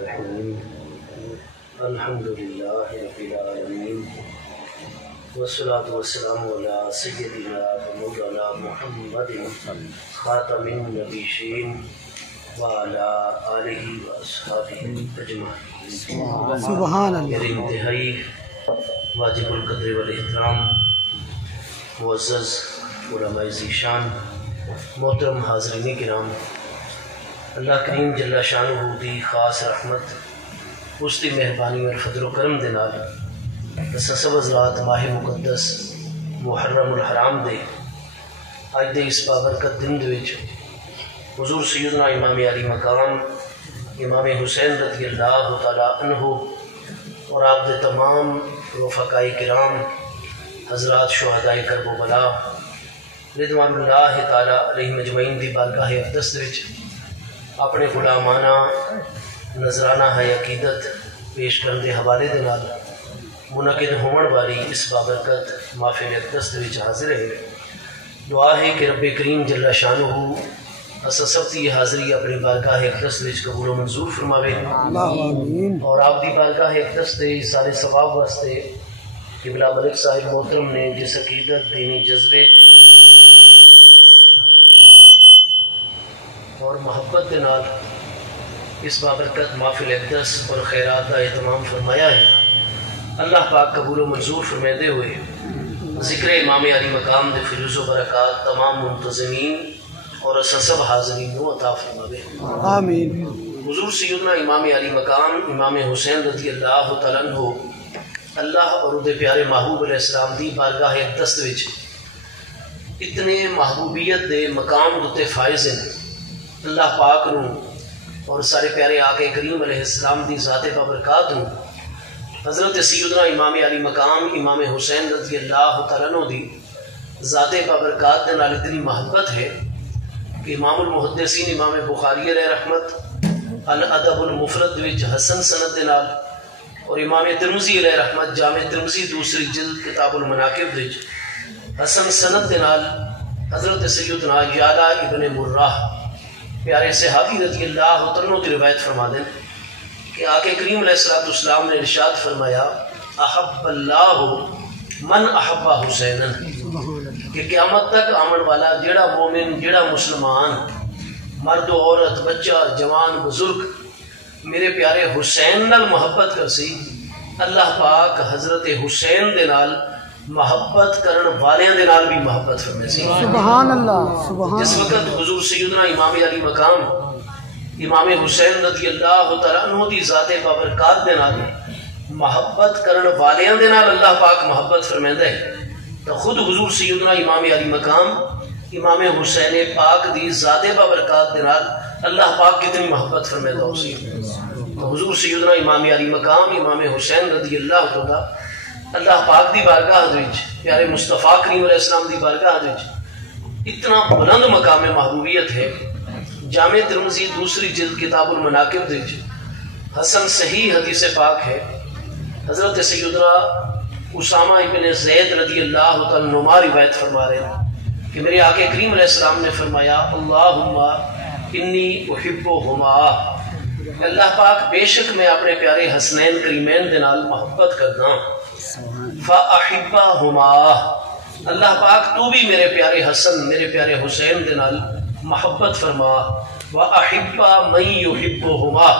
الرحیم الحمد للہ رب العالمین والصلاة والسلام علی سیدنا و مولانا محمد خاتم النبیین وعلی آلہ و اصحابہ اجمعین۔ سبحان اللہ۔ میرے انتہائی واجب القدر والاحترام معزز علماء ذیشان محترم حاضرین کرام، اللہ کریم جل شانہ دی خاص رحمت اس دی مہربانی اور فضل و کرم دے نال سب حضرات ماہ مقدس محرم الحرام دے اج دے اس بابرکت دن دے وچ حضور سیدنا امام علی مقام امام حسین رضی اللہ تعالی عنہ اور آپ دے تمام رفقاء کرام حضرات شہدائے کرب و بلا رضوان اللہ تعالی علیہ مجمعین دی بارگاہ اقدس دے وچ اپنے غلامانہ نذرانہ ہے عقیدت پیش کرن دے حوالے دے نال منعقد ہون والی اس بابرکت محفل اقدس دے وچ حاضر ہے۔ دعا ہے کہ رب کریم جل شانہ اسا سب دی حاضری اپنی بارگاہ اقدس وچ قبول و منظور فرماوے اور آپ دی بارگاہ اقدس دے سارے ثواب واسطے قبلہ ملک صاحب محترم نے جس عقیدت دینی جذبے اور محبت دے نال اس بابرکت محفل اقدس اور خیرات کا اہتمام فرمایا ہے، اللہ پاک قبول و منظور فرمائے ہوئے ذکر امام علی مقام دے فیض و برکات تمام منتظمین اور اسا سب حاضرین کو عطا فرمائے آمین۔ حضور سیدنا امام علی مقام امام حسین رضی اللہ تعالیٰ عنہ اللہ اور دے پیارے محبوب علیہ السلام دی بارگاہ اقدس وچ اتنے محبوبیت دے مقام دے فائز ہیں، اللہ پاک نو اور سارے پیارے آقا کریم علیہ السلام دی ذات بابرکات نو حضرت سیدنا امام علی مقام امام حسین رضی اللہ تعالیٰ عنہ دی ذات بابرکات دے نال اتنی محبت ہے کہ امام المحدثین امام بخاری علیہ رحمت الادب المفرد وچ حسن سند دے نال اور امام ترمذی علیہ رحمت جامع ترمذی دوسری جلد کتاب المناقب وچ حسن سند دے نال حضرت سیدنا یعلا ابن مرہ پیارے صحابی رضی اللہ عنہ کی روایت فرما دیں کہ آقا کریم علیہ السلام نے ارشاد فرمایا احب اللہ من احب حسین، کہ قیامت تک آمن والا جڑا مومن جڑا مسلمان مرد و عورت بچہ جوان بزرگ میرے پیارے حسین نال محبت کر سی، اللہ پاک حضرت حسین دے نال محبت کرن والیاں دے نال بھی محبت فرمائے سی۔ سبحان اللہ۔ سبحان جس وقت حضور سیدنا امام علی مقام امام حسین رضی اللہ تعالیٰ عنہ دی ذات بابرکات دے نال محبت کرن والیاں دے نال اللہ پاک محبت فرمائندا ہے، تو خود حضور سیدنا امام علی مقام امام حسین پاک دی ذات بابرکات دے نال اللہ پاک کتنی محبت فرمائندا ہو سی۔ تو حضور سیدنا امام علی مقام امام حسین رضی اللہ تعالیٰ اللہ پاک دی بارگاہ وچ پیارے مصطفیٰ کریم علیہ السلام دی بارگاہ وچ اتنا بلند مقام محبوبیت ہے، جامع ترمذی دوسری جلد کتاب المناقب وچ حسن صحیح حدیث پاک ہے، حضرت سیدنا اسامہ ابن زید رضی اللہ تعالیٰ عنہ روایت فرما رہے ہیں کہ میرے آقا کریم علیہ السلام نے فرمایا اللہم انی احبہما، اللہ پاک بے شک میں اپنے پیارے حسنین کریمین دے نال محبت کردا فَأَحِبَّهُمَا، اللہ پاک تو بھی میرے پیارے حسن میرے پیارے حسین دے نال محبت فرما، وَأَحِبَّ مَن يُحِبُّهُمَا،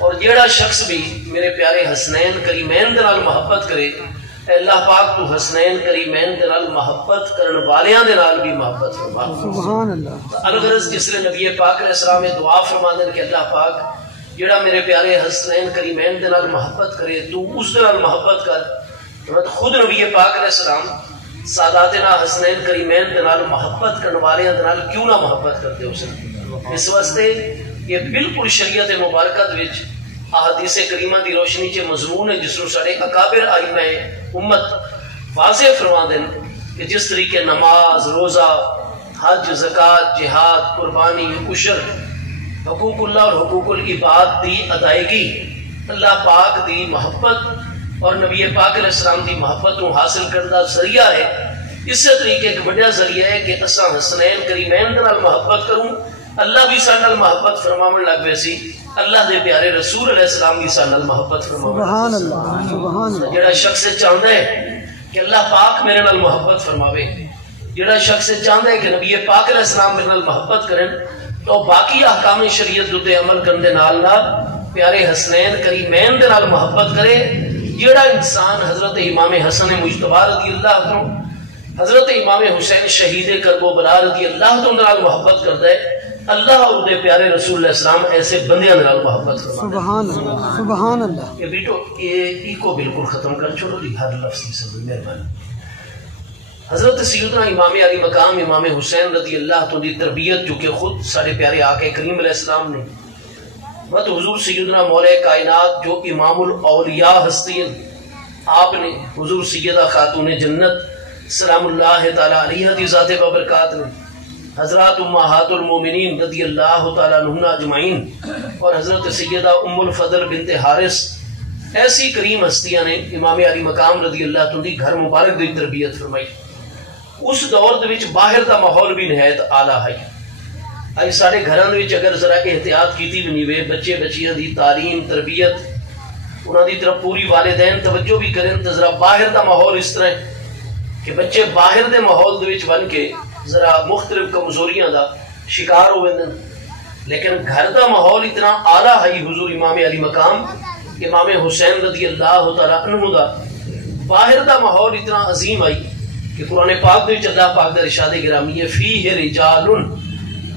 اور جیڑا شخص بھی میرے پیارے حسنین کریمین دے نال محبت کرے اے اللہ پاک تو حسنین کریمین دے نال محبت کرن والیاں دے نال بھی محبت فرما۔ سبحان اللہ۔ الغرض جس لئے نبی پاک علیہ السلام دعا فرما دیں کہ اللہ پاک جیڑا میرے پیارے حسنین کریمین دے نال محبت کرے تو اس دے نال محبت کر، خود نبی پاک علیہ السلام ساداتنا حسنین کریمین دے نال محبت کرنے والیاں دے نال کیوں نہ محبت کرتے ہو سکتے؟ اس واسطے یہ بالکل شریعت مبارکت وچ احادیث کریمہ دی روشنی چ مضمون ہے جس نوں ساڈے اکابر ائمہ امت واضح فرما دیں کہ جس طریقے نماز روزہ حج زکوٰۃ جہاد قربانی عشر حقوق اللہ اور حقوق العباد دی ادائیگی اللہ پاک دی محبت اور نبی پاک علیہ السلام دی محبت کو حاصل کرنا ذریعہ ہے، اس طریقے ایک بڑا ذریعہ ہے کہ اساں حسنین کریمین دے نال محبت کروں، اللہ بھی سارے نال محبت فرماون لگ ویسی اللہ دے پیارے رسول علیہ السلام کی سانل محبت فرماوے. سبحان اللہ سبحان اللہ. جڑا شخص چاہتا ہے کہ اللہ پاک میرے نال محبت فرماوے, جڑا شخص چاہتا ہے کہ نبی پاک علیہ السلام میرے نال محبت کریں, تو باقی احکام شریعت دے عمل کرنے دے نال پیارے حسنین کریمین دے نال محبت کرے. جڑا انسان حضرت امام حسن مجتبی رضی اللہ عنہ, حضرت امام حسین شہید کرب و بلا رضی اللہ عنہ نال محبت کرتا ہے, اللہ اور دے پیارے رسول اللہ السلام ایسے بندیاں نال محبت فرماتے. سبحان اللہ سبحان اللہ. یہ بیٹو یہ کو بالکل ختم کر چھوڑو جی, ہر لفظ کی سمجھ مہربانی. حضرت سیدنا امام علی مقام امام حسین رضی اللہ عنہ دی تربیت جو کہ خود سارے پیارے آقا کریم علیہ السلام نے, بس حضور سیدنا مولا کائنات جو امام الاولیاء ہستی ہیں, آپ نے حضور سیدہ خاتون جنت سلام اللہ تعالی علیہ دی ذات بابرکات نے, حضرات امہات المومنین رضی اللہ تعالیٰ عنہ اجمعین, اور حضرت سیدہ ام الفضل بنت حارث, ایسی کریم ہستیاں نے امام علی مقام رضی اللہ عنہ دی گھر مبارک دی تربیت فرمائی. اس دور دے وچ باہر دا ماحول بھی نہایت اعلیٰ ہے. اج سارے گھراں دے وچ اگر ذرا احتیاط کیتی بھی نہیں وے, بچے بچیاں دی تعلیم تربیت انہاں دی طرف پوری والدین توجہ بھی کریں, تو ذرا باہر دا ماحول اس طرح کہ بچے باہر دے ماحول دے وچ بن کے ذرا مختلف کمزوریاں دا شکار ہوئے دن, لیکن گھر دا ماحول اتنا اعلیٰ ہے. حضور امام علی مقام امام حسین رضی اللہ تعالیٰ عنہ دا باہر دا ماحول اتنا عظیم آئی کہ قرآن پاک دے اللہ پاک دا ارشاد گرامی ہے, فیہ رجال,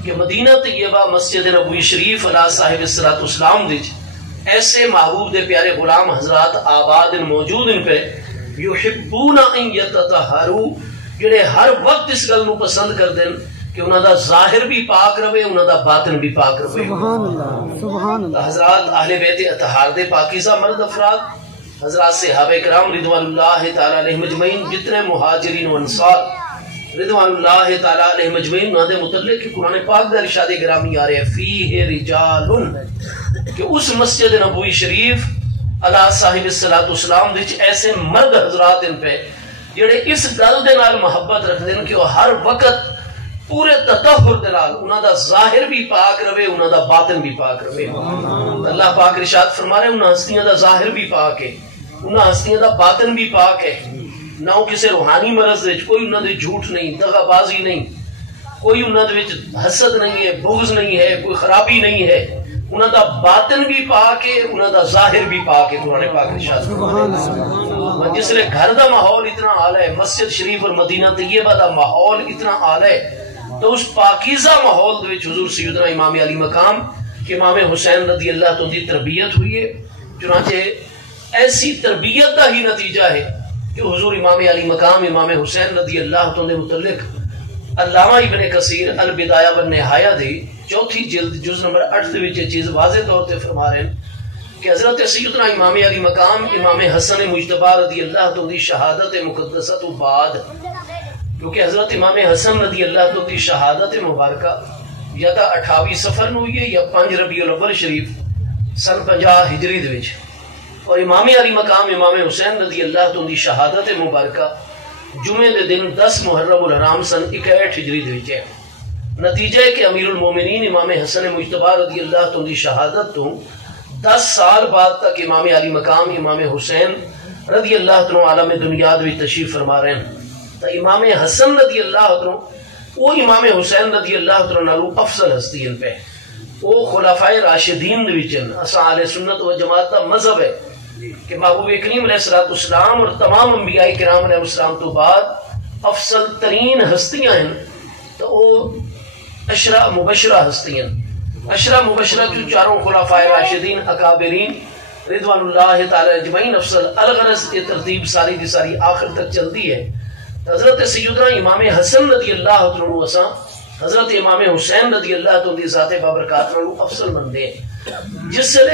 کہ مدینہ طیبہ مسجد نبوی شریف علی صاحب الصلاۃ والسلام دے ایسے محبوب دے پیارے غلام حضرات آباد موجود ان پہ, یحبون ان یتطہروا, جڑے ہر وقت اس گل نو پسند کر دیں کہ انہاں دا ظاہر بھی پاک رہے, انہاں دا باطن بھی پاک رہے. سبحان اللہ سبحان اللہ. حضرات اہل بیت اطہار دے پاکیزہ مرد افراد, حضرات صحابہ کرام رضوان اللہ تعالی علیہم اجمعین, جتنے مہاجرین و انصار رضوان اللہ تعالی علیہم اجمعین, انہاں دے متعلق قرآن پاک دا ارشاد گرامی آ رہے ہیں, فیہ رجال, کہ اس مسجد نبوی شریف علی صاحب الصلاۃ والسلام دے ایسے مرد حضرات ان پہ جڑے اس گل دے نال محبت رکھ دین کہ وہ ہر وقت پورے تطہر دے نال انہاں دا ظاہر بھی پاک رہے, انہاں دا باطن بھی پاک رہے. اللہ پاک ارشاد فرما رہے, انہاں ہستیاں دا ظاہر بھی پاک ہے, انہاں ہستیاں دا باطن بھی پاک ہے. نہ کسی روحانی مرض وچ کوئی انہاں دے جھوٹ نہیں, دغا بازی نہیں, کوئی انہاں دے وچ حسد نہیں ہے, بغض نہیں ہے, کوئی خرابی نہیں ہے. انہاں دا باطن بھی پاک ہے, انہاں دا ظاہر بھی پاک ہے. قرآن پاک ارشاد فرمایا جس لئے گھر دا ماحول اتنا اعلیٰ ہے, مسجد شریف اور مدینہ طیبہ دا ماحول اتنا اعلیٰ ہے, تو اس پاکیزہ ماحول دے وچ حضور سیدنا امام علی مقام امام حسین رضی اللہ عنہ دی تربیت ہوئی ہے. چنانچہ ایسی تربیت دا ہی نتیجہ ہے کہ حضور امام علی مقام امام حسین رضی اللہ عنہ دے متعلق علامہ ابن کثیر البدایہ والنہایہ دی چوتھی جلد جز نمبر 8 دے وچ یہ چیز واضح طور تے فرما رہے ہیں کہ حضرت سیدنا امام علی مقام امام حسن مجتبی رضی اللہ عنہ دی شہادت مقدسہ تو بعد, کیونکہ حضرت امام حسن رضی اللہ عنہ دی شہادت مبارکہ یا تا 28 سفر نو ہوئی ہے یا 5 ربیع الاول شریف سن 50 ہجری دے وچ, اور امام علی مقام امام حسین رضی اللہ عنہ دی شہادت مبارکہ جمعے دے دن 10 محرم الحرام سن 61 ہجری دے وچ ہے. نتیجہ ہے کہ امیر المومنین امام حسن مجتبی رضی اللہ عنہ دی شہادت تو 10 سال بعد تک امام علی مقام امام حسین رضی اللہ عنہ عالم دنیا دے تشریف فرما رہے ہیں. تو امام حسن رضی اللہ عنہ وہ امام حسین رضی اللہ عنہ نالو افضل ہستی ان پہ, وہ خلفائے راشدین دے وچ اساں اہل سنت و جماعت دا مذہب ہے کہ محبوب کریم علیہ الصلوۃ والسلام اور تمام انبیاء کرام علیہ السلام تو بعد افضل ترین ہستیاں ہیں. تو وہ عشرہ مبشرہ ہستیاں, عشرہ مبشرہ جو چاروں خلفائے راشدین اکابرین رضوان اللہ تعالی اجمعین افضل, الغرض یہ ترتیب ساری کی ساری آخر تک چلتی ہے. حضرت سیدنا امام حسن رضی اللہ عنہ اساں حضرت امام حسین رضی اللہ عنہ دی ذات بابرکات نالو افضل مندے ہیں. جس سے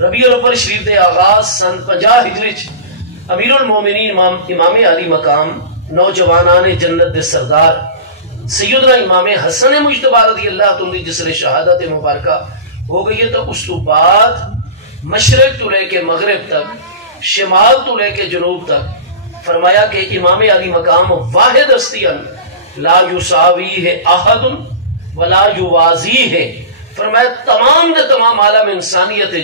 ربیع الاول شریف دے آغاز سن 50 ہجری امیر المومنین امام علی مقام نوجوانان جنت دے سردار سیدنا امام حسن مجتبی رضی اللہ عنہ دی جس نے شہادت مبارکہ ہو گئی ہے, تو اس تو بعد مشرق تو لے کے مغرب تک, شمال تو لے کے جنوب تک فرمایا کہ امام علی مقام واحد ہستیاں لا یساوی ہے احد ولا یوازی ہے فرمایا تمام دے تمام عالم انسانیت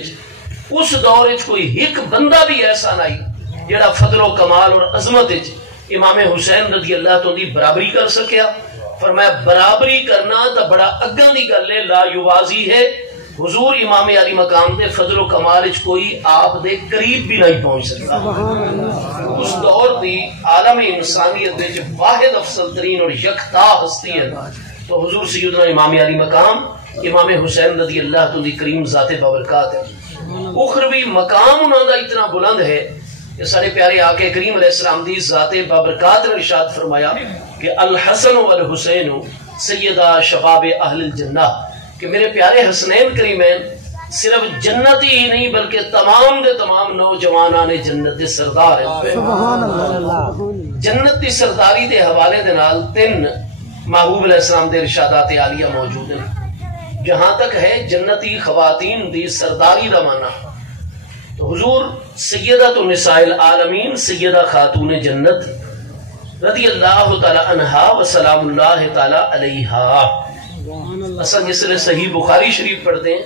اس دور کوئی ایک بندہ بھی ایسا نہیں جڑا فضل و کمال اور عظمت امام حسین رضی اللہ تو دی برابری کر سکیا. فرمایا برابری کرنا تا بڑا اگاں دی گل ہے، لا یوازی ہے. حضور امام علی مقام دے فضل و کمال کوئی آپ دے قریب بھی نہیں پہنچ سکتا. اس دور دی عالم انسانیت دے واحد افضل ترین اور یکتا ہستی ہے تو حضور سیدنا امام علی مقام امام حسین رضی اللہ تو دی کریم ذات بابرکات ہے. اخروی مقام انہوں دا اتنا بلند ہے کہ سارے پیارے آقا کریم علیہ السلام دی ذات بابرکات نے ارشاد فرمایا کہ الحسن والحسین سیدہ شباب اہل الجنہ، کہ میرے پیارے حسنین کریمین صرف جنتی ہی نہیں بلکہ تمام دے تمام نوجوانان جنت دے سردار ہیں. سبحان اللہ. جنت دی سرداری دے حوالے دے نال 3 محبوب علیہ السلام دے ارشادات عالیہ موجود ہیں. جہاں تک ہے جنتی خواتین دی سرداری دا معنی تو حضور سیدہ نساء العالمین سیدہ خاتون جنت رضی اللہ تعالی عنہا و سلام اللہ تعالی علیہا. اصل جس نے صحیح بخاری شریف پڑھتے ہیں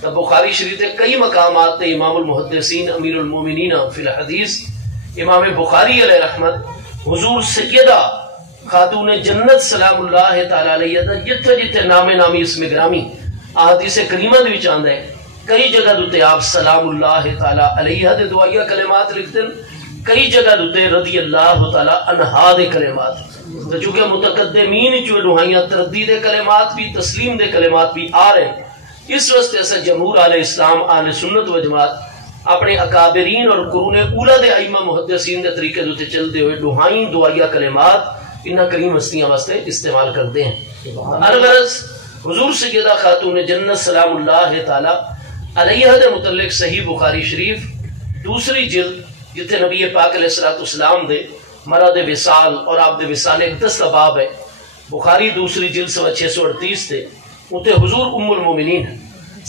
تو بخاری شریف کے کئی مقامات تے امام المحدثین امیر المومنین فی الحدیث امام بخاری علیہ رحمت حضور سیدہ خاتون جنت سلام اللہ تعالی علیہ دا جتھے جتھے نام نامی اسم گرامی احادیث کریمہ دے وچ آندا ہے کئی جگہ دوتے آپ سلام اللہ تعالی علیہ دے دعائیہ کلمات لکھتے ہیں، کئی جگہ دوتے رضی اللہ تعالی عنہا دے کلمات. تو چونکہ متقدمین چوئے دعائیاں تردید دے کلمات بھی تسلیم دے کلمات بھی آ رہے ہیں، اس واسطے سے جمہور اہل اسلام اہل سنت و جماعت اپنے اکابرین اور قرون اولا دے ائمہ محدثین دے طریقے دوتے چلتے ہوئے دعائیں دعائیہ کلمات انہاں کریم ہستیاں واسطے استعمال کرتے ہیں. الغرض حضور سیدہ خاتون جنت سلام اللہ تعالی علیہ دے متعلق صحیح بخاری شریف دوسری جلد جتنے نبی پاک علیہ السلام دے مراد وصال اور آپ دے وصال ایک 10 کا باب ہے. بخاری دوسری جلد 638 تے اتے حضور ام المومنین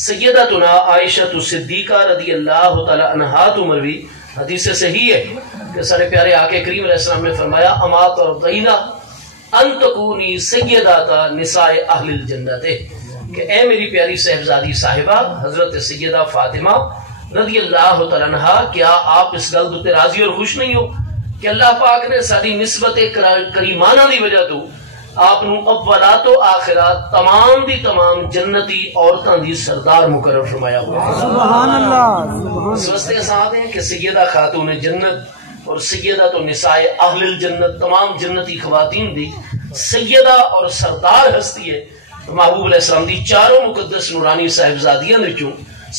سیدتنا عائشہ صدیقہ رضی اللہ تعالی عنہا تو مروی حدیث صحیح ہے کہ سارے پیارے آقا کریم علیہ السلام نے فرمایا اما ترضینا ان تکونی سیداتا نساء اہل الجنت، کہ اے میری پیاری صاحبزادی صاحبہ حضرت سیدہ فاطمہ رضی اللہ تعالیٰ عنہ، کیا آپ اس گل دوتے راضی اور خوش نہیں ہو کہ اللہ پاک نے ساری نسبت کریمانہ دی وجہ تو آپ نو اولات و آخرات تمام دی تمام جنتی عورتاں دی سردار مقرر فرمایا ہوا. سبحان اللہ. اس واسطے ساتھ ہیں کہ سیدہ خاتون جنت اور سیدہ تو نساء اہل الجنت تمام جنتی خواتین دی سیدہ اور سردار ہستی ہے. محبوب علیہ السلام دی چاروں مقدس نورانی صاحبزادیاں وچوں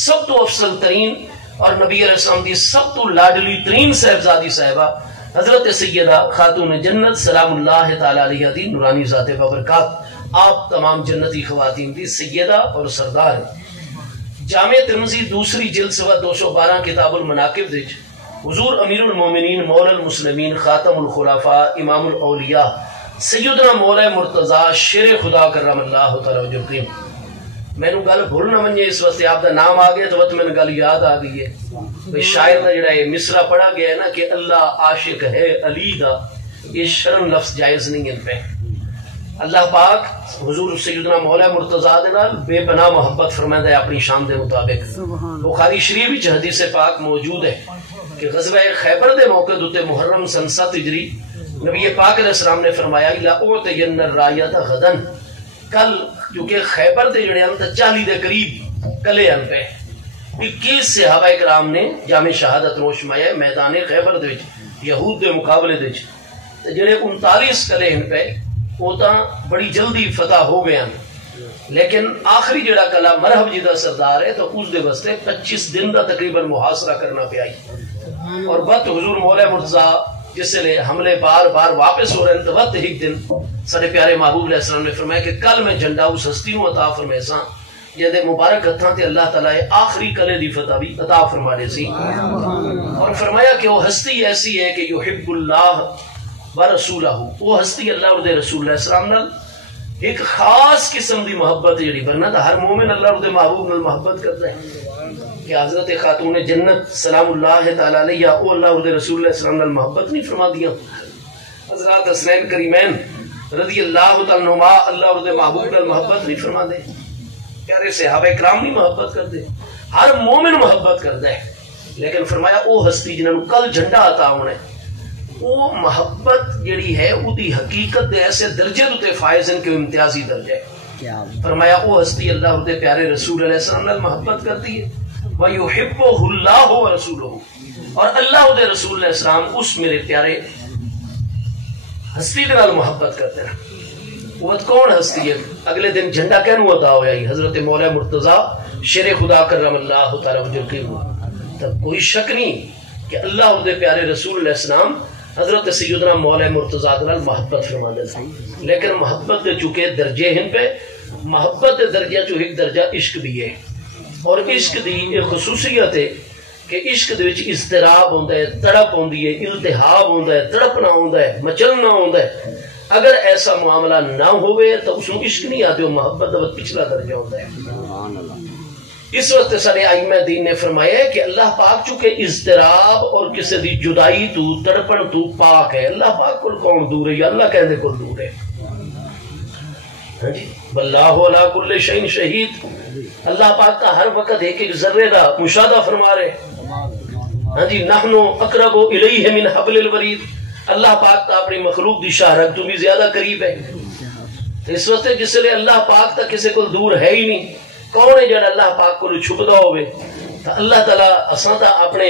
سب تو افضل ترین اور نبی علیہ السلام دی سب تو لاڈلی ترین صاحبزادی صاحبہ حضرت سیدہ خاتون جنت سلام اللہ تعالی علیہ دی نورانی ذات بابرکات، آپ تمام جنتی خواتین دی سیدہ اور سردار ہیں. جامع ترمذی دوسری جلد 212 کتاب المناقب وچ حضور امیر المومنین مولا المسلمین خاتم الخلفاء امام الاولیاء سیدنا مولا مرتضی شیر خدا کرم اللہ تعالی وجہ کریم، میں نو گل بھول نہ منجے اس واسطے آپ دا نام آ گیا تو وقت میں گل یاد آ گئی ہے. شاعر دا جڑا یہ مصرع پڑھا گیا ہے نا کہ اللہ عاشق ہے علی دا، یہ شرم لفظ جائز نہیں ہے پہ. اللہ پاک حضور سیدنا مولا مرتضی دے نال بے پناہ محبت فرمائندا ہے اپنی شان دے مطابق. بخاری شریف وچ حدیث پاک موجود ہے کہ غزوہ خیبر دے موقع تے محرم سن 7 ہجری نبی پاک علیہ السلام نے فرمایا لا اعطین الرایۃ غدا، کل کیونکہ خیبر دے جڑے ہم 40 دے قریب کلے ہم پہ 21 صحابہ کرام نے جامع شہادت نوش مایا میدان خیبر دے وچ یہود دے مقابلے دے وچ تے جڑے 39 کلے ہن پہ وہ تاں بڑی جلدی فتح ہو گئے ہیں، لیکن آخری جڑا کلا مرحب جی دا سردار ہے تو اس دے واسطے 25 دن دا تقریباً محاصرہ کرنا پیا. اور بت حضور مولا مرتضی جس لئے حملے بار بار واپس ہو رہے ہیں تو وقت ایک دن سارے پیارے محبوب علیہ السلام نے فرمایا کہ کل میں جھنڈا اس ہستی نو عطا فرمائے سا جہدے مبارک ہتھاں تے اللہ تعالی آخری کلے دی فتح بھی عطا فرما دے سی. اور فرمایا کہ وہ ہستی ایسی ہے کہ یحب اللہ و رسولہ، وہ ہستی اللہ اور دے رسول علیہ السلام نال ایک خاص قسم دی محبت جڑی ورنہ تو ہر مومن اللہ اور دے محبوب نال محبت کرتا ہے. کہ حضرت خاتون جنت سلام اللہ تعالی علیہ او اللہ اور دے رسول اللہ السلام نال محبت نہیں فرما دیا. حضرات حسنین کریمین رضی اللہ تعالی عنہما اللہ اور دے محبوب نال محبت نہیں فرما دے. پیارے صحابہ کرام نہیں محبت کرتے، ہر مومن محبت کرتا ہے، لیکن فرمایا وہ ہستی جنہوں نے کل جھنڈا عطا ہونا ہے وہ محبت جڑی ہے وہ دی حقیقت دے ایسے درجے دوتے فائز ہیں کہ وہ امتیازی درجہ ہے۔ فرمایا وہ ہستی اللہ دے پیارے رسول علیہ السلام نے محبت کرتی ہے، وَيُحِبُّهُ اللَّهُ وَرَسُولُهُ، اور اللہ دے رسول علیہ السلام اس میرے پیارے ہستی دے نال محبت کرتے ہیں۔ وہ کون ہستی ہے؟ اگلے دن جھنڈا کہنو عطا ہویا ہی حضرت مولا مرتضیٰ شیر خدا کرم اللہ تعالیٰ وجل کی، تب کوئی شک نہیں کہ اللہ دے پیارے رسول علیہ السلام حضرت سیدنا مولا مرتضیٰ دے نال محبت فرما دے، لیکن محبت دے چونکہ درجے ہیں پہ، محبت دے درجہ چو ایک درجہ عشق بھی ہے، اور عشق دی ایک خصوصیت ہے کہ عشق دے وچ اضطراب ہوندا ہے، تڑپ ہوندی ہے، التہاب ہوندا ہے، تڑپنا ہوندا ہے، مچلنا ہوندا ہے۔ اگر ایسا معاملہ نہ ہوئے تو اس میں عشق نہیں آتے، وہ محبت دا پچھلا درجہ ہوتا ہے۔ اس وقت سارے ائمہ دین نے فرمایا ہے کہ اللہ پاک چونکہ اضطراب اور کسی دی جدائی تو تڑپن تو پاک ہے، اللہ پاک کو کون دور ہے یا اللہ کہنے کو دور ہے؟ واللہ علی کل شیء شہید، اللہ پاک کا ہر وقت ایک ایک ذرے دا مشاہدہ فرما رہے۔ ہاں جی، نحن اقرب الیہ من حبل الورید، اللہ پاک کا اپنی مخلوق دی شاہرگ تو بھی زیادہ قریب ہے۔ اس وقت جس لئے اللہ پاک تا کسی کو دور ہے ہی نہیں، کون ہے جڑا اللہ پاک کو چھپدا ہوئے؟ تو اللہ تعالیٰ اساں تا اپنے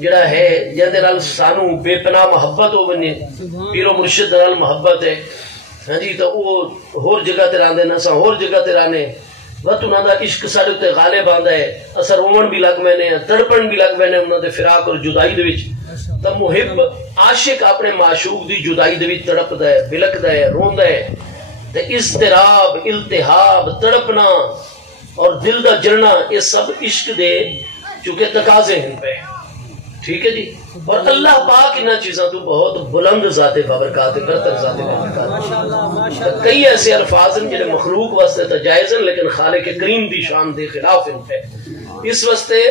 جڑا ہے جندے نال سانو بے پناہ محبت ہو بنے، پیر و مرشد نال محبت ہے، ہاں جی، تو وہ ہور جگہ تے راندے نہ سا ہور جگہ تے رانے، وقت انہاں دا عشق ساڈے تے غالب آندا ہے، اثر رومن بھی لگ وینے تڑپن بھی لگ وینے انہاں دے فراق اور جدائی دے وچ۔ تو محب عاشق اپنے معشوق دی جدائی دے وچ تڑپدا ہے، بلکدا ہے، روندا ہے، تے اضطراب، التہاب، تڑپنا اور دل دا جلنا یہ سب عشق دے چونکہ تقاضے ہیں پہ، ٹھیک ہے جی۔ اور اللہ پاک انہاں چیزاں تو بہت بلند ذات بابرکات ہے، برتر ذات بابرکات۔ کئی ایسے الفاظ ہیں جنہیں مخلوق واسطے تجائز ہیں لیکن خالق کریم دی شان دے خلاف ان پہ۔ اس واسطے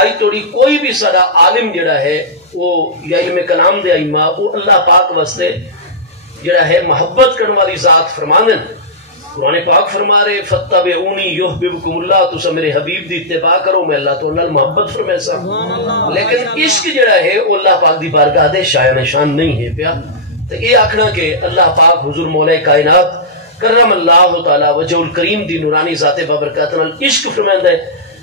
آئی توڑی کوئی بھی سارا عالم جڑا ہے وہ یا علم کلام دے ائمہ وہ اللہ پاک واسطے جڑا ہے محبت کرنے والی ذات فرماندن۔ قرآن پاک فرما رہے فَاتَّبِعُونِي يُحْبِبْكُمُ اللَّهُ، تُسا میرے حبیب دی اتباع کرو میں اللہ تو اللہ محبت فرمائے سا۔ لیکن عشق جڑا ہے وہ اللہ پاک دی بارگاہ دے شایان شان نہیں ہے پیا۔ تو یہ آکھنا کہ اللہ پاک حضور مولا کائنات کرم اللہ تعالی وجہ الکریم دی نورانی ذات بابرکات نال عشق فرمائندہ ہے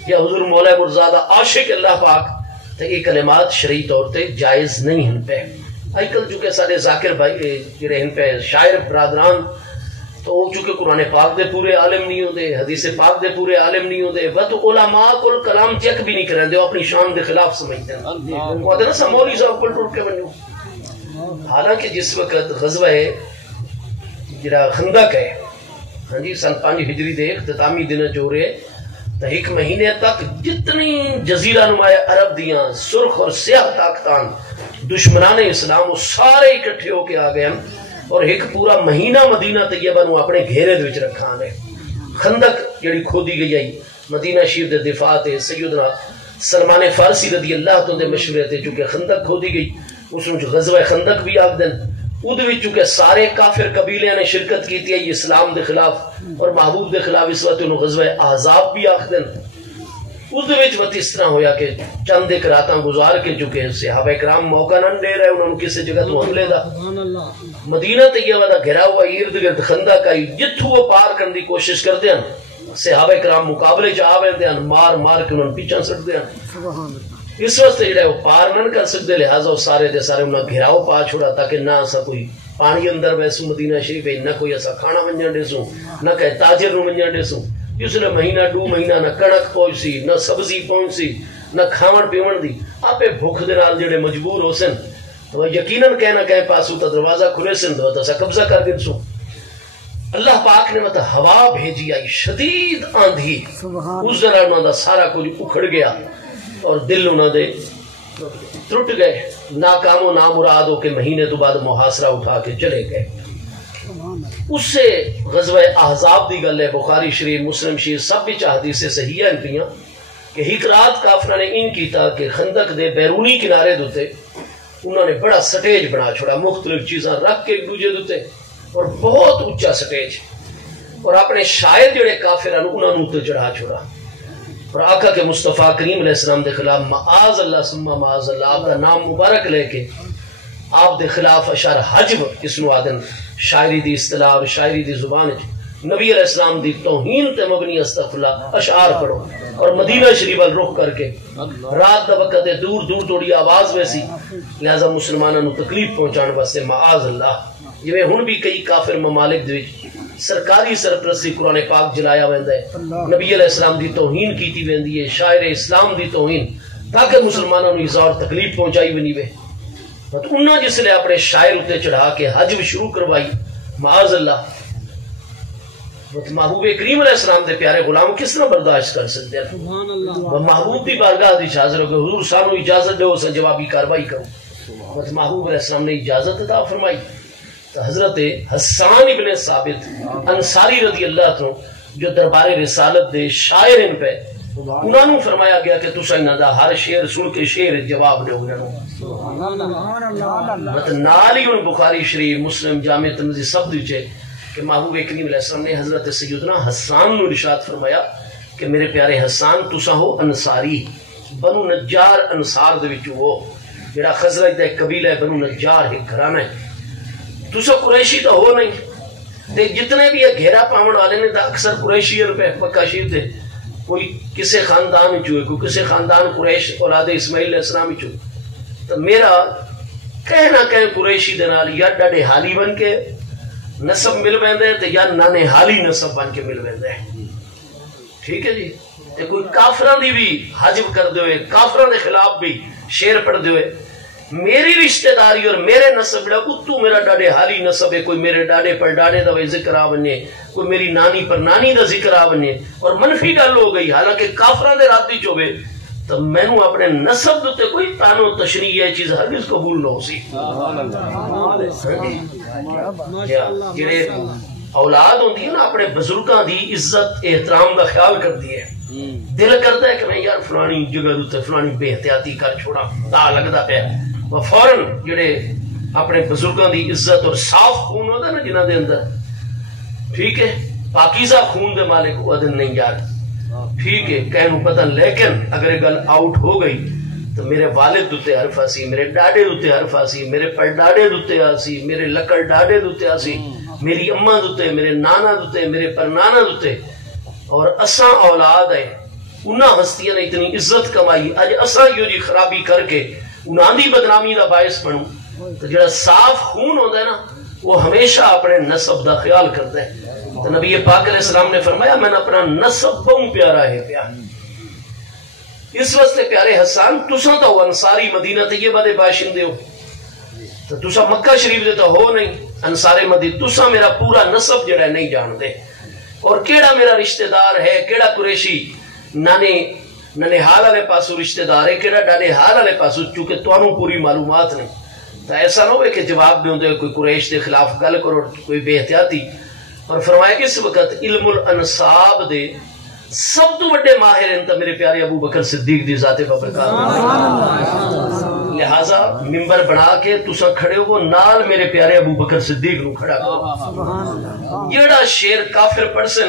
یا حضور مولا مرزادہ عاشق اللہ پاک، تو یہ کلمات شرعی طور تے جائز نہیں ہیں پہ۔ آئی کل چونکہ سارے ذاکر بھائی جڑے ہیں پہ شاعر برادران تو وہ چونکہ قرآن پاک دے پورے عالم نہیں ہوتے، حدیث پاک دے پورے عالم نہیں ہوتے، وہ تو علماء کو کلام چیک بھی نہیں کریں دے، وہ اپنی شان دے خلاف سمجھتے ہیں، وہ کہتے ہیں نا مولوی صاحب کو ٹوٹ کے بنو۔ حالانکہ جس وقت غزوہ جڑا خندق ہے، ہاں جی، سن 5 ہجری دے اختتامی دن جو رہے تو 1 مہینے تک جتنی جزیرہ نمایاں عرب دیاں سرخ اور سیاہ طاقتان دشمنان اسلام وہ سارے اکٹھے ہو کے آ گئے ہیں اور ایک پورا مہینہ مدینہ طیبہ نو اپنے گھیرے دے وچ رکھا نے۔ خندق جڑی کھودی گئی ہے مدینہ شریف دے دفاع تے سیدنا سلمان فارسی رضی اللہ عنہ دے مشورے تے چونکہ خندق کھودی گئی اس نوں غزوہ خندق بھی آکھ دن، اودے وچ چونکہ سارے کافر قبیلے نے شرکت کیتی ہے اسلام دے خلاف اور محبوب دے خلاف، اس وقت انہوں غزوہ احزاب بھی آکھ دن۔ اودے وچ وقت اس طرح ہویا کہ چند ایک راتاں گزار کے چکے صحابہ کرام موقع نہ دے رہے انہوں نے کسی جگہ تو حملے دا، مدینہ طیبہ دا گھرا ہوا ارد گرد خندق آئی، جتھوں وہ پار کرنے دی کوشش کرتے ہیں صحابہ کرام مقابلے چ آوندے ہیں، مار مار کے انہوں پیچھے سٹتے ہیں۔ اس واسطے جڑا وہ پار نہ کر سکتے لہٰذا وہ سارے دے سارے انہاں گھراؤ پا چھوڑا تاکہ نہ اسا کوئی پانی اندر ویسو مدینہ شریف نہ کوئی ایسا کھانا ونجن ڈیسوں نہ کہ تاجر نو ونجن ڈیسوں۔ اس نے مہینہ 2 مہینہ نہ کڑک پہنچی نہ سبزی پہنچی نہ کھاون پیون دی، آپ بھوک دے نال جڑے مجبور ہو سن تو یقیناً کہیں نہ کہیں پاسو تا دروازہ کھلے سن تو اسا قبضہ کر کے سو۔ اللہ پاک نے مطلب ہوا بھیجی آئی شدید آندھی، اس دن انہوں دا سارا کچھ اکھڑ گیا اور دل انہوں دے ٹوٹ گئے، ناکام و نامراد ہو کے مہینے تو بعد محاصرہ اٹھا کے چلے گئے۔ اس سے غزوہ احزاب دی گل ہے، بخاری شریف مسلم شریف سب بھی حدیث صحیح ہیں پیاں کہ ایک رات کافرہ نے ان کیتا کہ خندق دے بیرونی کنارے دوتے انہوں نے بڑا سٹیج بنا چھوڑا، مختلف چیزاں رکھ کے ایک دوجے دوتے اور بہت اونچا سٹیج، اور اپنے شاعر جڑے کافر انہوں نے تو چڑھا چھوڑا اور آقا کے مصطفیٰ کریم علیہ السلام دے خلاف معاذ اللہ ثم معاذ اللہ آپ کا نام مبارک لے کے آپ دے خلاف اشعار حجب اس نو آدن شاعری دی اصطلاح اور شاعری دی زبان نبی علیہ السلام دی توہین تے مبنی استغفر اللہ اشعار پڑھو اور مدینہ شریف ال رخ کر کے رات دا وقت دور دور توڑی آواز ویسی لہذا مسلمانوں نو تکلیف پہنچان واسطے معاذ اللہ جویں ہن بھی کئی کافر ممالک دے وچ سرکاری سرپرستی قرآن پاک جلایا ویندا ہے نبی علیہ السلام دی توہین کیتی ویندی ہے شاعر اسلام دی توہین تاکہ مسلمانوں نو ایذا اور تکلیف پہنچائی ونی وے بس انہاں جس نے اپنے شاعر اتے چڑھا کے حجب شروع کروائی معاذ اللہ محبوب کریم علیہ السلام دے پیارے غلام کس طرح برداشت کر سکتے ہیں محبوب دی بارگاہ دی حاضر ہو کہ حضور سانو اجازت دے اسے جوابی کاروائی کرو بس محبوب علیہ السلام نے اجازت عطا فرمائی تو حضرت حسان ابن ثابت انصاری رضی اللہ عنہ جو دربار رسالت دے شاعر ان پہ انہوں نے فرمایا گیا کہ تسا انہاں دا ہر شعر سن کے شعر جواب دیو مطلب نال ہی ان بخاری شریف مسلم جامع ترمذی سب وچ کہ محبوب کریم علیہ السلام نے حضرت سیدنا حسان نو ارشاد فرمایا کہ میرے پیارے حسان تسا ہو انصاری بنو نجار انصار دے وچوں ہو جڑا خزرج دا ایک قبیلہ ہے بنو نجار ایک گھرانہ ہے تسا قریشی تو ہو نہیں تے جتنے بھی یہ گھیرا پاون والے نے تا اکثر قریشی پہ مکہ شریف دے کوئی کسے خاندان چوئے کوئی کسے خاندان قریش اولاد اسماعیل علیہ السلام چو تو میرا کہنا کہیں قریشی دے نال یا ڈاڈے حالی بن کے نسب مل ویندے تے یا نانے حالی نسب بن کے مل ویندے ٹھیک ہے جی تے کوئی کافران دی بھی حجب کر دوئے کافران دے خلاف بھی شیر پڑھ دوئے میری رشتہ داری اور میرے نسب بڑا تو میرا ڈاڈے حالی نسب ہے کوئی میرے ڈاڈے پر ڈاڈے دا ذکر آونے کوئی میری نانی پر نانی دا ذکر آونے اور منفی گل ہو گئی حالانکہ کافران دے راتی چوبے تو میں نو اپنے نسب دوتے کوئی تانو تشریح ہے چیز ہرگز قبول نہ ہو سی جڑے اولاد ہوندی ہے نا اپنے بزرگاں دی عزت احترام دا خیال کر دیئے دل کرتا ہے کہ میں یار فلانی جگہ دوتے فلانی بے احتیاطی کر چھوڑا تا لگدا پہ وہ فوراً جڑے اپنے بزرگاں دی عزت اور صاف خون ہوتا ہے نا جنہ دے اندر ٹھیک ہے پاکیزہ خون دے مالک وہ دن نہیں یار ٹھیک ہے کہنو پتہ لیکن اگر گل آؤٹ ہو گئی تو میرے والد دوتے حرف آسی میرے ڈاڈے دوتے حرف آسی میرے پڑڈاڈے دوتے آسی میرے لکڑ ڈاڈے دوتے آسی میری اماں دوتے میرے نانا دوتے میرے پرنانا دوتے اور اساں اولاد ہے انہاں ہستیاں نے اتنی عزت کمائی اج اساں یوں جی خرابی کر کے انہاں دی بدنامی دا باعث بنوں تو جڑا صاف خون ہوتا ہے نا وہ ہمیشہ اپنے نسب دا خیال کرتا ہے تو نبی پاک علیہ السلام نے فرمایا میں نے اپنا نسب بہت پیارا ہے پیار اس واسطے پیارے حسان تساں تو انصاری مدینہ طیبہ دے باشندے ہو تو تساں مکہ شریف دے تو ہو نہیں انصار مدینہ تساں میرا پورا نسب جڑا نہیں جانتے اور کیڑا میرا رشتہ دار ہے کیڑا قریشی نانے حال والے پاسو رشتہ دار ہے کیڑا ڈاڈے حال والے پاسو چونکہ تانوں پوری معلومات نہیں تو ایسا نہ ہوئے کہ جواب دے ہوندے کوئی قریش دے خلاف گل کرو کوئی بے احتیاطی اور فرمایا کہ اس وقت علم الانصاب دے سب تو بڑے ماہر ہیں تو میرے پیارے ابو بکر صدیق دی ذات بابرکات لہذا ممبر بنا کے تسا کھڑے ہو نال میرے پیارے ابو بکر صدیق نو کھڑا کرو جیڑا شیر کافر پڑسن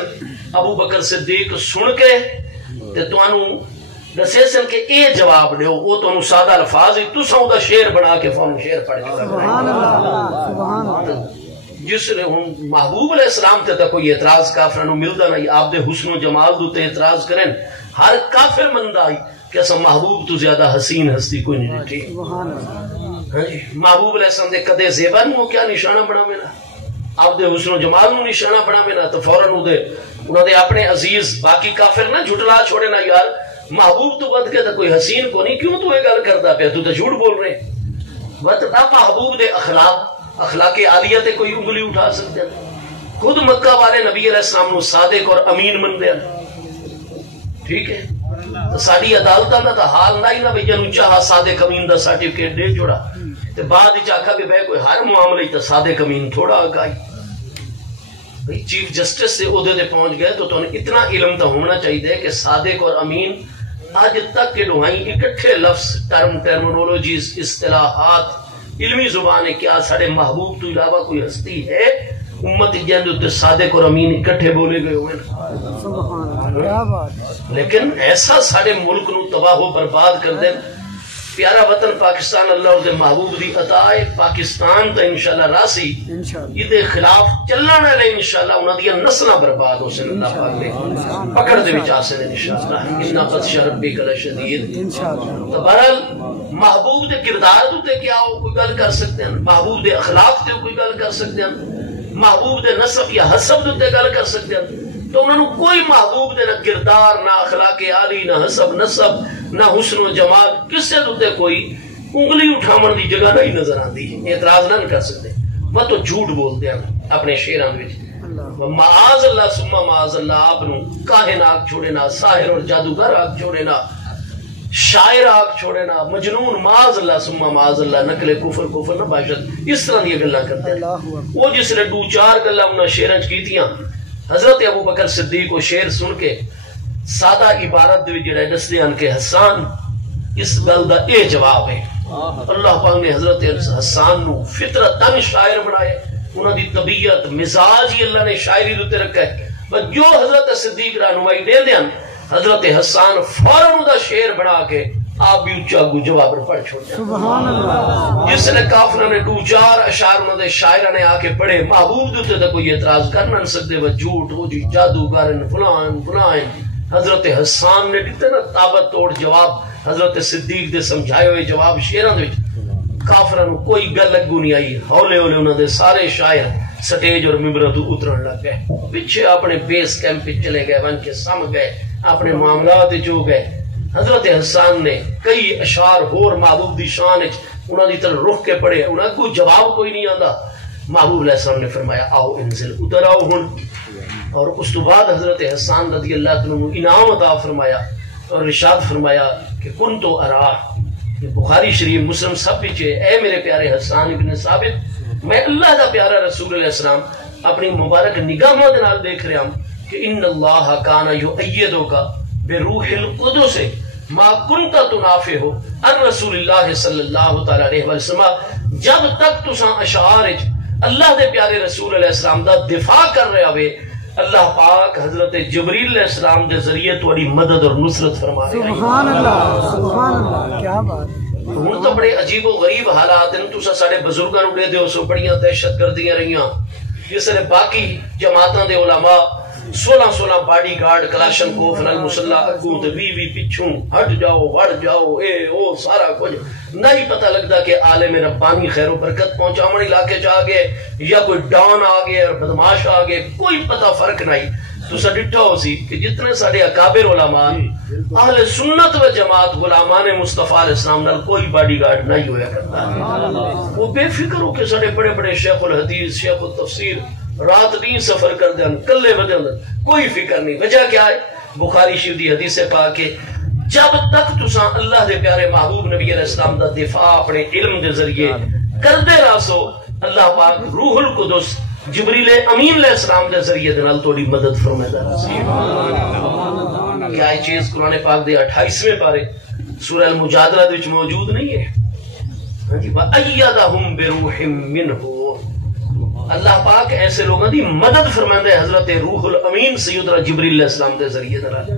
ابو بکر صدیق سن کے تے توانو دسے سن کہ اے جواب دیو وہ توانو سادہ الفاظ ہی تسا دا شیر بنا کے فون شیر پڑھ کے سبحان اللہ جس نے محبوب علیہ السلام تے تا کوئی اعتراض کافرانو ملدا نہیں آپ دے حسن و جمال دوتے اعتراض کریں ہر کافر مندہ آئی کہ ایسا محبوب تو زیادہ حسین ہستی کوئی نہیں ٹھیک محبوب علیہ السلام دے قدے زیبا نو کیا نشانہ بنا مینا آپ دے حسن و جمال نو نشانہ بنا مینا تو فوراً انہوں دے اپنے عزیز باقی کافر نہ جھٹلا چھوڑے نا یار محبوب تو بد کے تا کوئی حسین کو نہیں کیوں تو یہ گل کرتا پہ تو جھوٹ بول رہے وقت محبوب دے اخلاق عالیہ تے کوئی انگلی اٹھا سکتے ہیں خود مکہ والے نبی علیہ السلام نو صادق اور امین من دیا ٹھیک ہے تو ساڑی عدالتہ نہ تا حال نہ ہی نہ بھئی جنو چاہا صادق امین دا سرٹیفکیٹ دے جوڑا تو بعد ہی چاہا کہ بھئی کوئی ہر معاملے تا صادق امین تھوڑا آگائی بھئی چیف جسٹس سے عہدے دے پہنچ گئے تو انہیں اتنا علم تا ہونا چاہیے کہ صادق اور امین آج تک کے ڈوہائیں اکٹھے لفظ ٹرمنولوجیز اصطلاحات علمی زبان ہے کیا ساڑے محبوب تو علاوہ کوئی ہستی ہے امت جن دے صادق اور امین اکٹھے بولے گئے ہوئے نا، سبحان اللہ، کیا بات، لیکن ایسا سارے ملک نو تباہ و برباد کر دے۔ پیارا وطن پاکستان اللہ اور دے محبوب دی عطا ہے، پاکستان تا انشاءاللہ راسی انشاءاللہ یہ دے خلاف چلن والے انشاءاللہ انہاں دی نسلاں برباد ہو سن، اللہ پاک دے پکڑ دے وچ آ سن انشاءاللہ، ان بطش ربک لشدید۔ انشاءاللہ تو بہرحال محبوب دے کردار تے کیا ہو کوئی گل کر سکتے ہیں، محبوب دے اخلاق تے کوئی گل کر سکتے ہیں، محبوب دے نسب یا حسب تے گل کر سکتے ہیں، تو انہوں نے کوئی محبوب دے نہ کردار نہ اخلاق عالی نہ حسب نسب نہ حسن و جمال کسے تے کوئی انگلی اٹھاون دی جگہ نہیں نظر آندی، اعتراض نہ کر سکتے، وہ تو جھوٹ بولتے ہیں اپنے شعراں وچ، معاذ اللہ ثم معاذ اللہ آپ نو کاہن آگ چھوڑے نہ، ساحر اور جادوگر آگ چھوڑے نہ، شاعر آگ چھوڑے نہ، مجنون معاذ اللہ ثم معاذ اللہ، نقل کفر نہ باشد، اس طرح دی گلاں کرتے ہیں۔ وہ جس نے دو چار گلاں انہاں شعراں وچ کیتیاں، حضرت ابو بکر صدیق کو شعر سن کے سادہ عبارت دے جڑے دسدے ہیں کہ حسان اس گل دا اے جواب ہے، اللہ پاک نے حضرت حسان نو فطرتاً شاعر بنایا، انہاں دی طبیعت مزاج ہی اللہ نے شاعری دے رکھا ہے، بس جو حضرت صدیق رہنمائی دے دیاں حضرت حسان فوراً دا شعر بنا کے آپ بھی اچھا گو جواب پڑھ چھوڑ دیا۔ سبحان اللہ، جس نے کافرہ نے دو چار اشعار انہوں نے شاعرہ نے آکے پڑھے، محبوب دوتے تھا کوئی اعتراض کرنا نہ سکتے، وہ جھوٹ وہ جی جادوگرن فلان حضرت حسان نے کتنے نا تابت توڑ جواب حضرت صدیق دے سمجھائے ہوئے جواب شعران دے کافرہ نو کوئی گل لگو نہیں آئی، ہولے انہوں نے سارے شاعر سٹیج اور ممبرہ تو اترن لگ گئے، پیچھے اپنے بیس کیمپ پہ چلے گئے، ون کے سم گئے، اپنے معاملات جو گئے۔ حضرت حسان نے کئی اشعار ہور محبوب دی شان انہوں دی طرح رخ کے پڑھے، انہوں نے کوئی جواب کوئی نہیں آندا، محبوب علیہ السلام نے فرمایا آؤ انزل اتر آؤ ہن، اور اس تو بعد حضرت حسان رضی اللہ عنہ انعام عطا فرمایا اور ارشاد فرمایا کہ کن تو اراہ، بخاری شریف مسلم سب پیچھے، اے میرے پیارے حسان ابن ثابت، میں اللہ دا پیارا رسول علیہ السلام اپنی مبارک نگاہوں دے نال دیکھ رہا ہوں کہ ان اللہ کان یؤیدک بروح القدس ما کنت تنافع ان رسول اللہ صلی اللہ تعالی علیہ وسلم، جب تک تساں اشعار اللہ دے پیارے رسول علیہ السلام دا دفاع کر رہے ہوئے، اللہ پاک حضرت جبریل علیہ السلام دے ذریعے تھوڑی مدد اور نصرت فرما رہے ہیں۔ سبحان اللہ، سبحان اللہ، کیا بات، ہن تو بڑے عجیب و غریب حالات ہیں، تساں ساڈے بزرگاں نوں دے دیو سو بڑیاں دہشت گردیاں رہیاں، جس نے باقی جماعتاں دے علماء 16 باڈی گارڈ کلاشن کوف نال مسلح اگوں تے 20 پچھوں ہٹ جاؤ اے او سارا کچھ نہیں پتہ لگتا کہ عالم ربانی خیر و برکت پہنچاون علاقے چ آ گئے یا کوئی ڈان آ گئے اور بدماش آ گئے، کوئی پتہ فرق نہیں۔ تسا ڈٹھا ہو سی کہ جتنے سارے اکابر علماء اہل سنت و جماعت غلامان مصطفیٰ علیہ السلام نال کوئی باڈی گارڈ نہیں ہویا کرتا، وہ بے فکر ہو کہ سارے بڑے بڑے شیخ الحدیث شیخ التفسیر رات دن سفر کر دیں کلے بدے اندر کوئی فکر نہیں۔ وجہ کیا ہے؟ بخاری شریف دی حدیث سے پاک کہ جب تک تساں اللہ دے پیارے محبوب نبی علیہ السلام دا دفاع اپنے علم دے ذریعے کردے راسو، اللہ پاک روح القدس جبریل امین علیہ السلام دے ذریعے دے نال تھوڑی مدد فرمائے گا۔ کیا یہ چیز قرآن پاک دے 28ویں پارے سورہ المجادلہ دے وچ موجود نہیں ہے؟ وَأَيَّدَهُمْ بِرُوحٍ مِّنْهُ، اللہ پاک ایسے لوگوں دی مدد فرمائے ہے حضرت روح الامین سیدنا جبریل علیہ السلام دے ذریعے دراج۔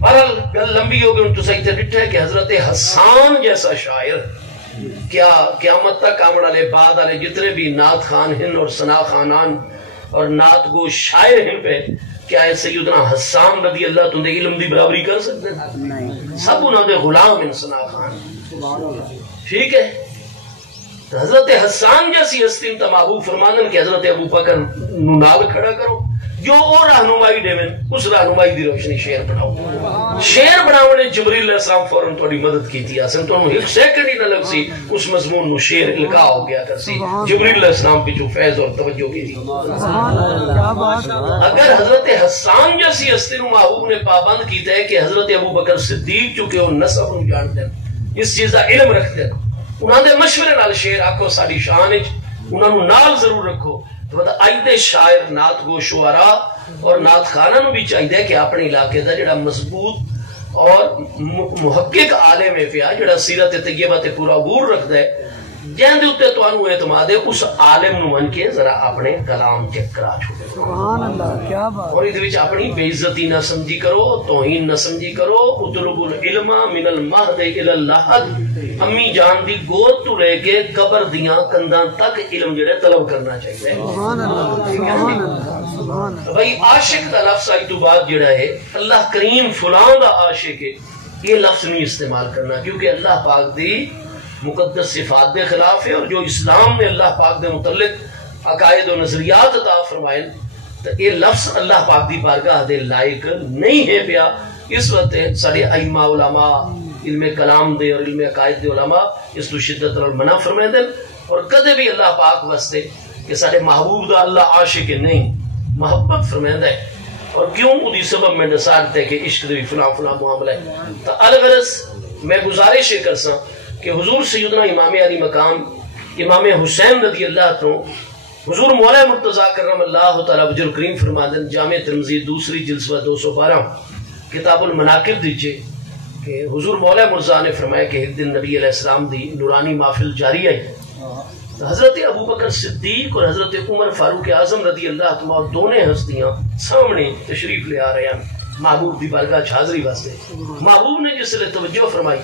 بہرحال گل لمبی ہو گئی، ان تو صحیح تے ڈٹھا ہے کہ حضرت حسان جیسا شاعر کیا قیامت تک آمن والے بعد والے جتنے بھی نعت خان ہن اور ثنا خانان اور نعت گو شاعر ہن پہ کیا ہے سیدنا حسان رضی اللہ تن دے علم دی برابری کر سکتے ہیں؟ سب انہوں دے غلام ان ثنا خان، ٹھیک ہے؟ حضرت حسان جیسی ہستی محبوب فرمانن کہ حضرت ابو بکر نو نال کھڑا کرو، جو اور رہنمائی دے اس رہنمائی دی روشنی شعر بناؤ، شعر بناونے جبریل علیہ السلام فوراً تھوڑی مدد کی تھی، اسن تو ایک سیکنڈ ہی نہ لگ سی اس مضمون نو شعر القاء ہو گیا کر سی، جبریل علیہ السلام پہ جو فیض اور توجہ کی تھی۔ اگر حضرت حسان جیسی ہستی نو محبوب نے پابند کیتا ہے کہ حضرت ابو بکر صدیق چونکہ وہ نسب نو جانتے ہیں، اس چیز کا علم رکھتے ہیں، انہوں نے مشورے نال شعر آکھو ساری شان وچ انہوں نے نال ضرور رکھو، تو آئندے شاعر نعت گو شعراء اور نعت خانہ نو بھی چاہیے کہ اپنے علاقے دا جڑا مضبوط اور محقق عالم ہے پیا جڑا سیرت طیبہ تے پورا عبور رکھدا ہے، جہاں دے اتے تو انو اعتماد ہے اس عالم نو من کے ذرا اپنے کلام چیک کرا چھوڑے. سبحان اللہ کیا بات. اور اس اپنی بے عزتی نہ سمجھی کرو، توہین نہ سمجھی کرو. اطلب العلم من المہد الی اللحد، امی جان دی گود تو لے کے قبر دیاں کنداں تک علم جڑے طلب کرنا چاہیے. سبحان اللہ سبحان اللہ سبحان اللہ. بھائی عاشق دا لفظ آئی تو بعد جڑا ہے اللہ کریم فلاں دا عاشق ہے، یہ لفظ نہیں استعمال کرنا، کیونکہ اللہ پاک دی مقدس صفات دے خلاف ہے. اور جو اسلام نے اللہ پاک دے متعلق عقائد و نظریات عطا فرمائے تو یہ لفظ اللہ پاک دی بارگاہ دے لائق نہیں ہے پیا. اس وقت سارے ائمہ علماء علم کلام دے اور علم عقائد دے علماء اس تو شدت اور منع فرمائے دیں. اور کدے بھی اللہ پاک واسطے کہ سارے محبوب دا اللہ عاشق نہیں، محبت فرمائے دیں. اور کیوں ادھی سبب میں نسالتے کہ عشق دے فلاں فلاں معاملہ ہے. تو الغرض میں گزارش کر سا کہ حضور سیدنا امام علی مقام امام حسین رضی اللہ عنہ حضور مولا مرتضیٰ کرم اللہ تعالی وجہ الکریم فرما دیں جامع ترمذی دوسری جلد 212 کتاب المناقب دیجئے کہ حضور مولا مرتضیٰ نے فرمایا کہ ایک دن نبی علیہ السلام دی نورانی محفل جاری آئی. حضرت ابو بکر صدیق اور حضرت عمر فاروق اعظم رضی اللہ عنہ اور دونوں ہستیاں سامنے تشریف لے آ رہے ہیں محبوب دی بارگاہ حاضری واسطے. محبوب نے جس لئے توجہ فرمائی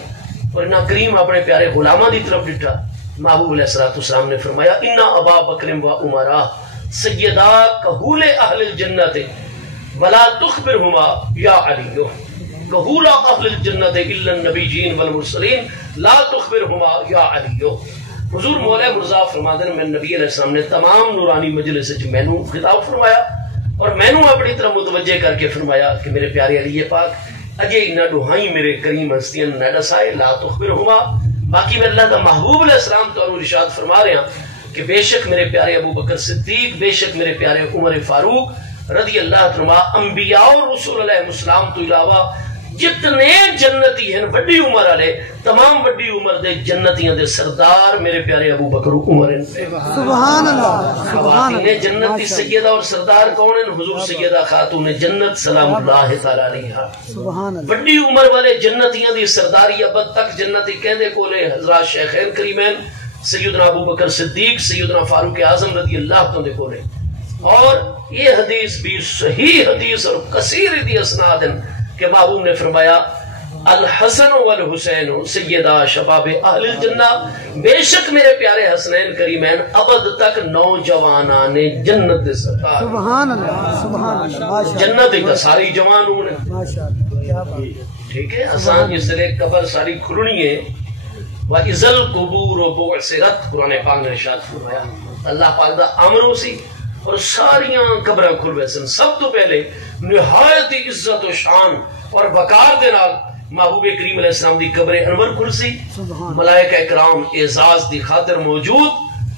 اور انہا کریم اپنے پیارے غلامہ دی طرف ڈٹھا. محبوب علیہ السلام نے فرمایا اِنَّا أَبَا بَكْرٍ وَعُمَرَا سَيِّدَا كَهُولِ أَهْلِ الْجَنَّةِ وَلَا تُخْبِرْهُمَا يَا عَلِيُّ كَهُولَ أَهْلِ الْجَنَّةِ إِلَّا النَّبِيِّينَ وَالْمُرْسَلِينَ لَا تُخْبِرْهُمَا يَا عَلِيُّ. حضور مولا مرزا فرماتے ہیں میں نبی علیہ السلام نے تمام نورانی مجلس سے مینوں خطاب فرمایا اور مینوں اپنی طرف متوجہ کر کے فرمایا کہ میرے پیارے علی پاک اجے نہ ڈوہائی میرے کریم ہستیاں نہ ڈسائے لا تخبرہما. باقی میں اللہ کا محبوب علیہ السلام تو ارشاد فرما رہے ہیں کہ بے شک میرے پیارے ابو بکر صدیق، بے شک میرے پیارے عمر فاروق رضی اللہ عنہ انبیاء اور رسول علیہ السلام تو علاوہ جتنے جنتی ہیں وڈی عمر والے تمام وڈی عمر دے جنتیاں دے سردار میرے پیارے ابو بکر عمر ہیں. سبحان اللہ سبحان اللہ. جنت کی سیدہ اور سردار کون ہیں؟ حضور سیدہ خاتون جنت سلام اللہ تعالی علیہا. سبحان اللہ. وڈی عمر والے جنتیاں دی سرداری ابد تک جنتی کہندے کولے حضرات شیخین کریمین سیدنا ابو بکر صدیق سیدنا فاروق اعظم رضی اللہ عنہ دے کولے. اور یہ حدیث بھی صحیح حدیث اور کثیر دی اسناد ہیں کہ محبوب نے فرمایا الحسن والحسین سیدہ شباب اہل الجنہ، بے شک میرے پیارے حسنین کریمین ابد تک نوجوانان جنت دے سردار. سبحان اللہ سبحان اللہ. جنت کا ساری جوان ہونے ماشاءاللہ کیا بات. ٹھیک ہے. آسان جس طرح قبر ساری کھلنی ہے وَإِذَا الْقُبُورُ بُعْثِرَتْ قرآن پاک نے ارشاد فرمایا اللہ پاک دا امر سی اور ساریاں قبریں کھل ویسن. سب تو پہلے نہایت عزت و شان اور وقار دے نال محبوب کریم علیہ السلام دی قبر انور کرسی ملائکہ اکرام اعزاز دی خاطر موجود.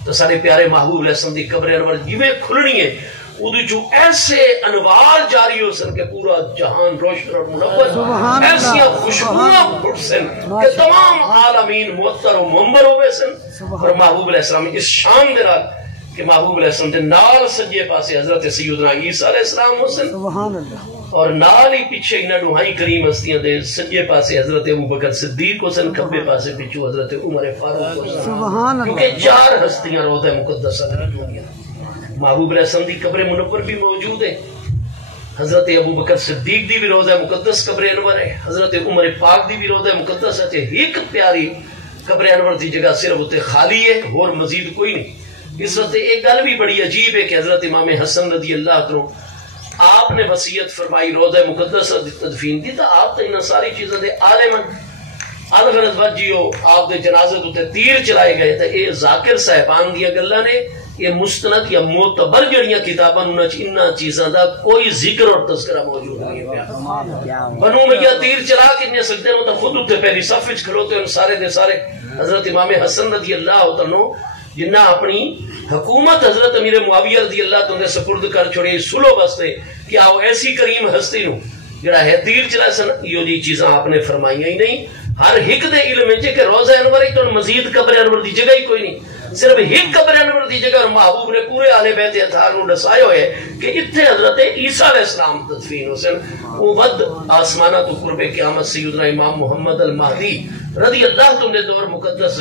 تو سارے پیارے محبوب علیہ السلام دی قبر انور جویں کھلنی ہے ادو جو ایسے انوار جاری ہو سن کہ پورا جہان روشن اور منور، ایسی خوشبوئیں پھٹ سن کہ تمام عالمین معطر و منبر ہوئے سن. اور محبوب علیہ السلام اس شان دے نال کہ محبوب علیہ السلام دے نال سجے پاسے حضرت سیدنا عیسیٰ علیہ السلام حسن سبحان اللہ. اور نال ہی پیچھے انہاں ڈوہائی کریم ہستیاں دے سجے پاسے حضرت ابو بکر صدیق حسن، کھبے پاسے پیچھے حضرت عمر فاروق حسن. سبحان اللہ. کیونکہ چار ہستیاں روضہ مقدسہ میں رکھنیاں. محبوب علیہ السلام دی قبر منور بھی موجود ہے، حضرت ابو بکر صدیق دی بھی روضہ مقدس قبر انور ہے، حضرت عمر پاک دی بھی روضہ مقدس ہے. ایک پیاری قبر انور دی جگہ صرف اتنے خالی ہے اور مزید کوئی نہیں. اس وقت ایک گل بھی بڑی عجیب ہے کہ حضرت امام حسن رضی اللہ عنہ آپ نے وصیت فرمائی روضہ مقدس تدفین دی. تو آپ تو ان ساری چیزوں دے عالم الغرض وجیو آپ دے جنازے تے تیر چلائے گئے. تو یہ ذاکر صاحبان دی گلاں نے، یہ مستند یا معتبر جڑیاں کتاباں ان چیزاں دا کوئی ذکر اور تذکرہ موجود نہیں ہے. بنو امیہ تیر چلا کے سجدے نو تو خود اتنے پہلی صف وچ کھلوتے ہیں سارے دے سارے. حضرت امام حسن رضی اللہ عنہ جنہ اپنی حکومت حضرت امیر معاویہ رضی اللہ عنہ سپرد کر چھوڑی سلو بستے کہ آؤ ایسی کریم ہستی نو جڑا ہے تیر چلا سن. یہ جی چیزاں آپ نے فرمائیاں ہی نہیں. ہر ایک دے علم ہے کہ روضہ انور ہی تو مزید قبر انور دی جگہ ہی کوئی نہیں، صرف ایک قبر انور دی جگہ. اور محبوب نے پورے آل بیت اطہار نو دسائے ہوئے کہ اتنے حضرت عیسیٰ علیہ السلام تدفین حسن. وہ ود آسمانہ تو قرب قیامت سیدنا امام محمد المہدی رضی اللہ عنہ دور مقدس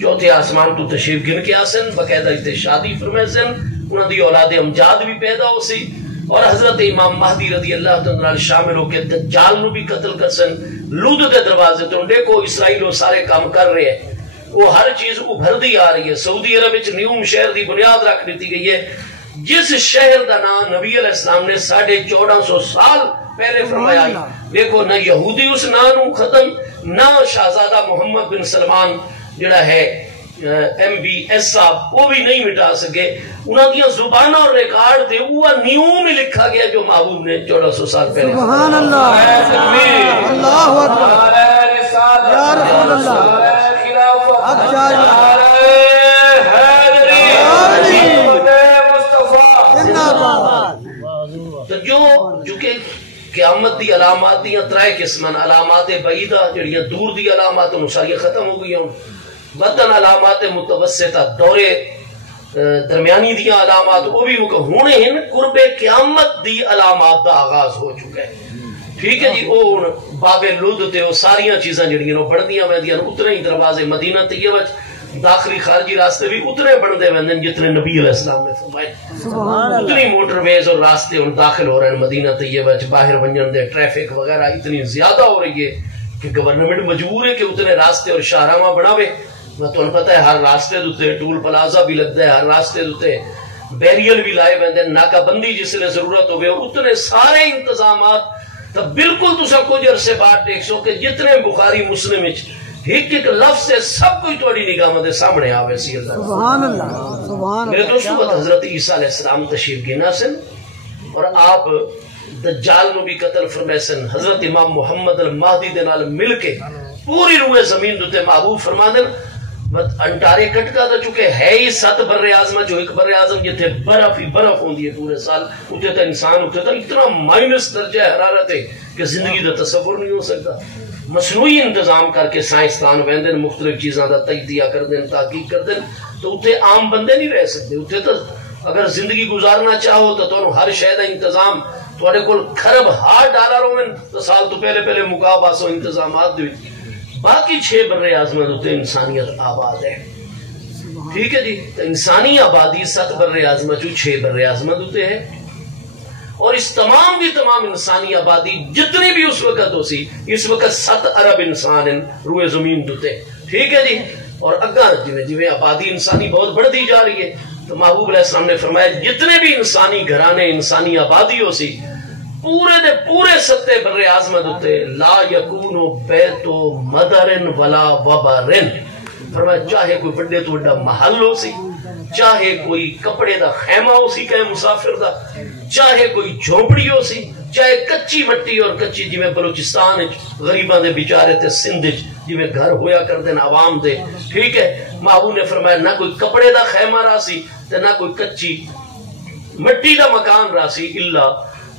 چوتھے آسمان تو تشریف گن کے آسن باقاعدہ اتنے شادی فرمائے سن انہوں دی اولاد امجاد بھی پیدا ہو سی اور حضرت امام مہدی رضی اللہ تعالیٰ شامل ہو کے دجال نو بھی قتل کر سن لود دے دروازے تو دیکھو اسرائیل وہ سارے کام کر رہے ہیں وہ ہر چیز ابھر دی آ رہی ہے سعودی عرب وچ نیوم شہر دی بنیاد رکھ دیتی گئی ہے جس شہر دا نام نبی علیہ السلام نے 1450 سال پہلے فرمایا دیکھو نہ یہودی اس نام ختم نہ شہزادہ محمد بن سلمان جڑا ہے ایم بی ایس صاحب وہ بھی نہیں مٹا سکے انہوں کی زبان اور ریکارڈ تھے وہ نیو میں لکھا گیا جو محبوب نے 1400 سال پہلے سبحان اللہ اللہ اکبر یا رسول اللہ تو جو کہ قیامت دی علامات دیاں ترائے قسمن علامات بعیدہ جڑیاں دور دی علامات ساریاں ختم ہو گئی ہیں وطن علامات متوسطہ دورے درمیانی دیاں علامات وہ بھی ہونے ہیں قرب قیامت دی علامات دا آغاز ہو چکا ہے ٹھیک ہے جی وہ باب لود تے وہ ساریاں چیزاں جڑیاں وہ بڑھدیاں ویندیاں اتنے ہی دروازے مدینہ طیبہ داخلی خارجی راستے بھی اتنے بڑھدے ویندے جتنے نبی علیہ السلام نے فرمائے اتنی موٹر ویز اور راستے ان داخل ہو رہے ہیں مدینہ طیبہ باہر ونجن دے ٹریفک وغیرہ اتنی زیادہ ہو رہی ہے کہ گورنمنٹ مجبور ہے کہ اتنے راستے اور شاہراہاں بناوے تو پتہ ہے ہر راستے دوتے ٹول پلازا بھی لگتا ہے ہر راستے دوتے بیریل بھی لائے ویندے ناکہ بندی جس لئے ضرورت ہوئے اتنے سارے انتظامات تو بالکل تو سب کچھ عرصے بات دیکھ سو کہ جتنے بخاری مسلم ایک ایک لفظ سے سب کچھ توڑی نگاہ میں سامنے آوے سی اللہ سبحان اللہ سبحان میرے دوستو حضرت عیسیٰ علیہ السلام تشریف گنا سن اور آپ دجال نو بھی قتل فرمائے سن حضرت امام محمد المہدی دے نال مل کے پوری روئے زمین دوتے محبوب فرما دن انٹارے کٹکا دا چکے ہے ہی 7 بر اعظم جو ایک بر اعظم جتے برف ہی برف ہوندی ہے پورے سال اٹھے تا انسان اٹھے تا اتنا مائنس درجہ حرارت ہے کہ زندگی دا تصور نہیں ہو سکتا مصنوعی انتظام کر کے سائنسدان ویندن مختلف چیزاں دا تجزیہ کر دیں تحقیق کر دیں تو اتھے عام بندے نہیں رہ سکتے اتھے تو اگر زندگی گزارنا چاہو تو تو ہر شے دا انتظام تھوڑے کول خرب $100 ہوئے تو سال تو پہلے مقابلہ سو انتظامات دے باقی 6 بر اعظم ہوتے انسانیت آباد ہے ٹھیک ہے جی تو انسانی آبادی 7 بر اعظم جو 6 بر اعظم ہوتے ہیں اور اس تمام کی تمام انسانی آبادی جتنی بھی اس وقت ہو سی اس وقت 7 ارب انسان روئے زمین دوتے ٹھیک ہے جی اور اگر جویں آبادی انسانی بہت بڑھ دی جا رہی ہے تو محبوب علیہ السلام نے فرمایا جتنے بھی انسانی گھرانے انسانی آبادی ہو سی پورے دے پورے 7 بر اعظم دوتے لا یکونو بیتو مدرن ولا وبرن فرمایا چاہے کوئی بڑے تو بڑا محل ہو سی چاہے کوئی کپڑے دا خیمہ ہو سی کہے مسافر دا چاہے کوئی جھوپڑی ہو سی چاہے کچی مٹی اور کچی جی میں بلوچستان غریباں دے بیچارے تے سندھ جی میں گھر ہویا کر دیں عوام دے ٹھیک ہے محبوب نے فرمایا نہ کوئی کپڑے دا خیمہ راسی تے نہ کوئی کچی مٹی دا مکان راسی اللہ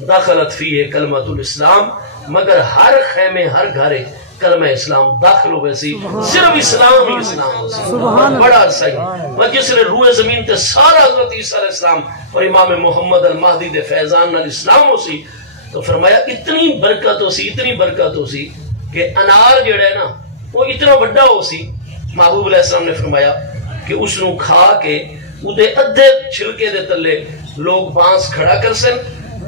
داخلت فیہ کلمت الاسلام مگر ہر خیمے ہر گھرے کلمہ اسلام داخل ہوئے سی صرف اسلام ہی اسلام ہو سی بڑا عرصہ ہی وہ جس نے روح زمین تے سارا حضرت عیسیٰ علیہ السلام اور امام محمد المہدی دے فیضان الاسلام ہو سی تو فرمایا اتنی برکت ہو سی کہ انار جڑا ہے نا وہ اتنا بڑا ہو سی محبوب علیہ السلام نے فرمایا کہ اس نو کھا کے ادھے ادھے چھلکے دے تلے لوگ بانس کھڑا کر سن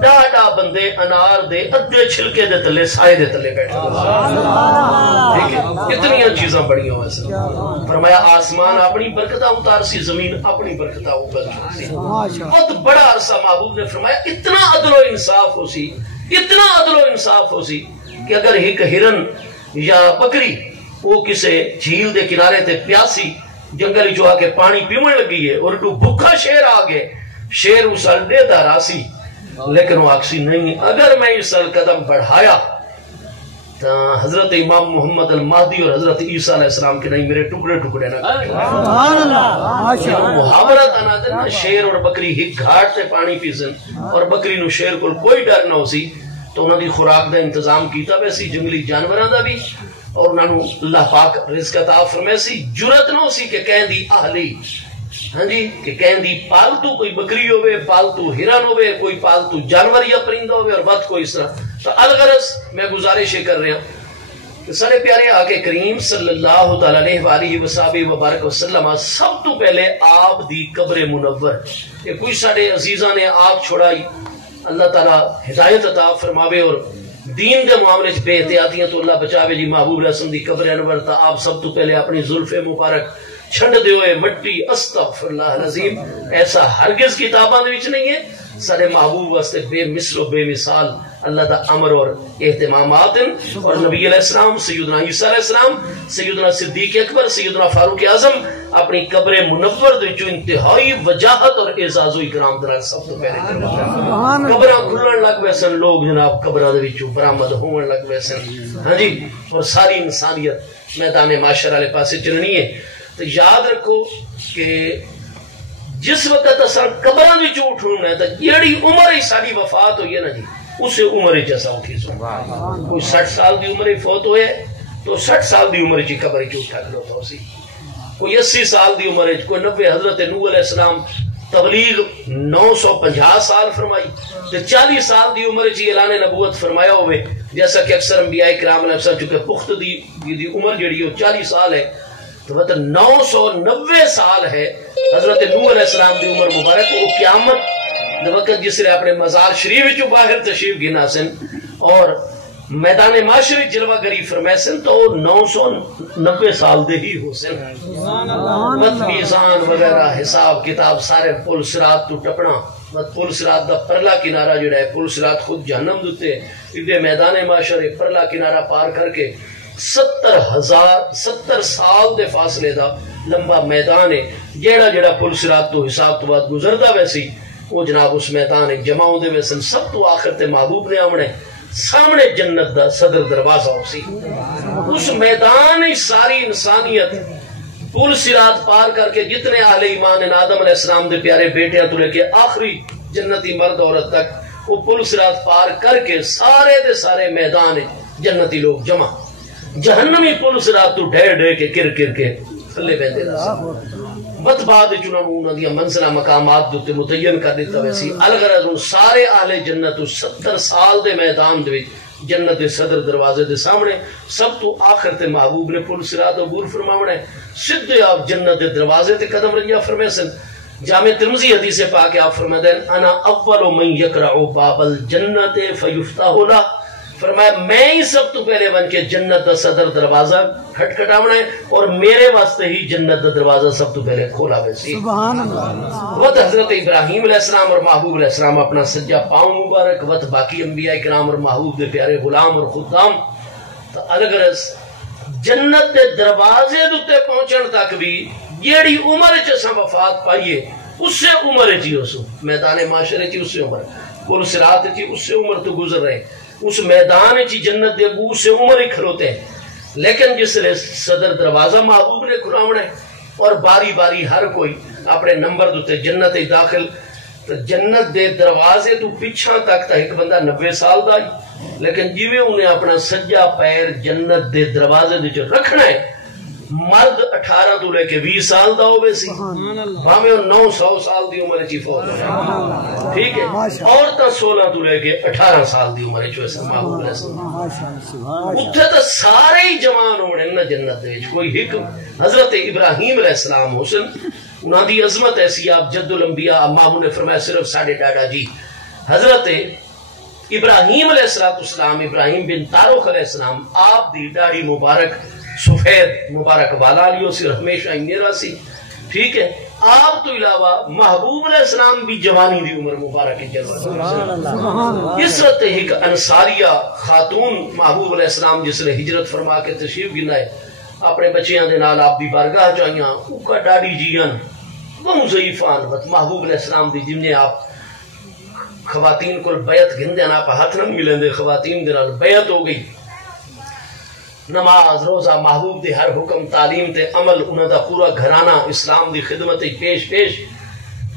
ڈاڈا بندے انار دے ادھے چھلکے دے تلے سائے دے تلے بیٹھے ٹھیک ہے کتنی چیزاں بڑی ہوئے سن فرمایا آسمان اپنی برکتہ اتار سی زمین اپنی برکتہ اوپر سی بہت بڑا عرصہ محبوب نے فرمایا اتنا عدل و انصاف ہو سی کہ اگر ایک ہرن یا بکری وہ کسے جھیل دے کنارے تے پیاسی جنگلی جو آکے پانی پیمن لگی ہے اور تو بھکا شیر آگے شیر اس اڈے دا راسی لیکن وہ آکسی نہیں اگر میں اس قدم بڑھایا تو حضرت امام محمد المہدی اور حضرت عیسیٰ علیہ السلام کے نہیں میرے ٹکڑے نہ محاورت آنا دینا شیر اور بکری ہی گھاٹ سے پانی پیسن اور بکری نو شیر کو کوئی ڈر نہ ہو سی تو انہوں نے خوراک دا انتظام کیتا ویسی جنگلی جانوران دا بھی اور انہوں نے اللہ پاک رزق عطا فرمائے سی جرت نہ ہو سی کہ کہیں دی اہلی ہاں جی کہ کہیں دی پالتو کوئی بکری ہوئے پالتو ہرن ہوئے کوئی پالتو جانور یا پرندہ ہوئے اور وقت کو اس طرح تو الغرض میں گزارش کر رہا ہوں سارے پیارے آقا کریم صلی اللہ تعالی علیہ وآلہ وصحبہ وبارک وسلم سب تو پہلے آپ دی قبر منور کہ کوئی سارے عزیزاں نے آپ چھوڑائی، اللہ تعالی ہدایت عطا فرماوے اور دین دے معاملے چ بے احتیاطیاں تو اللہ بچاوے جی۔ محبوب رسم دی قبر انور تا آپ سب تو پہلے اپنی زلف مبارک چھنڈ دے ہوئے مٹی، استغفر اللہ العظیم، ایسا ہرگز کتاباں دے وچ نہیں ہے۔ سارے محبوب واسطے بے مثل و بے مثال اللہ دا امر اور اہتمامات ہیں، اور نبی علیہ السلام، سیدنا عیسیٰ علیہ السلام، سیدنا صدیق اکبر، سیدنا فاروق اعظم اپنی قبر منور دے جو انتہائی وجاہت اور اعزاز و اکرام دران سب تو پہلے قبراں کھلن لگ ویسن، لوگ جناب قبراں دے وچوں برآمد ہون لگ ویسن، ہاں جی، اور ساری انسانیت میدان معاشر والے پاسے چلنی ہے۔ تو یاد رکھو کہ جس وقت اساں قبراں وچوں اٹھنا ہے تو جیڑی عمر ہی ساری وفات ہوئی ہے نا جی، اسے عمر جیسا اٹھی سو۔ کوئی 60 سال دی عمر فوت ہوئے تو 60 سال دی عمر چی قبر چ اٹھا کھلوتا ہو سی، کوئی 80 سال دی عمر، کوئی 90۔ حضرت نوح علیہ السلام تبلیغ 950 سال فرمائی تو 40 سال دی عمر چی اعلان نبوت فرمایا ہوئے، جیسا کہ اکثر انبیاء کرام علیہ السلام چونکہ پخت دی عمر جڑی ہو 40 سال ہے تو مطلب 990 سال ہے حضرت نوح علیہ السلام دی عمر مبارک۔ وہ قیامت وقت جس نے اپنے مزار شریف چو باہر تشریف گنا سن اور میدان معاشر جلوہ گری فرمائے سن تو 990 سال دے ہی ہو سن۔ مت میزان وغیرہ حساب کتاب سارے پل صراط تو ٹپنا، مت پل صراط دا پرلا کنارہ جڑا ہے، پل صراط خود جہنم دوتے ادھے میدان معاشر پرلا کنارہ پار کر کے 70 سال دے فاصلے دا لمبا میدان ہے، جیڑا پل صراط تو حساب تو بعد گزردہ ویسی وہ جناب اس میدان جماؤں دے ویسن۔ سب تو آخر تے محبوب نے آمنے سامنے جنت دا صدر دروازہ ہو سی، اس میدان ہی ساری انسانیت پل صراط پار کر کے جتنے اہل ایمان ہیں آدم علیہ السلام دے پیارے بیٹیاں تو لے کے آخری جنتی مرد عورت تک وہ پل صراط پار کر کے سارے دے سارے میدان جنتی لوگ جمع، جہنمی پل صراط تو ڈھیر ڈھیر کے کر کے تھلے بہندے دا بت بعد انہوں نے منزلہ مقامات دوتے متعین کر دیتا ویسی۔ الغرض ان سارے اہل جنت 70 سال دے میدان دے جنت دے صدر دروازے دے سامنے سب تو آخر تے محبوب نے پل صراط عبور فرماونا ہے، سدھے آپ جنت دے دروازے تے قدم رنجا فرمائے سن۔ جامع ترمذی حدیث پاک آپ فرمائے دیں انا اول من یقرع باب الجنت فیفتح لہ، فرمایا میں ہی سب تو پہلے بن کے جنت دا صدر دروازہ کھٹکھٹاونا ہے اور میرے واسطے ہی جنت دا دروازہ سب تو پہلے کھولا ویسی۔ سبحان اللہ۔ وقت حضرت ابراہیم علیہ السلام اور محبوب علیہ السلام اپنا سجا پاؤں مبارک، وقت باقی انبیاء کرام اور محبوب دے پیارے غلام اور خدام تو الغرض جنت دے دروازے دوتے پہنچن تک بھی جیڑی عمر چسا وفات پائیے اس سے عمر چی اسو میدان معاشرے چی اس سے عمر، پل صراط چی اس سے عمر تو گزر رہے، اس میدان چی جنت دے گو سے عمر ہی کھلوتے ہیں۔ لیکن جس لئے صدر دروازہ محبوب نے کھلاونا ہے اور باری باری ہر کوئی اپنے نمبر دوتے جنت ہی داخل، تو جنت دے دروازے تو پیچھا تک تا ایک بندہ 90 سال دا ہی، لیکن جیوے انہیں اپنا سجا پیر جنت دے دروازے دے جو رکھنا ہے، مرد 18 تو لے کے 20 سال دا ہوئے سی، ہمیں 900 سال دی عمر چی فوت ہے، ٹھیک ہے، عورتاں 16 تو لے کے 18 سال دی عمر چی ویسے محبوب علیہ السلام اتھے تا سارے ہی جوان ہونے نا جنت دے کوئی حکم۔ حضرت ابراہیم علیہ السلام حسن انہاں دی عظمت ایسی، آپ جد الانبیاء اماموں نے فرمایا صرف ساڑھے ڈاڈا جی حضرت ابراہیم علیہ السلام، ابراہیم بن تاروخ علیہ السلام، آپ دی ڈاڑی مبارک سفید مبارک والا لیو سی ہمیشہ انیرا سی، ٹھیک ہے، آپ تو علاوہ محبوب علیہ السلام بھی جوانی دی عمر مبارک جلوہ اس وقت ایک انصاریہ خاتون محبوب علیہ السلام جس نے ہجرت فرما کے تشریف گنائے اپنے بچیاں دے نال آپ دی بارگاہ چاہیاں اوکا ڈاڑی جیان بہت ضعیفان بت محبوب علیہ السلام دی جنہیں آپ خواتین کو بیعت گھندے نا پا ہاتھ نہ ملیں دے، خواتین دے نال بیعت ہو گئی، نماز روزہ محبوب دے ہر حکم تعلیم تے عمل انہاں دا پورا گھرانہ اسلام دی خدمت پیش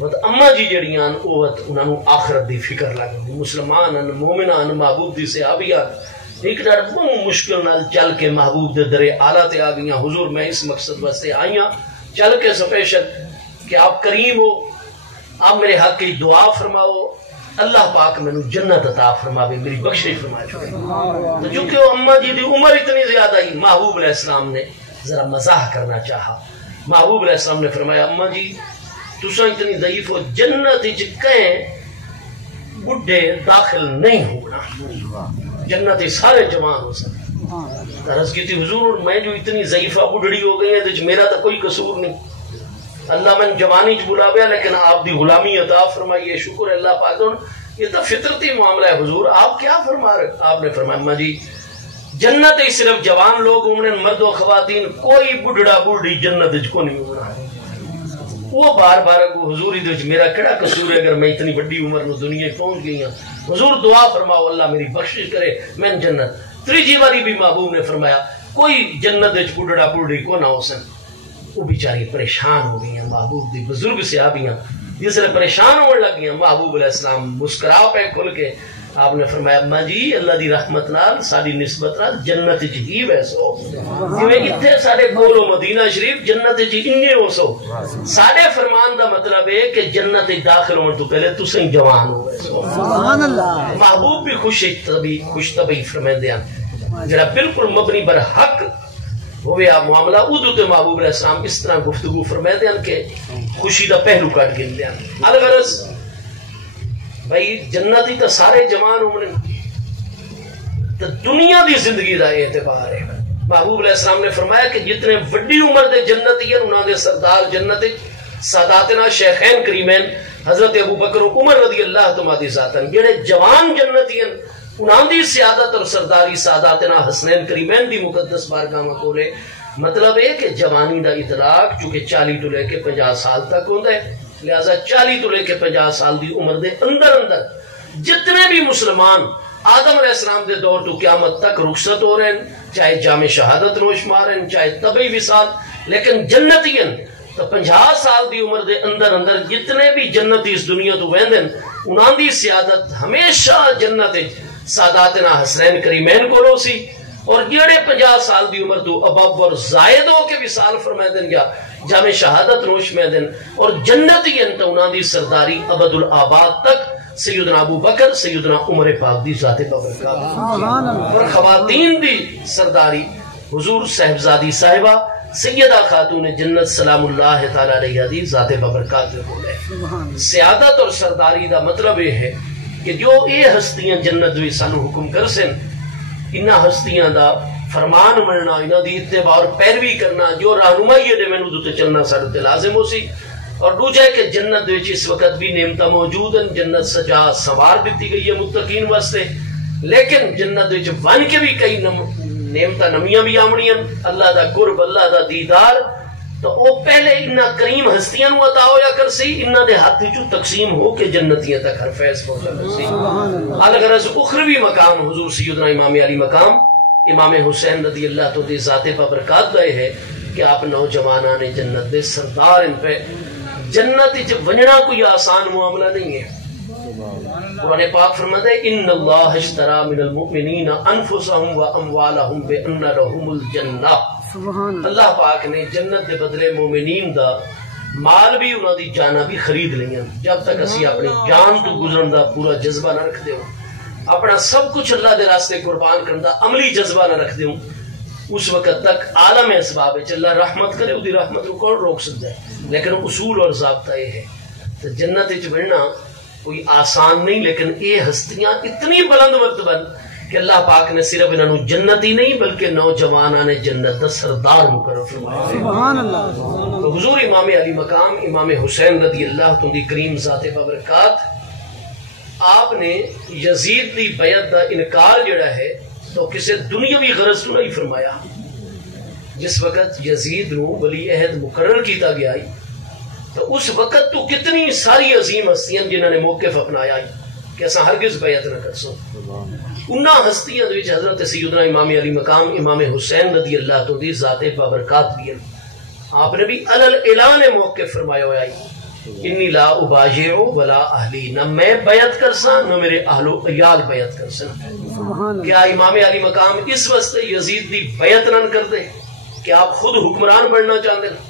وقت اما جی جڑیاں اوت انہاں نو آخرت دی فکر لگ گئی، مسلمان ان مومنان محبوب دی صحابیہ ایک ڈر بہت مشکل نال چل کے محبوب دے درے آلہ تے آ گئیاں، حضور میں اس مقصد واسطے آئیاں چل کے سپیشل کہ آپ کریم ہو، آپ میرے حق کی دعا فرماؤ، اللہ پاک میں جنت عطا فرماوے، میری بخشش فرمائے۔ تو چونکہ وہ اماں جی دی عمر اتنی زیادہ ہی، محبوب علیہ السلام نے ذرا مزاح کرنا چاہا۔ محبوب علیہ السلام نے فرمایا اماں جی تساں اتنی ضعیف ہو، جنت وچ کہیں بڈھے داخل نہیں ہونا، جنت سارے جوان ہو سکتے۔ عرض کی تھی حضور میں جو اتنی ضعیفہ بڈھڑی ہو گئی ہے میرا تو کوئی قصور نہیں، اللہ من جوانی چ بلاویا لیکن آپ دی غلامی عطا فرمائیے، شکر ہے اللہ پاک۔ یہ تو فطرتی معاملہ ہے حضور، آپ کیا فرما رہے؟ آپ نے فرمایا اماں جی جنت ہی صرف جوان لوگ ہونے، مرد و خواتین کوئی بڈھڑا بڈھی جنت کو نہیں ہونا۔ وہ بار بار کو حضور میرا کیڑا قصور ہے اگر میں اتنی بڑی عمر میں دنیا پہنچ گئی ہوں، حضور دعا فرماؤ اللہ میری بخشش کرے میں جنت۔ تیجی باری بھی محبوب نے فرمایا کوئی جنت بڈھڑا بڈھی کو نہ ہو سن۔ وہ بیچاری پریشان ہو گئی ہیں، محبوب دی بزرگ صحابیاں جس نے پریشان ہونے لگ گئی، محبوب علیہ السلام مسکرا پہ کھل کے آپ نے فرمایا اماں جی اللہ دی رحمت نال ساری نسبت نال جنت وچ ہی ویسو جویں ایتھے ساڈے کولو مدینہ شریف جنت وچ انجے ہو سو۔ ساڈے فرمان دا مطلب ہے کہ جنت وچ داخل ہون تو پہلے تسیں جوان ہو ویسو۔ سبحان اللہ۔ محبوب بھی خوش طبعی فرماندے ہیں جڑا بالکل مبنی بر حق ہوئے آپ معاملہ ادو تے محبوب علیہ السلام اس طرح گفتگو فرماندے ہیں کہ خوشی دا پہلو کٹ گندے ہیں۔ الغرض بھائی جنتی تو سارے جوان ہونے تو دنیا دی زندگی دا اعتبار ہے۔ محبوب علیہ السلام نے فرمایا کہ جتنے وڈی عمر دے جنتی ہیں انہاں دے سردار جنت ساداتنا شیخین کریمین حضرت ابو بکر و عمر رضی اللہ تعالیٰ دی ذاتن، جڑے جوان جنتی ہیں انہاں دی سیادت اور سرداری ساداتنا حسنین کریمین دی مقدس بارگاہ میں کولے۔ مطلب ہے کہ جوانی دا اطلاق چونکہ 40 تو لے کے 50 سال تک ہوتا ہے، لہذا 40 تو لے کے 50 سال دی عمر دے اندر جتنے بھی مسلمان آدم علیہ السلام دے دور تو قیامت تک رخصت ہو رہے ہیں، چاہے جام شہادت نوش مار ہیں چاہے طبعی وصال، لیکن جنتی ہیں تو 50 سال دی عمر دے اندر جتنے بھی جنتی اس دنیا تو ویندن انہاں دی سیادت ہمیشہ جنت ساداتنا حسنین کریمین کو رو سی، اور جڑے 50 سال دی عمر تو اباب اور زائد ہو کے وصال فرمائے دن یا جامع شہادت نوش میں دن اور جنتی انتا انہاں دی سرداری ابد الآباد تک سیدنا ابو بکر سیدنا عمر پاک دی ذات بابرکات، اور خواتین دی سرداری حضور صاحبزادی صاحبہ سیدہ خاتون جنت سلام اللہ تعالیٰ علیہ دی ذات بابرکات میں بولے۔ سیادت اور سرداری دا مطلب یہ ہے کہ جو اے ہستیاں جنت بھی سانو حکم کر سن انہاں ہستیاں دا فرمان مننا، انہاں دی اتباع اور پیروی کرنا، جو رہنمائی دے مینوں دوتے چلنا سارے تے لازم ہو سی۔ اور دوجہ ہے کہ جنت وچ اس وقت بھی نعمتاں موجود ہیں، جنت سجا سوار دیتی گئی ہے متقین واسطے، لیکن جنت وچ ون کے بھی کئی نعمتاں نمیاں بھی آمنی ہیں، اللہ دا قرب اللہ دا دیدار، تو وہ پہلے انہاں کریم ہستیاں نو عطا ہویا کر سی، انہاں دے ہاتھ وچوں تقسیم ہو کے جنتیاں تک ہر فیض پہنچا کر سی۔ الغرض اخروی مقام حضور سیدنا امام علی مقام امام حسین رضی اللہ تو دی ذات بابرکات دے ہے کہ آپ نوجوانان جنت دے سردار ان پہ جنت جب ونجنا کوئی آسان معاملہ نہیں ہے۔ قرآن پاک فرماتا ہے ان اللہ اشترى من المؤمنین انفسهم واموالهم بان لهم الجنہ۔ اللہ پاک نے جنت دے بدلے مومنین دا مال بھی انہاں دی جانا بھی خرید لئیاں۔ جب تک اسی اپنی جان تو گزرن دا پورا جذبہ نہ رکھ دے ہوں، اپنا سب کچھ اللہ دے راستے قربان کرن دا عملی جذبہ نہ رکھ دے ہوں، اس وقت تک عالم اسباب ہے اللہ رحمت کرے، وہ دی رحمت کو کون روک سکتا ہے؟ لیکن اصول اور ضابطہ یہ ہے تو جنت وچ بڑھنا کوئی آسان نہیں، لیکن یہ ہستیاں اتنی بلند مرتبہ کہ اللہ پاک نے صرف انہوں جنت ہی نہیں بلکہ نوجوانان نے جنت دا سردار مقرر فرمایا۔ سبحان اللہ۔ تو حضور امام علی مقام امام حسین رضی اللہ عنہ دی کریم ذات بابرکات آپ نے یزید دی بیعت دا انکار جڑا ہے تو کسی دنیاوی غرض تو نہیں فرمایا۔ جس وقت یزید نو ولی عہد مقرر کیتا گیا تو اس وقت تو کتنی ساری عظیم ہستیاں جنہوں نے موقف اپنایا کہ ایسا ہرگز بیعت نہ کر سو۔ انہاں ہستیاں دے وچ حضرت سیدنا امام علی مقام امام حسین رضی اللہ تو دی ذات بابرکات بھی ہیں۔ آپ نے بھی علل اعلان موقف فرمایا ہوا ہے انی لا اباجع ولا اہلی، نہ میں بیعت کرساں نہ میرے اہل و عیال بیعت کرساں۔ کیا امام علی مقام اس واسطے یزید دی بیعت نہ کر دے کہ آپ خود حکمران بننا چاہتے ہیں؟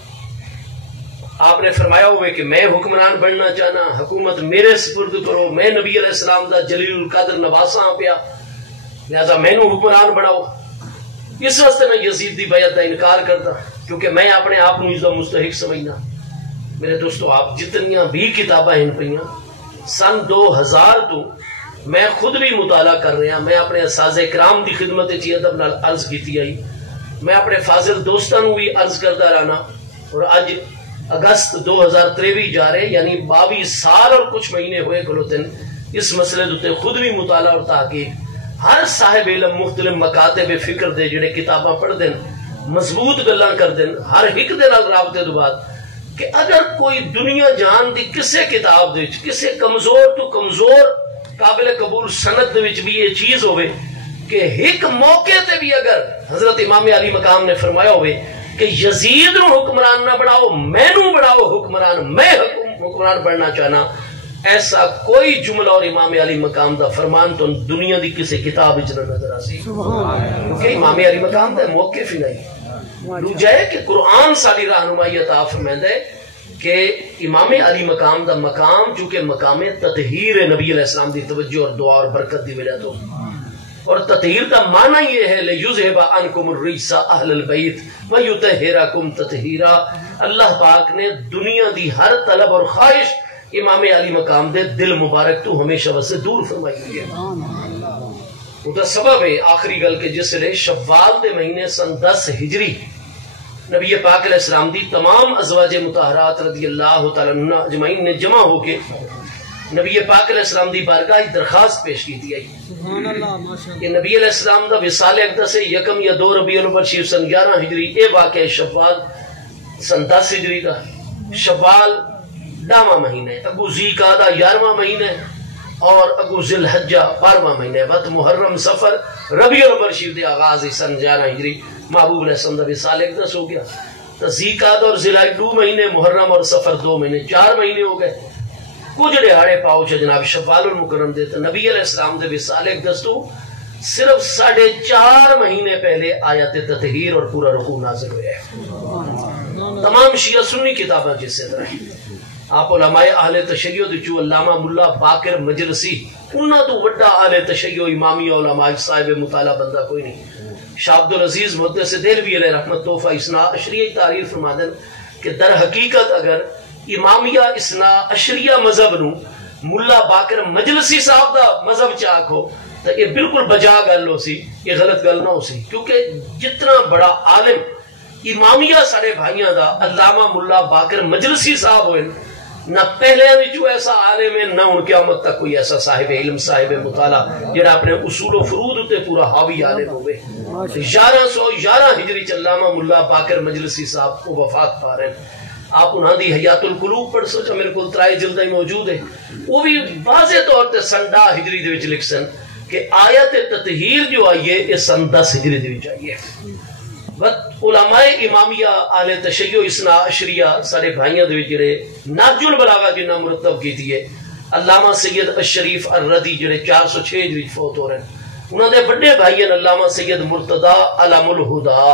آپ نے فرمایا ہوئے کہ میں حکمران بننا چاہنا، حکومت میرے سپرد کرو، میں نبی علیہ السلام دا جلیل القدر نواسا ہاں پیا، لہذا میں نو حکمران بناؤ۔ اس واسطے میں یزید دی بیعت دا انکار کرتا، کیونکہ میں اپنے آپ کو اس دا مستحق سمجھنا۔ میرے دوستو، آپ جتنیاں بھی کتاباں ہیں پہیاں سن 2000 تو میں خود بھی مطالعہ کر رہا، میں اپنے اساتذہ کرام دی خدمت چی ادب نال عرض کیتی آئی، میں اپنے فاضل دوستاں نو بھی عرض کرتا رہنا، اور اج اگست 2023 جا رہے، یعنی 22 سال اور کچھ مہینے ہوئے گلوتن اس مسئلے دوتے خود بھی مطالعہ اور تحقیق۔ ہر صاحب علم مختلف مکاتب فکر دے جڑے کتاباں پڑھ دیں، مضبوط گلاں کر دیں، ہر ایک دے نال رابطے دو بات کہ اگر کوئی دنیا جان دی کسے کتاب دے کسے کمزور تو کمزور قابل قبول سند دے وچ بھی یہ چیز ہوئے کہ ایک موقع تے بھی اگر حضرت امام علی مقام نے فرمایا ہوئے کہ یزید نو حکمران نہ بناؤ، میں نو بناؤ حکمران، میں حکمران بننا چاہنا، ایسا کوئی جملہ اور امام علی مقام دا فرمان تو دنیا دی کسی کتاب وچ نہ نظر آسی، کیونکہ امام علی مقام دا موقف ہی نہیں۔ دوجا ہے کہ قرآن ساری رہنمائی عطا فرمائندا ہے کہ امام علی مقام دا مقام چونکہ مقام تطہیر نبی علیہ السلام دی توجہ اور دعا اور برکت دی وجہ تو، اور تطہیر کا معنی یہ ہے لِيُذْهِبَ عَنْكُمُ الرِّجْسَ أَهْلَ الْبَيْتِ وَيُطَهِّرَكُمْ تَطْهِيرًا۔ اللہ پاک نے دنیا دی ہر طلب اور خواہش امام علی مقام دے دل مبارک تو ہمیشہ واسے دور فرمائی ہوئی ہے۔ وہ دا سبب ہے آخری گل کے جس لئے شوال دے مہینے سن 10 ہجری نبی پاک علیہ السلام دی تمام ازواج مطہرات رضی اللہ تعالیٰ عنہ اجمعین نے جمع ہو کے نبی پاک علیہ السلام دی بارگاہ درخواست پیش کی تھی آئی کہ نبی علیہ السلام دا وصال اقدس سے یکم یا 2 ربیع الاول شریف سن 11 ہجری اے واقع شوال سن 10 ہجری دا شوال 10واں مہینہ ہے، اگو ذیقعدہ 11واں مہینہ ہے، اور اگو ذی الحجہ 12واں مہینہ ہے، وقت محرم سفر ربیع الاول شریف دے آغاز سن 11 ہجری محبوب علیہ السلام دا وصال اقدس ہو گیا۔ تو ذیقعدہ اور ذی الحجہ 2 مہینے، محرم اور سفر 2 مہینے، 4 مہینے ہو گئے۔ کچھ دہاڑے پاؤ چ جناب شوال المکرم دے تو نبی علیہ السلام دے وصال اقدس تو صرف 4.5 مہینے پہلے آیت تطہیر اور پورا رکوع نازل ہوئے ہیں۔ تمام شیعہ سنی کتابیں جس سے طرح آپ علماء اہل تشیع جو علامہ ملا باقر مجلسی انہاں تو وڈا اہل تشیع امامی علماء صاحب مطالعہ بندہ کوئی نہیں۔ شاہ عبدالعزیز محدث دہلوی علیہ رحمت تحفہ اثنا عشریہ تعریف فرما دیں کہ در حقیقت اگر امامیہ اثنا عشریہ مذہب نو ملا باقر مجلسی صاحب دا مذہب چاک ہو تو یہ بالکل بجا گل ہو سی، یہ غلط گل نہ ہو سی، کیونکہ جتنا بڑا عالم امامیہ سارے بھائیاں دا علامہ ملا باقر مجلسی صاحب ہوئے، نہ پہلے وچوں ایسا عالم ہے نہ ان قیامت تک کوئی ایسا صاحب علم صاحب مطالعہ جڑا اپنے اصول و فروض تے پورا حاوی عالم ہوئے۔ 1111 ہجری چ علامہ ملا باقر مجلسی صاحب کو وفات پا رہے ہیں۔ آپ انہاں دی حیات القلوب پڑھ سوچا، میرے کو 3 جلدیں موجود ہے، وہ بھی واضح طور تے سن 10 ہجری دے وچ لکھ سن کہ آیت تطہیر جو آئی ہے یہ سن 10 ہجری دے وچ آئی ہے۔ علماء امامیہ اہل تشیع اثنا عشریہ سارے بھائیاں دے وچ جڑے نہج البلاغہ جنہ مرتب کیتی ہے علامہ سید الشریف الردی جڑے 406 ہجری فوت ہو رہے ہیں، انہاں دے بڑے بھائی ہیں علامہ سید مرتضی علم الہدا،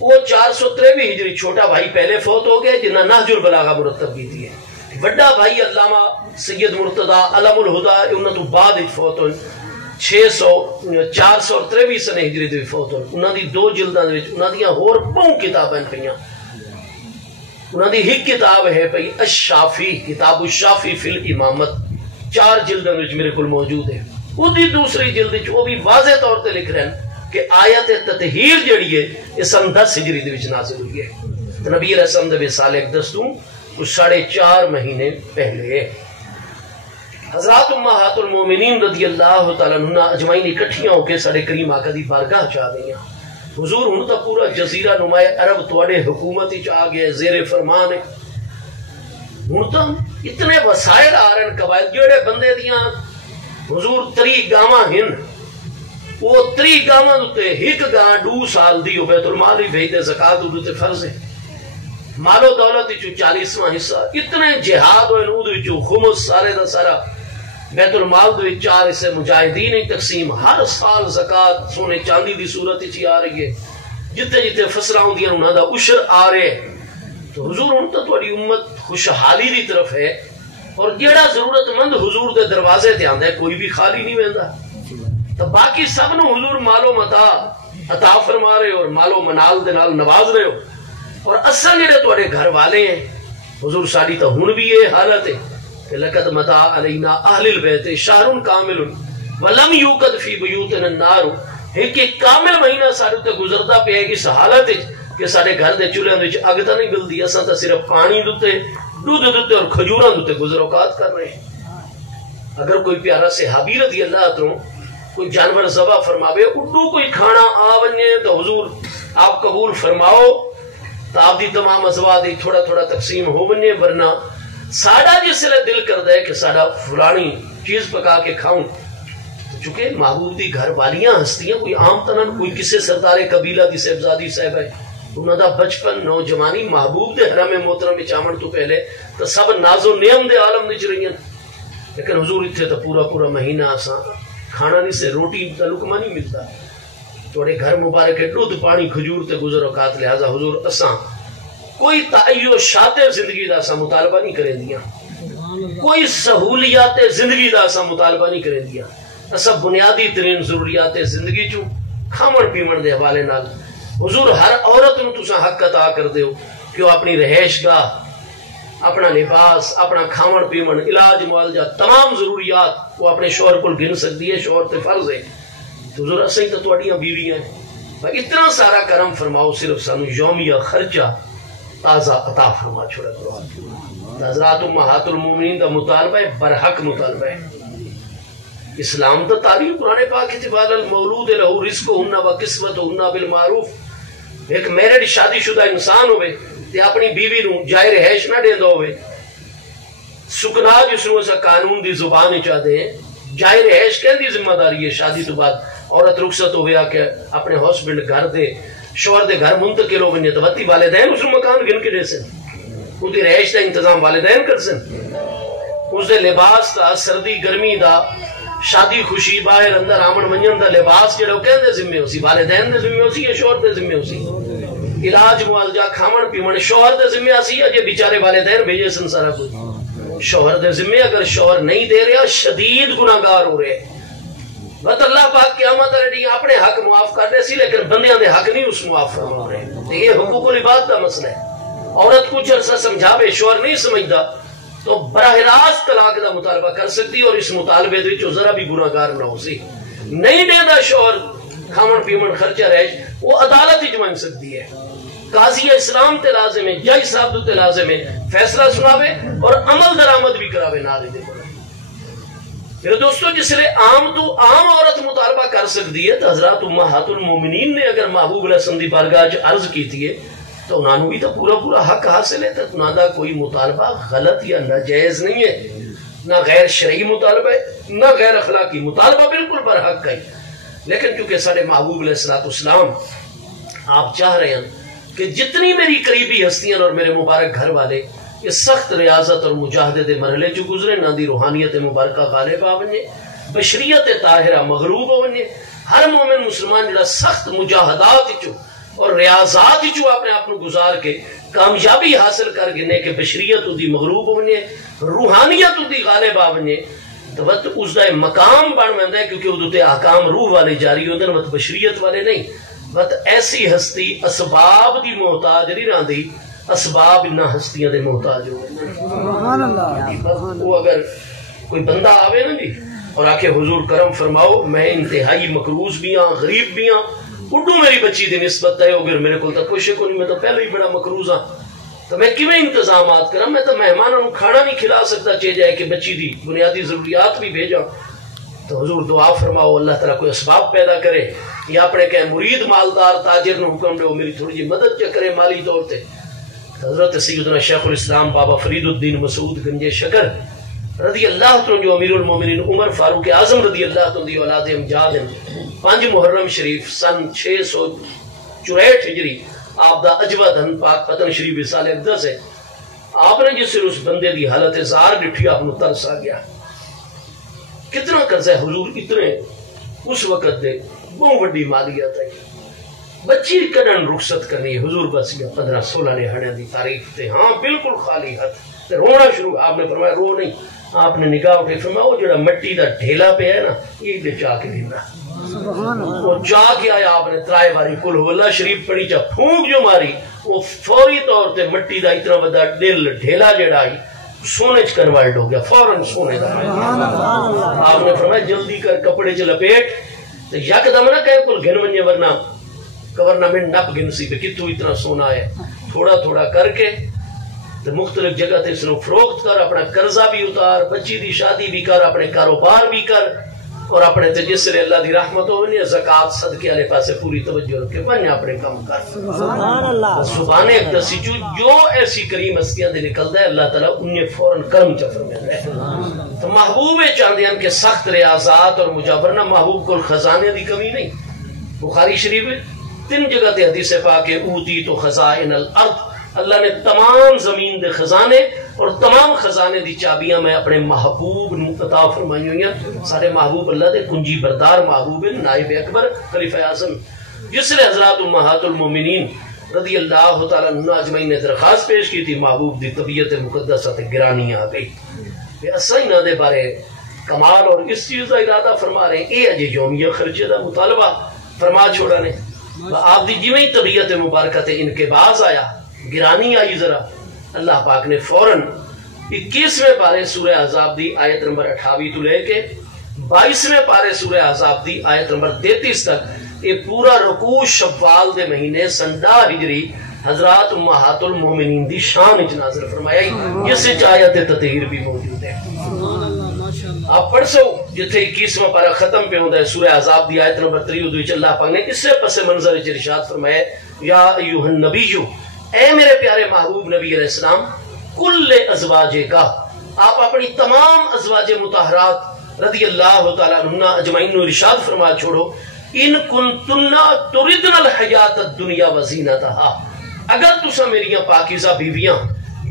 وہ 493 ہجری چھوٹا بھائی پہلے فوت ہو گئے جنہ نہج البلاغہ مرتب کیتی ہے، بڑا بھائی علامہ سید مرتضی علم الہدا انہاں تو بعد فوت ہوئے 423 سنے ہجری دے فوت ہوئے۔ انہاں دی 2 جلداں دے وچ انہاں دیاں ہور بہت کتاباں پئیاں، انہاں دی ایک کتاب ہے پئی الشافی، کتاب الشافی فی الامامت، 4 جلداں وچ میرے کول موجود ہے۔ وہ دی دوسری جلد وچ وہ بھی واضح طور تے لکھ رہے ہیں کہ آیت تطہیر جڑی ہے یہ سن 10 ہجری دے وچ نازل ہوئی ہے، تو نبی علیہ السلام دے وصال اقدس تو 4.5 مہینے پہلے۔ حضرات امہات المومنین رضی اللہ تعالیٰ عنہ اجمعین اکٹھیاں ہو کے ساڑے کریم آقا دی بارگاہ چاہ دیا، حضور ہن تا پورا جزیرہ نمائے عرب توڑے حکومت چاہ گئے، زیر فرمان ہے، ہن تا اتنے وسائل آ رہے ہیں، قبائل جڑے بندے دیاں حضور 3 گاواں ہن، وہ 3 گاواں دوتے ایک گاں 2 سال دی بیت المال ہی بھیج دے، زکاة دوتے فرض ہے، مال و دولت چو 40واں حصہ، اتنے جہاد ہوئے نود چو خمس سارے دا سارا بیت المال دے 4 حصے مجاہدین ہی تقسیم، ہر سال زکاة سونے چاندی دی صورت چی آ رہی ہے، جتے جتے فصلہ ہوں دیاں انہاں دا عشر آ رہے، تو حضور ہن تو تہاڈی امت خوشحالی دی طرف ہے، اور جیڑا ضرورت مند حضور دے دروازے تے آندا ہے کوئی بھی خالی نہیں ویندا، تو باقی سب نو حضور مال و متا عطا فرما رہے ہو اور مال و منال دے نال نواز رہے ہو، اور اساں جڑے تہاڈے گھر والے ہیں حضور ساڈی تو ہن بھی یہ حالت ہے کہ لقد متا علینا اہل البیت شہر کامل ولم یوقد فی بیوتنا النار، ایک کامل مہینہ سارے تے گزردا پیا اس حالت کہ سارے گھر دے چولہے وچ اگ تا نہیں بلدی، اساں تا صرف پانی دتے دودھ دتے اور کھجوراں دتے گزر اوقات کر رہے ہیں۔ اگر کوئی پیارا صحابی رضی اللہ عنہ کوئی جانور ذبح فرماوے اڈو کوئی کھانا آ ونجے تو حضور آپ قبول فرماؤ تو آپ دی تمام ازواج دی تھوڑا تھوڑا تقسیم ہو ونجے، ورنہ ساڈا جس لئے دل کردا ہے کہ ساڈا فلانی چیز پکا کے کھاؤں، چونکہ محبوب دی گھر والیاں ہستیاں کوئی عام تنن کوئی کسے سردار قبیلہ دی صاحبزادی صاحب ہے، انہاں دا بچپن نوجوانی محبوب دے حرم محترم وچ آمن تو پہلے تو سب ناز و نعم دے عالم وچ رہیاں، لیکن حضور اتھے تو پورا پورا مہینہ اساں کھانا نہیں سے روٹی کا لقمہ نہیں ملتا، تھوڑے گھر مبارک دودھ پانی کھجور تے گزر اوقات، لہذا حضور اساں کوئی تعیشات زندگی دا اساں مطالبہ نہیں کریں دیا، کوئی سہولیات زندگی دا اساں مطالبہ نہیں کریں دیا، اساں بنیادی ترین ضروریات زندگی چوں کھاون پیمن دے حوالے نال حضور ہر عورت نو تساں حق عطا کر دیو کہ وہ اپنی رہائش گاہ، اپنا لباس، اپنا کھاون پیمن، علاج معالجہ، تمام ضروریات وہ اپنے شوہر کو گن سکتی ہے، شوہر تے فرض ہے، تو حضور اساں تو تہاڈیاں بیویاں ہیں، اتنا سارا کرم فرماؤ، صرف سانو یومیہ خرچہ تازہ عطا فرما چھوڑا کرو۔ حضرات امہات المومنین دا مطالبہ ہے، برحق مطالبہ ہے۔ اسلام دا تعلیم قرآن پاک اتفال المولود لہو رزقہن و کسوتہن بالمعروف، ایک میرڈ شادی شدہ انسان ہوئے تے اپنی بیوی نو جائے رہائش نہ دیندا ہوئے، سکنا جس نو اسا قانون دی زبان چاہ دے جائے رہائش کہندی ذمہ داری ہے، شادی تو بعد عورت رخصت ہویا کہ اپنے ہسبینڈ گھر دے شوہر دے گھر منتقل ہو ونجے تو وتی والدین اس مکان گن کے دے سن، اس دی رہائش دا انتظام والدین کر سن، اس دے لباس دا سردی گرمی دا شادی خوشی باہر اندر آمن ونجن دا لباس جڑا کہندے ذمہ ہوسی، والدین دے ذمہ ہوسی یا شوہر دے ذمہ ہوسی، علاج معالجہ کھاون پیمن شوہر دے ذمہ آسی یا بیچارے والدین بھیجے سن سارا کچھ شوہر دے ذمہ، اگر شوہر نہیں دے رہا شدید گناہگار ہو رہے، بس اللہ پاک قیامت رہی اپنے حق معاف کر دے سی لیکن بندیاں دے حق نہیں اس معاف فرما رہے، یہ حقوق العباد دا مسئلہ ہے۔ عورت کچھ عرصہ سمجھاوے شوہر نہیں سمجھدا تو براہ راست طلاق دا مطالبہ کر سکتی، اور اس مطالبے دے وچ ذرا بھی گناہگار نہ ہو سی، نہیں دیندا شوہر کھاون پیمن خرچہ رہائش وہ عدالت وچ منگ سکتی ہے، قاضی اسلام تے لازم ہے، جج صاحب تے لازم ہے فیصلہ سناوے اور عمل درآمد بھی کراوے نال دے۔ میرے دوستو جس لئے عام تو عام عورت مطالبہ کر سکتی ہے تو حضرات امہات المومنین نے اگر محبوب علیہ السلام دی بارگاہ عرض کی تھی تو انہوں نے بھی تو پورا پورا حق حاصل ہے، تو انہوں دا کوئی مطالبہ غلط یا ناجائز نہیں ہے، نہ غیر شرعی مطالبہ ہے نہ غیر اخلاقی مطالبہ، بالکل برحق ہے، لیکن چونکہ سارے محبوب علیہ السلام آپ چاہ رہے ہیں کہ جتنی میری قریبی ہستیاں اور میرے مبارک گھر والے یہ سخت ریاضت اور مجاہدے دے مرحلے چو گزرے، نہ دی روحانیت مبارکہ غالب آونجے، بشریت طاہرہ مغروب ہونے، ہر مومن مسلمان جڑا سخت مجاہدات چو اور ریاضات چو اپنے آپ گزار کے کامیابی حاصل کر گنے کہ بشریت دی مغروب ہونے، روحانیت دی غالب آونجے، تو وقت اس دا مقام بن ویندا ہے، کیونکہ ادو تے احکام روح والے جاری ہوندے ہیں، وقت بشریت والے نہیں، وقت ایسی ہستی اسباب دی محتاج نہیں رہندی، اسباب نہ ہستیاں دے محتاج ہوئے۔ سبحان اللہ۔ وہ اگر کوئی بندہ آوے نا جی اور آکے حضور کرم فرماؤ میں انتہائی مقروض بھی ہاں، غریب بھی ہاں، اڈو میری بچی دی نسبت ہے، اگر میرے کو تو کچھ کو نہیں، میں تو پہلے ہی بڑا مقروض ہاں، تو میں کیویں انتظامات کروں، میں تو مہمانوں کو کھانا نہیں کھلا سکتا، چاہے جائے کہ بچی دی بنیادی ضروریات بھی بھیجا، تو حضور دعا فرماؤ اللہ تعالیٰ کوئی اسباب پیدا کرے، یا اپنے کہ مرید مالدار تاجر نو حکم دے میری تھوڑی جی مدد کرے مالی طور تے۔ حضرت سیدنا شیخ الاسلام بابا فرید الدین مسعود گنج شکر رضی اللہ عنہ جو امیر المومنین عمر فاروق اعظم رضی اللہ عنہ دی اولاد امجاد ہیں، 5 محرم شریف سن 664 ہجری آپ دا اجوا دھن پاک پتن شریف سال اقدس ہے، آپ نے جس سے اس بندے دی حالت زار ڈٹھی آپ نو ترس آ گیا، کتنا قرضہ ہے حضور، اتنے اس وقت دے بہت بڑی مالیت ہے، بچی کڈن رخصت کرنی ہے حضور بس 15-16 دہاڑیاں دی تاریخ تے ہاں بالکل خالی ہاتھ تے رونا شروع. آپ نے فرمایا رو نہیں. آپ نے نگاہ اٹھے فرمایا وہ جڑا مٹی دا ڈھیلا پہ ہے نا یہ دے چاہ کے دینا. وہ چاہ کے آیا. آپ نے 3 باری قل هو اللہ شریف پڑھی چا پھونک جو ماری وہ فوری طور تے مٹی دا اتنا بڑا ڈھیلا جڑا آئی سونے چ کنورٹ ہو گیا فوراً سونے دا. آپ نے فرمایا جلدی کر کپڑے چ لپیٹ تے یکدم نہ کہے کل گھن ونجے ورنہ گورنمنٹ نپ گن سی پہ کتوں اتنا سونا ہے. تھوڑا تھوڑا کر کے تو مختلف جگہ تے اس نو فروخت کر اپنا قرضہ بھی اتار بچی دی شادی بھی کر اپنے کاروبار بھی کر اور اپنے تجسر اللہ دی رحمت ہونے زکاة صدقے والے پاسے پوری توجہ رکھ کے بنے اپنے کام کر. سبحان اللہ. زبان ایک دسی جو ایسی کریم ہستیاں دے نکلدا ہے اللہ تعالیٰ انہیں فوراً کرم چ فرماتا ہے. تو محبوب چاہندے ہیں کہ سخت ریاضات اور مجاورنہ محبوب کو خزانے دی کمی نہیں. بخاری شریف میں 3 جگہ تے حدیث پاک ہے اوتی تو خزائن الارض. اللہ نے تمام زمین دے خزانے اور تمام خزانے دی چابیاں میں اپنے محبوب عطا فرمائی ہوئی ہیں. سارے محبوب اللہ دے کنجی بردار محبوب نائب اکبر خلیفہ اعظم جس نے حضرات امہات المومنین رضی اللہ تعالیٰ عنہ اجمعین نے درخواست پیش کی تھی محبوب دی طبیعت مقدسہ تے گرانی آ گئی. ایسا ہی نہ دے بارے کمال اور اس چیز کا ارادہ فرما رہے ہیں اے اجے یومیہ خرچے دا مطالبہ فرما چھوڑا نے. آپ دی جویں طبیعت مبارکہ تے انقباض آیا گرانی آئی ذرا اللہ پاک نے فوراً 21ویں پارے سورہ احزاب دی آیت نمبر 28 تو لے کے 22ویں پارے سورہ احزاب دی آیت نمبر 33 تک یہ پورا رکوع شوال دے مہینے سنڈا ہجری حضرات امہات المومنین دی شان اچ نازل فرمایا. جس سے آیت تطہیر بھی موجود ہے. آپ پڑھ سو جتھے 21واں پارہ ختم پہ ہوتا ہے سورہ احزاب دی آیت نمبر 3 اللہ پاک نے اس سے پس منظر ارشاد فرمایا یا ایھا النبی اے میرے پیارے محبوب نبی علیہ السلام کل ازواج کا آپ اپنی تمام ازواج مطہرات رضی اللہ تعالیٰ عنہ اجمعین نو ارشاد فرما چھوڑو ان کنتن تردن الحیات الدنیا وزینتها اگر تسا میریاں پاکیزہ بیویاں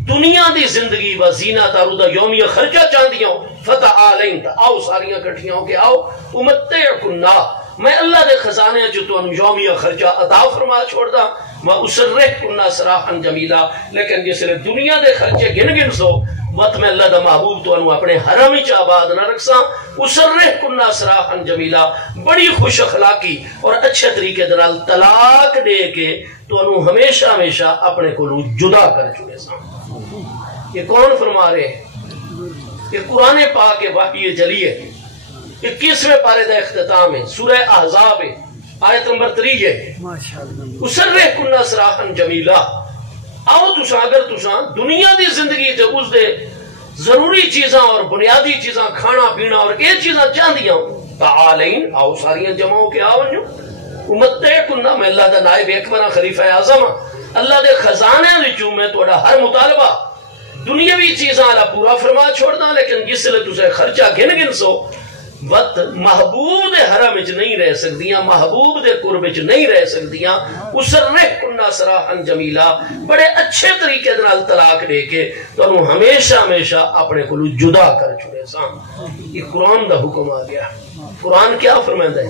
دنیا دی زندگی وزینتها رودا یومیہ خرچہ چاندیاں فتعالین آؤ ساریاں کٹھیاں ہو کے آؤ امتعکنا میں اللہ دے خزانے جو تو یومیہ خرچہ عطا فرما چھوڑ دا میں اسرحکنا سراحا جمیلا. لیکن جس نے دنیا دے خرچے گن سو وقت میں اللہ دا محبوب تو انہوں اپنے حرم ہی آباد نہ رکھساں اسرحکنا سراحا جمیلا بڑی خوش اخلاقی اور اچھے طریقے دنال طلاق دے کے تو انہوں ہمیشہ ہمیشہ اپنے کو جدا کر چکے ساں. یہ کون فرما رہے ہیں؟ یہ قرآن پاک وحی جلی ہے. 21ویں پارے دا اختتام ہے سورہ احزاب ہے آیت نمبر 3 ہے اسرحکنا سراحا جمیلا. آؤ تساں اگر تساں دنیا دی زندگی تے اس دے ضروری چیزاں اور بنیادی چیزاں کھانا پینا اور یہ چیزاں چاندیاں تعالین آؤ ساریاں جمع ہو کے آؤ جو امتعکنا میں اللہ دا نائب اکبر خلیفہ اعظم اللہ دے خزانے وچوں میں تہاڈا ہر مطالبہ دنیاوی چیزاں اللہ پورا فرما چھوڑدا. لیکن جس لے تسے خرچہ گن سو وقت محبوب دے حرم وچ نہیں رہ سکدیاں محبوب دے قرب وچ نہیں رہ سکدیاں اسرحکنا سراحا جمیلا بڑے اچھے طریقے نال طلاق دے کے تانوں ہمیشہ ہمیشہ اپنے کولوں جدا کر چھڑے ساں. یہ قرآن دا حکم آ گیا. قرآن کیا فرماندا ہے؟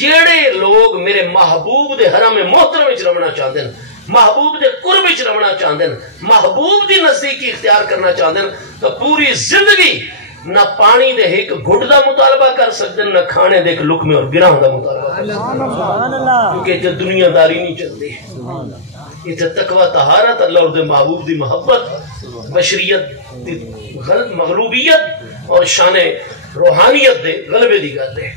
جڑے لوگ میرے محبوب دے حرم محترم وچ رہنا چاہندے ہیں محبوب دے قرب وچ رہنا چاہندے ہیں محبوب دی نزدیکی اختیار کرنا چاہندے ہیں تو پوری زندگی نہ پانی دے ایک گھٹ دا مطالبہ کر سکتے نہ کھانے دے ایک لقمے اور گراہ دا مطالبہ کر سکتے کیونکہ اتنے دنیا داری نہیں چلتی. اتنے تقوی طہارت اللہ اور دے محبوب دی محبت بشریت دی مغلوبیت اور شان روحانیت دے غلبے دی گل ہے.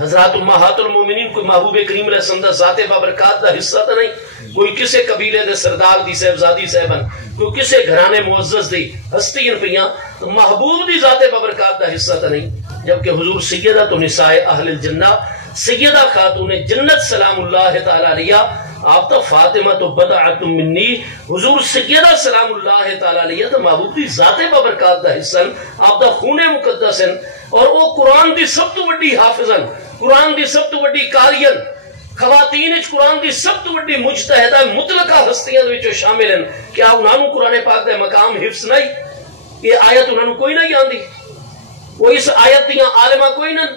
حضرات امہات المومنین کوئی محبوب کریم علیہ السلام دا ذات بابرکات دا حصہ تا نہیں کوئی کسے قبیلے دے سردار دی صاحبزادی صاحبن کوئی کسے گھرانے معزز دی ہستیاں پیاں تو محبوب دی ذات بابرکات دا حصہ تا نہیں. جبکہ حضور سیدہ تو نساء اہل الجنہ سیدہ خاتون جنت سلام اللہ تعالی علیہ آپ تو فاطمہ تو بدعت منی حضور سیدہ سلام اللہ تعالی علیہ تو محبوب دی ذات بابرکات دا حصہ آپ دا خون مقدس ہیں اور وہ قرآن دی سب تو بڑی حافظن قرآن دی سب تو بڑی قارئن خواتین قرآن دی سب تو بڑی مجتہدہ مطلقہ ہستیاں وچوں شامل ہیں. کیا انہوں قرآن پاک دے مقام حفظ نہیں؟ یہ آیت انہوں کوئی نہیں آندی وہ اس آیت دیاں عالمہ کوئی نہیں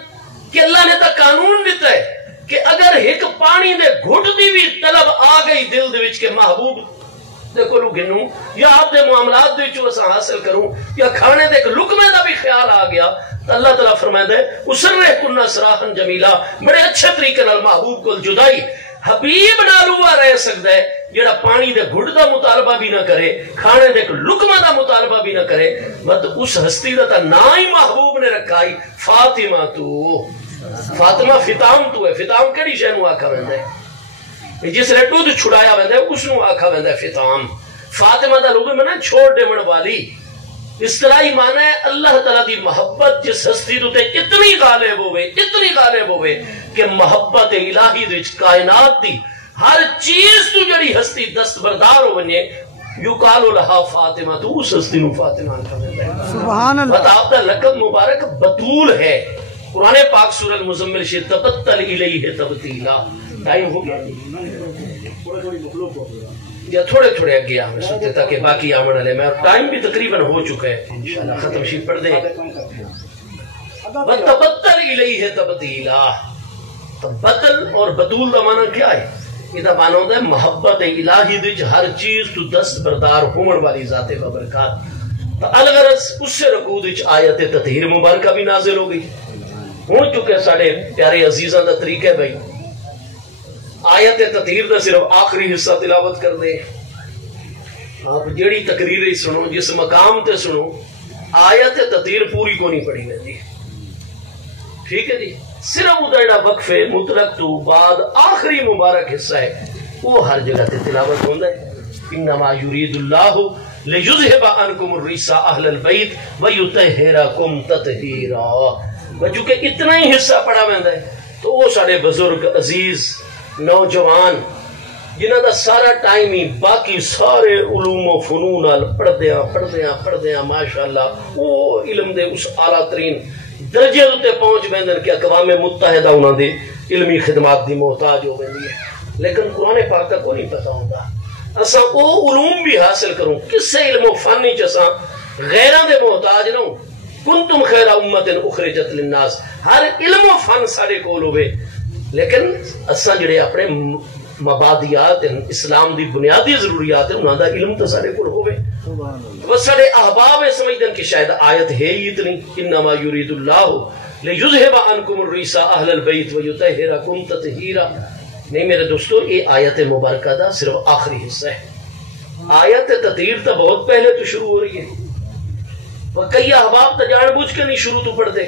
کہ اللہ نے تا قانون دیتا ہے کہ اگر ایک پانی دے گھٹ دی بھی طلب آ گئی دل دے وچ کہ محبوب دے کولوں گنوں یا آپ دے معاملات دے وچوں اساں حاصل کروں یا کھانے دے ایک لقمے دا بھی خیال آ گیا تو اللہ تعالیٰ فرمائے اسرحکن سراحا جمیلا بڑے اچھے طریقے نال محبوب کو جدائی حبیب نالو رہ سکتا ہے جڑا پانی دے گھٹ دا مطالبہ بھی نہ کرے کھانے دے ایک لقمہ دا مطالبہ بھی نہ کرے مت اس ہستی دا تا نا ہی محبوب نے رکھائی فاطمہ تو فاطمہ فتام تو ہے فتام کیڑی شے نو آکھا ویندا ہے جس نے دودھ چھڑایا ویندا ہے اس نو آکھا ویندا ہے فتام فاطمہ دا لوگ منا چھوڑ دیون والی اصطلاحی معنی ہے اللہ تعالیٰ دی محبت جس ہستی تو تے اتنی غالب ہوئے کہ محبت الہی وچ کائنات دی ہر چیز تو جڑی ہستی دستبردار ہو بنے یقال لہا فاطمہ تو اس ہستی نو فاطمہ سبحان اللہ بتاؤ دا لقب مبارک بطول ہے قرآن پاک سورہ المزمل سے تبتل الیہ تبتیلا ٹائم ہو گیا یا تھوڑے اگے ہمیں سکتے تاکہ باقی آمن علیہ میں ٹائم بھی تقریباً ہو چکا ہے انشاءاللہ ختم شیف پڑھ دیں وَتَبَتَّلْ إِلَيْهِ تَبْتِيلًا تبتل اور بطول دا معنی کیا ہے یہ دا معنی ہوتا ہے محبت الہی وچ ہر چیز تو دست بردار ہومن والی ذات ببرکات تو الغرض اس سے رکوع وچ آیت تطہیر مبارکہ بھی نازل ہو گئی ہوں چکے ساڑھے پیارے عزیزاں دا طریقہ ہے بھائی آیت تطہیر دا صرف آخری حصہ تلاوت کر دے آپ جڑی تقریر سنو جس مقام تے سنو آیت تطہیر پوری کو نہیں پڑھی گئی جی ٹھیک ہے جی صرف ادھر وقفے مطلق تو بعد آخری مبارک حصہ ہے وہ ہر جگہ تے تلاوت ہوندہ ہے انما یرید اللہ لیذہب عنکم الرجس اہل البیت ویطہرکم تطہیرا چونکہ اتنا ہی حصہ پڑھا ہوندہ ہے تو وہ سارے بزرگ عزیز نوجوان جنہاں دا سارا ٹائم ہی باقی سارے علوم و فنون پڑھ دیاں ماشاءاللہ وہ علم دے اس اعلیٰ ترین درجے تے پہنچ بیندن کہ اقوام متحدہ انہاں دے علمی خدمات دی محتاج ہو بیندی ہے لیکن قرآن پاک کا کوئی نہیں پتا ہوندہ اساں او علوم بھی حاصل کروں کس سے علم و فن چساں غیران دے محتاج نہ ہوں کنتم خیر امت اخرجت للناس ہر علم و فن سارے کول ہوئے لیکن اساں جڑے اپنے مبادیات اسلام دی بنیادی ضروریات ہیں انہاں دا علم تو سارے کول ہوئے وہ سارے احباب سمجھدن کہ شاید آیت ہے ہی اتنی انما یرید اللہ لیذہب عنکم الرجس اہل البیت ویطہرکم تطہیرا نہیں میرے دوستو یہ آیت مبارکہ دا صرف آخری حصہ ہے آیت تطہیر تو بہت پہلے تو شروع ہو رہی ہے وہ کئی احباب تو جان بوجھ کے نہیں شروع تو پڑھ دے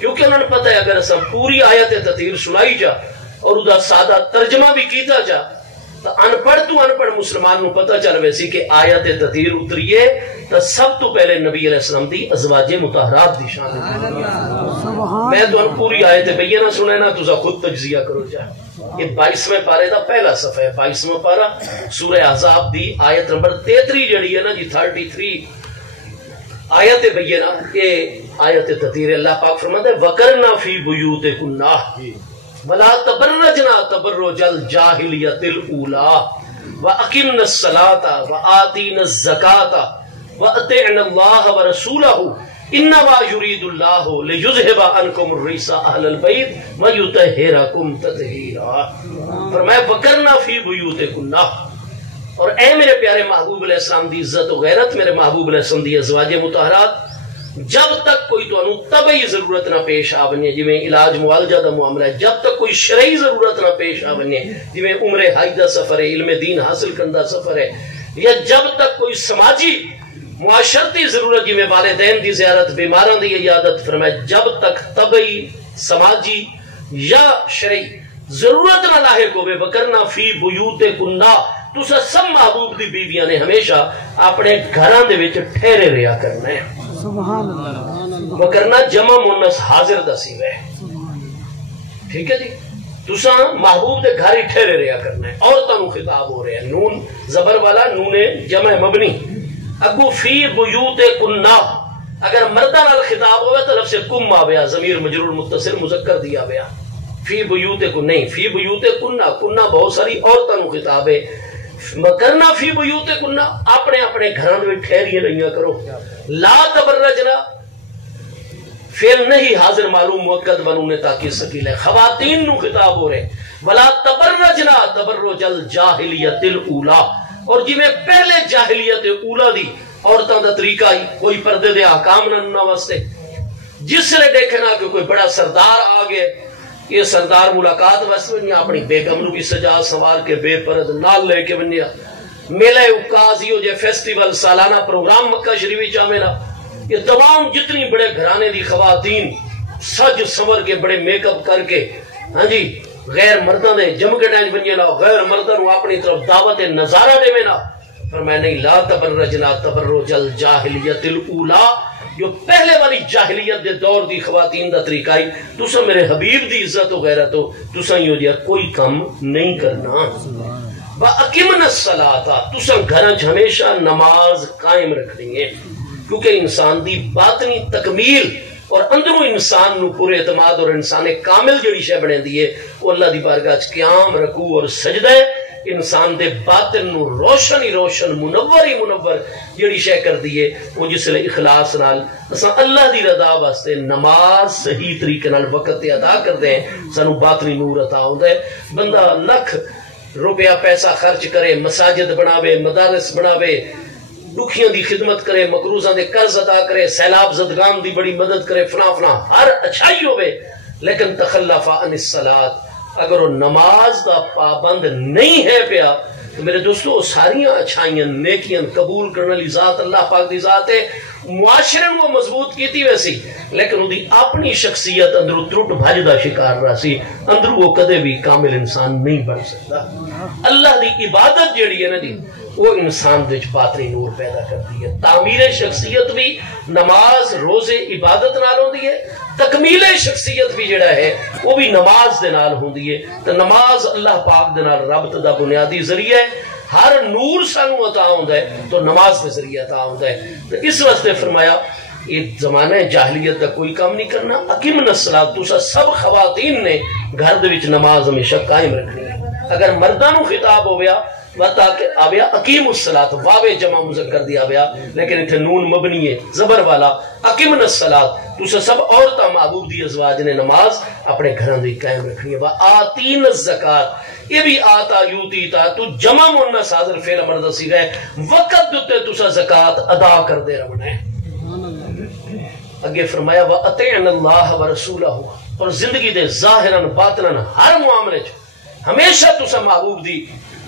کیونکہ انہوں نے پتہ ہے اگر اساں پوری آیت تطہیر سنائی جا اور ادا سادہ ترجمہ بھی کیتا جا تو ان پڑھ مسلمان نو پتہ چل ویسی کہ آیت تطہیر اتریے تو سب تو پہلے نبی علیہ السلام دی ازواج مطہرات دی شان میں تو ان پوری آیت بینہ سنے نا تو خود تجزیہ کرو جا یہ 22ویں پارے دا پہلا صفحہ ہے 22واں پارہ سورہ احزاب دی آیت نمبر 33 جڑی ہے نا جی 33 آیت بینہ کہ آیت تطہیر اللہ پاک فرماتا ہے وَقَرْنَا فِي بُيُوتِكُنَّ وَلَا تَبَرَّجْنَا تَبَرُّجَ الْجَاهِلِيَّةِ الْأُولَىٰ وَأَقِمْنَا الصَّلَاةَ وَآتِينَا الزَّكَاةَ وَأَطِعْنَا اللَّهَ وَرَسُولَهُ إِنَّمَا يُرِيدُ اللَّهُ لِيُذْهِبَ عَنكُمُ الرِّجْسَ أَهْلَ الْبَيْتِ وَيُطَهِّرَكُمْ تَطْهِيرًا فرمایا وَقَرْنَا فِي بُيُوتِكُنَّ اور اے میرے پیارے محبوب علیہ السلام دی عزت و غیرت میرے محبوب علیہ السلام دی ازواج مطہرات جب تک کوئی تو طبعی ضرورت نہ پیش آ بنے جی میں علاج معالجہ دا معاملہ ہے جب تک کوئی شرعی ضرورت نہ پیش آ بنے جی میں عمر حج دا سفر ہے علم دین حاصل کرندہ سفر ہے یا جب تک کوئی سماجی معاشرتی ضرورت جی میں والدین دی زیارت بیماران دی عیادت فرمائے جب تک طبعی سماجی یا شرعی ضرورت نہ لاحق ہوئے وَقَرْنَا فِي بُيُوتِكُنَّ تو سب محبوب دی بیویاں نے ہمیشہ اپنے گھران دے وچ ٹھہرے رہا کرنا ہے سبحان اللہ وَقَرْنَا جمع مونس حاضر دا سیوہ ہے ٹھیک ہے جی تساں محبوب دے گھر ہی ٹھہرے رہا کرنا ہے عورتوں کو خطاب ہو رہے ہیں نون زبر والا نون جمع مبنی اگو فی بیوتکن اگر مردہ نال خطاب ہوئے تو لفظ کم آویا ضمیر مجرور متصل مذکر دیا گیا فی بیوتکن نہیں فی بیوتکن کنہ بہت ساری عورتوں کو خطاب ہے کرنا فی بیوتکن اپنے اپنے گھروں میں ٹھہری رہیاں کرو لا تبرجنا فعل نہیں حاضر معلوم موقت بنونے تاکہ سکیل ہے. خواتین نو خطاب ہو رہے ولا تبرجنا تبرج الجاہلیت الاولی, اور جی میں پہلے جاہلیت اولا دی عورتوں دا طریقہ ہی کوئی پردے دے احکام نہ واسطے. جس نے دیکھے نا کہ کوئی بڑا سردار آ گئے, یہ سردار ملاقات واسطے بنیا اپنی بیگم نو بھی سجا سوار کے بے پرد نال لے کے بنیا میلہ اکاز جو فیسٹیول سالانہ پروگرام مکہ شریف چامینا. یہ تمام جتنی بڑے گھرانے دی خواتین سج سور کے بڑے میک اپ کر کے ہاں جی غیر مردوں دے جم کے ڈانج بنیا نا, غیر مردوں اپنی طرف دعوت نظارہ دے نا. پر میں نہیں لا تبرجنا تبرج الجاہلیت الاولی, جو پہلے والی جاہلیت دے دور دی خواتین دا طریقہ ہی تسا میرے حبیب دی عزت و غیرت ہو تسا ہی ہو جیا کوئی کم نہیں کرنا. وَأَقِمْنَا الصَّلَاةَ, تسا گھرچ ہمیشہ نماز قائم رکھنی ہے, کیونکہ انسان دی باطنی تکمیل اور اندروں انسان نو پورے اعتماد اور انسان کامل جڑی شے بنے دی ہے وہ اللہ دی بارگاہ وچ قیام رکوع اور سجدہ انسان دے باطن نو روشن ہی روشن منور ہی منور جڑی شے کر دیے وہ جس لئے اخلاص نال اساں اللہ دی رضا واسطے نماز صحیح طریقے نال وقت تے ادا کر دیں سانو باطنی نور عطا ہوندا ہے. بندہ لکھ روپیہ پیسہ خرچ کرے, مساجد بناوے, مدارس بناوے, دکھیاں دی خدمت کرے, مقروضاں دے قرض ادا کرے, سیلاب زدگان دی بڑی مدد کرے, فنا ہر اچھائی ہوئے, لیکن تخلف عن الصلاۃ, اگر وہ نماز دا پابند نہیں ہے پیا تو میرے دوستو ساریاں اچھائیاں نیکیاں قبول کرنے لی ذات اللہ پاک دی ذات ہے. معاشرے کو مضبوط کیتی ویسی لیکن وہ دی اپنی شخصیت اندرو ترٹ بھاج دا شکار رہا سی, اندرو وہ کدے بھی کامل انسان نہیں بن سکتا. اللہ دی عبادت جیڑی ہے نا دی وہ انسان دے باطنی نور پیدا کرتی ہے. تعمیر شخصیت بھی نماز روزے عبادت نال ہوندی ہے, تکمیل شخصیت بھی جڑا ہے وہ بھی نماز دے نال ہوندی ہے. تو نماز اللہ پاک دے نال ربط دا بنیادی ذریعہ ہے. ہر نور سانو عطا ہوندا ہے تو نماز دے ذریعے عطا ہوندا ہے. تو اس واسطے فرمایا یہ زمانہ جاہلیت دا کوئی کام نہیں کرنا. اقیمنا الصلاۃ, تسا سب خواتین نے گھر دے وچ نماز ہمیشہ قائم رکھنی ہے. اگر مرداں نو خطاب ہو گیا تاکہ آبیا اقیم الصلاۃ, واوے جمع مذکر دیا بیا لیکن اتنے نون مبنی ہے زبر والا. اقیمنا الصلاۃ, تسا سب عورتاں محبوب دی ازواج نے نماز اپنے گھراں دی قائم رکھنی ہے. وآتین الزکات, یہ بھی آتا یوتی تا تو جمع مؤنث حاضر فعل امر دا صیغہ ہے. وقت دتے تسا زکات ادا کر دے رہنا ہے. اگے فرمایا وَأَطِعْنَ اللَّهَ وَرَسُولَهُ, اور زندگی دے ظاہراً باطناً ہر معاملے ہمیشہ تسا محبوب دی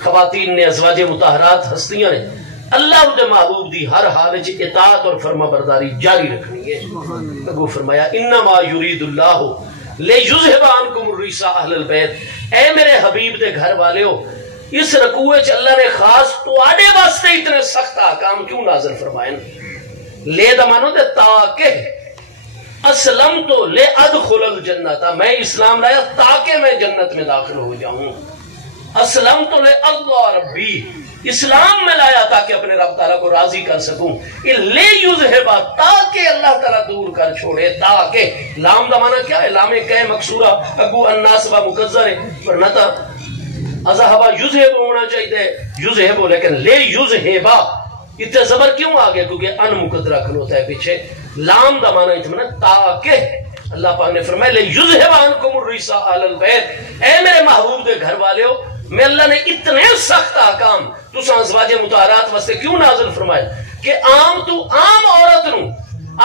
خواتین نے ازواج مطہرات ہستیاں نے اللہ دے محبوب دی ہر حال وچ اطاعت اور فرما برداری جاری رکھنی ہے. اگو فرمایا انما یرید اللہ لیذھب عنکم الرجس اہل البیت, اے میرے حبیب دے گھر والےو اس رکوع وچ اللہ نے خاص تواڈے واسطے اتنے سخت احکام کیوں نازل فرمائے. لے دا مانو تے تاکہ اسلم تو لے ادخل الجنت, میں اسلام لایا تاکہ میں جنت میں داخل ہو جاؤں. اسلم تو لے اللہ ربی, اسلام میں لایا تاکہ اپنے رب تعالیٰ کو راضی کر سکوں. لے یذھبا, تاکہ اللہ تعالیٰ دور کر چھوڑے. تاکہ لام دا معنی کیا ہے؟ لام کہ مکسورہ اگو الناسبہ مکذر ہے, ورنہ تا اذہبا یذھب ہونا چاہیے یذھب, لیکن لے یذھبا اتنے زبر کیوں آگے؟ کیونکہ ان مقدرہ کھلوتا ہے پیچھے. لام دا معنی اتمنى تاکہ اللہ پاک نے فرمایا لیذھب عنکم الرجس اہل البیت, اے میرے محبوب دے گھر والےو میں اللہ نے اتنے سخت احکام تساں ازواج مطہرات واسطے کیوں نازل فرمائے کہ عام عورت نو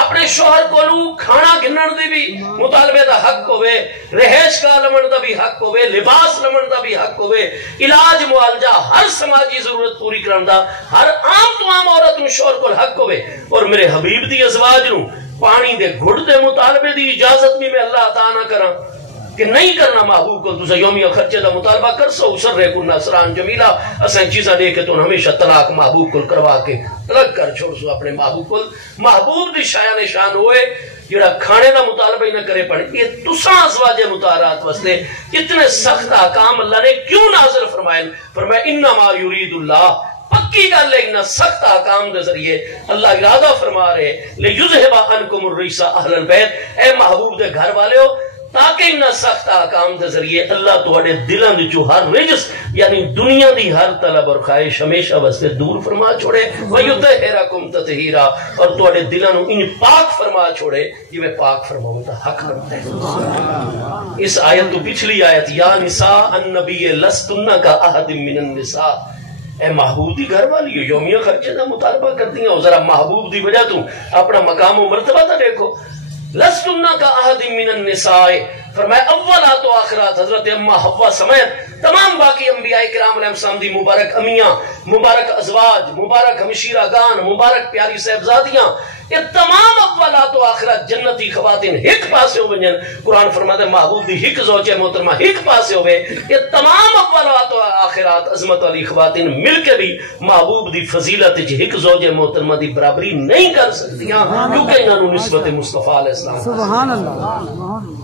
اپنے شوہر کو کھانا گنن دی بھی مطالبے دا حق ہوئے, رہائش کا لمن دا بھی حق ہوئے, لباس لمن دا بھی حق ہوئے, علاج معالجہ ہر سماجی ضرورت پوری کرن دا ہر عام عورت نو شوہر کو حق ہوئے. اور میرے حبیب دی ازواج نو پانی دے گھڑ دے مطالبے دی اجازت بھی میں اللہ عطا نہ کراں کہ نہیں کرنا محبوب کو تسا یومیہ خرچے دا مطالبہ کر سو سرے کو نصران جمیلہ اسیں چیزہ دے کے تو ہمیشہ طلاق محبوب کو کروا کے طلاق کر چھوڑ سو اپنے محبوب کو. محبوب دی شایان نشان ہوئے جڑا کھانے دا مطالبہ ہی نہ کرے پڑے. یہ تساں ازواج مطہرات واسطے اتنے سخت احکام اللہ نے کیوں نازل فرمائے؟ فرمایا انما یرید اللہ, پکی گل ہے ان سخت احکام دے ذریعے اللہ ارادہ فرما رہے لیذھب عنکم الرجس اہل البیت, اے محبوب دے گھر والےو تاکہ انہاں سخت احکام دے ذریعے اللہ تواڈے دلاں وچوں ہر رجس یعنی دنیا دی ہر طلب اور خواہش ہمیشہ واسطے دور فرما چھوڑے وَيُطَهِّرَكُمْ تَطْهِيرًا اور تواڈے دلاں نو ان پاک فرما چھوڑے جویں پاک فرماؤں دا حق رکھتا ہے۔ اس آیت تو پچھلی آیت یا نساء النبی لستن کا احد من النساء، اے محبوب دی گھر والی یومیہ خرچے دا مطالبہ کرتی ہیں، اور ذرا محبوب دی وجہ تو اپنا مقام و مرتبہ تا دیکھو۔ لستن کا احد من النساء فرمایا اولات و آخرات، حضرت اماں حوا سمیت تمام باقی انبیاء کرام علیہ السلام دی مبارک امیاں، مبارک ازواج، مبارک ہمشیرہ گان، مبارک پیاری صاحبزادیاں، یہ تمام اولات و آخرات جنتی خواتین ایک پاسے ہو بنجن۔ قرآن فرماتا ہے محبوب دی ایک زوجہ محترمہ ایک پاسے ہوئے، یہ تمام اولات و آخرات عظمت والی خواتین مل کے بھی محبوب دی فضیلت ایک زوجہ محترمہ دی برابری نہیں کر سکتیاں، کیونکہ انہوں نے نسبت مصطفیٰ علیہ السلام سبحان اللہ۔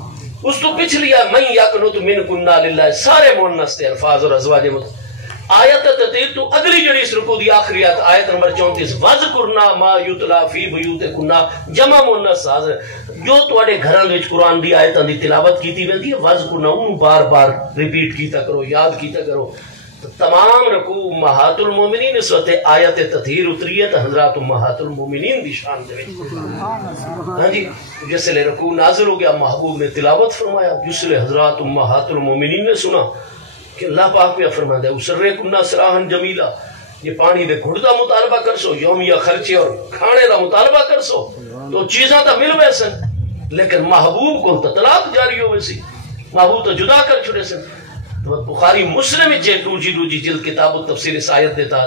اس تو پچھلی ہے من یقنط منکنا للہ، سارے مونس تھے الفاظ اور ازواج آیت تطیر تو اگلی جڑی اس رکو دی آخری آیت نمبر 34 وَذْكُرْنَا مَا يُتْلَى فِي بُيُوتِكُنَّا جمع مونس حاضر جو تواڈے گھراں وچ قرآن دی آیتاں دی تلاوت کیتی ویندی ہے، وَذْكُرْنَا انہوں بار بار ریپیٹ کیتا کرو، یاد کیتا کرو۔ تمام رکوع امہات المومنین اس وقت آیت تطہیر اتری ہے تو حضرات امہات المومنین دی شان دے وچ۔ ہاں جی جس لئے رکوع نازل ہو گیا، محبوب نے تلاوت فرمایا، جس لئے حضرات امہات المومنین نے سنا کہ اللہ پاک پہ فرمایا ہے اسرکنا سراحن جمیلہ، یہ پانی دے گھڑ دا مطالبہ کر سو، یومیہ خرچے اور کھانے دا مطالبہ کر سو، تو چیزاں تا مل ویسن، لیکن محبوب کو تا طلاق جاری ہو ویسی، محبوب تا جدا کر چھڑے سن۔ تو بخاری مسلم جے دوجی جلد کتاب التفسیر اس آیت دیتا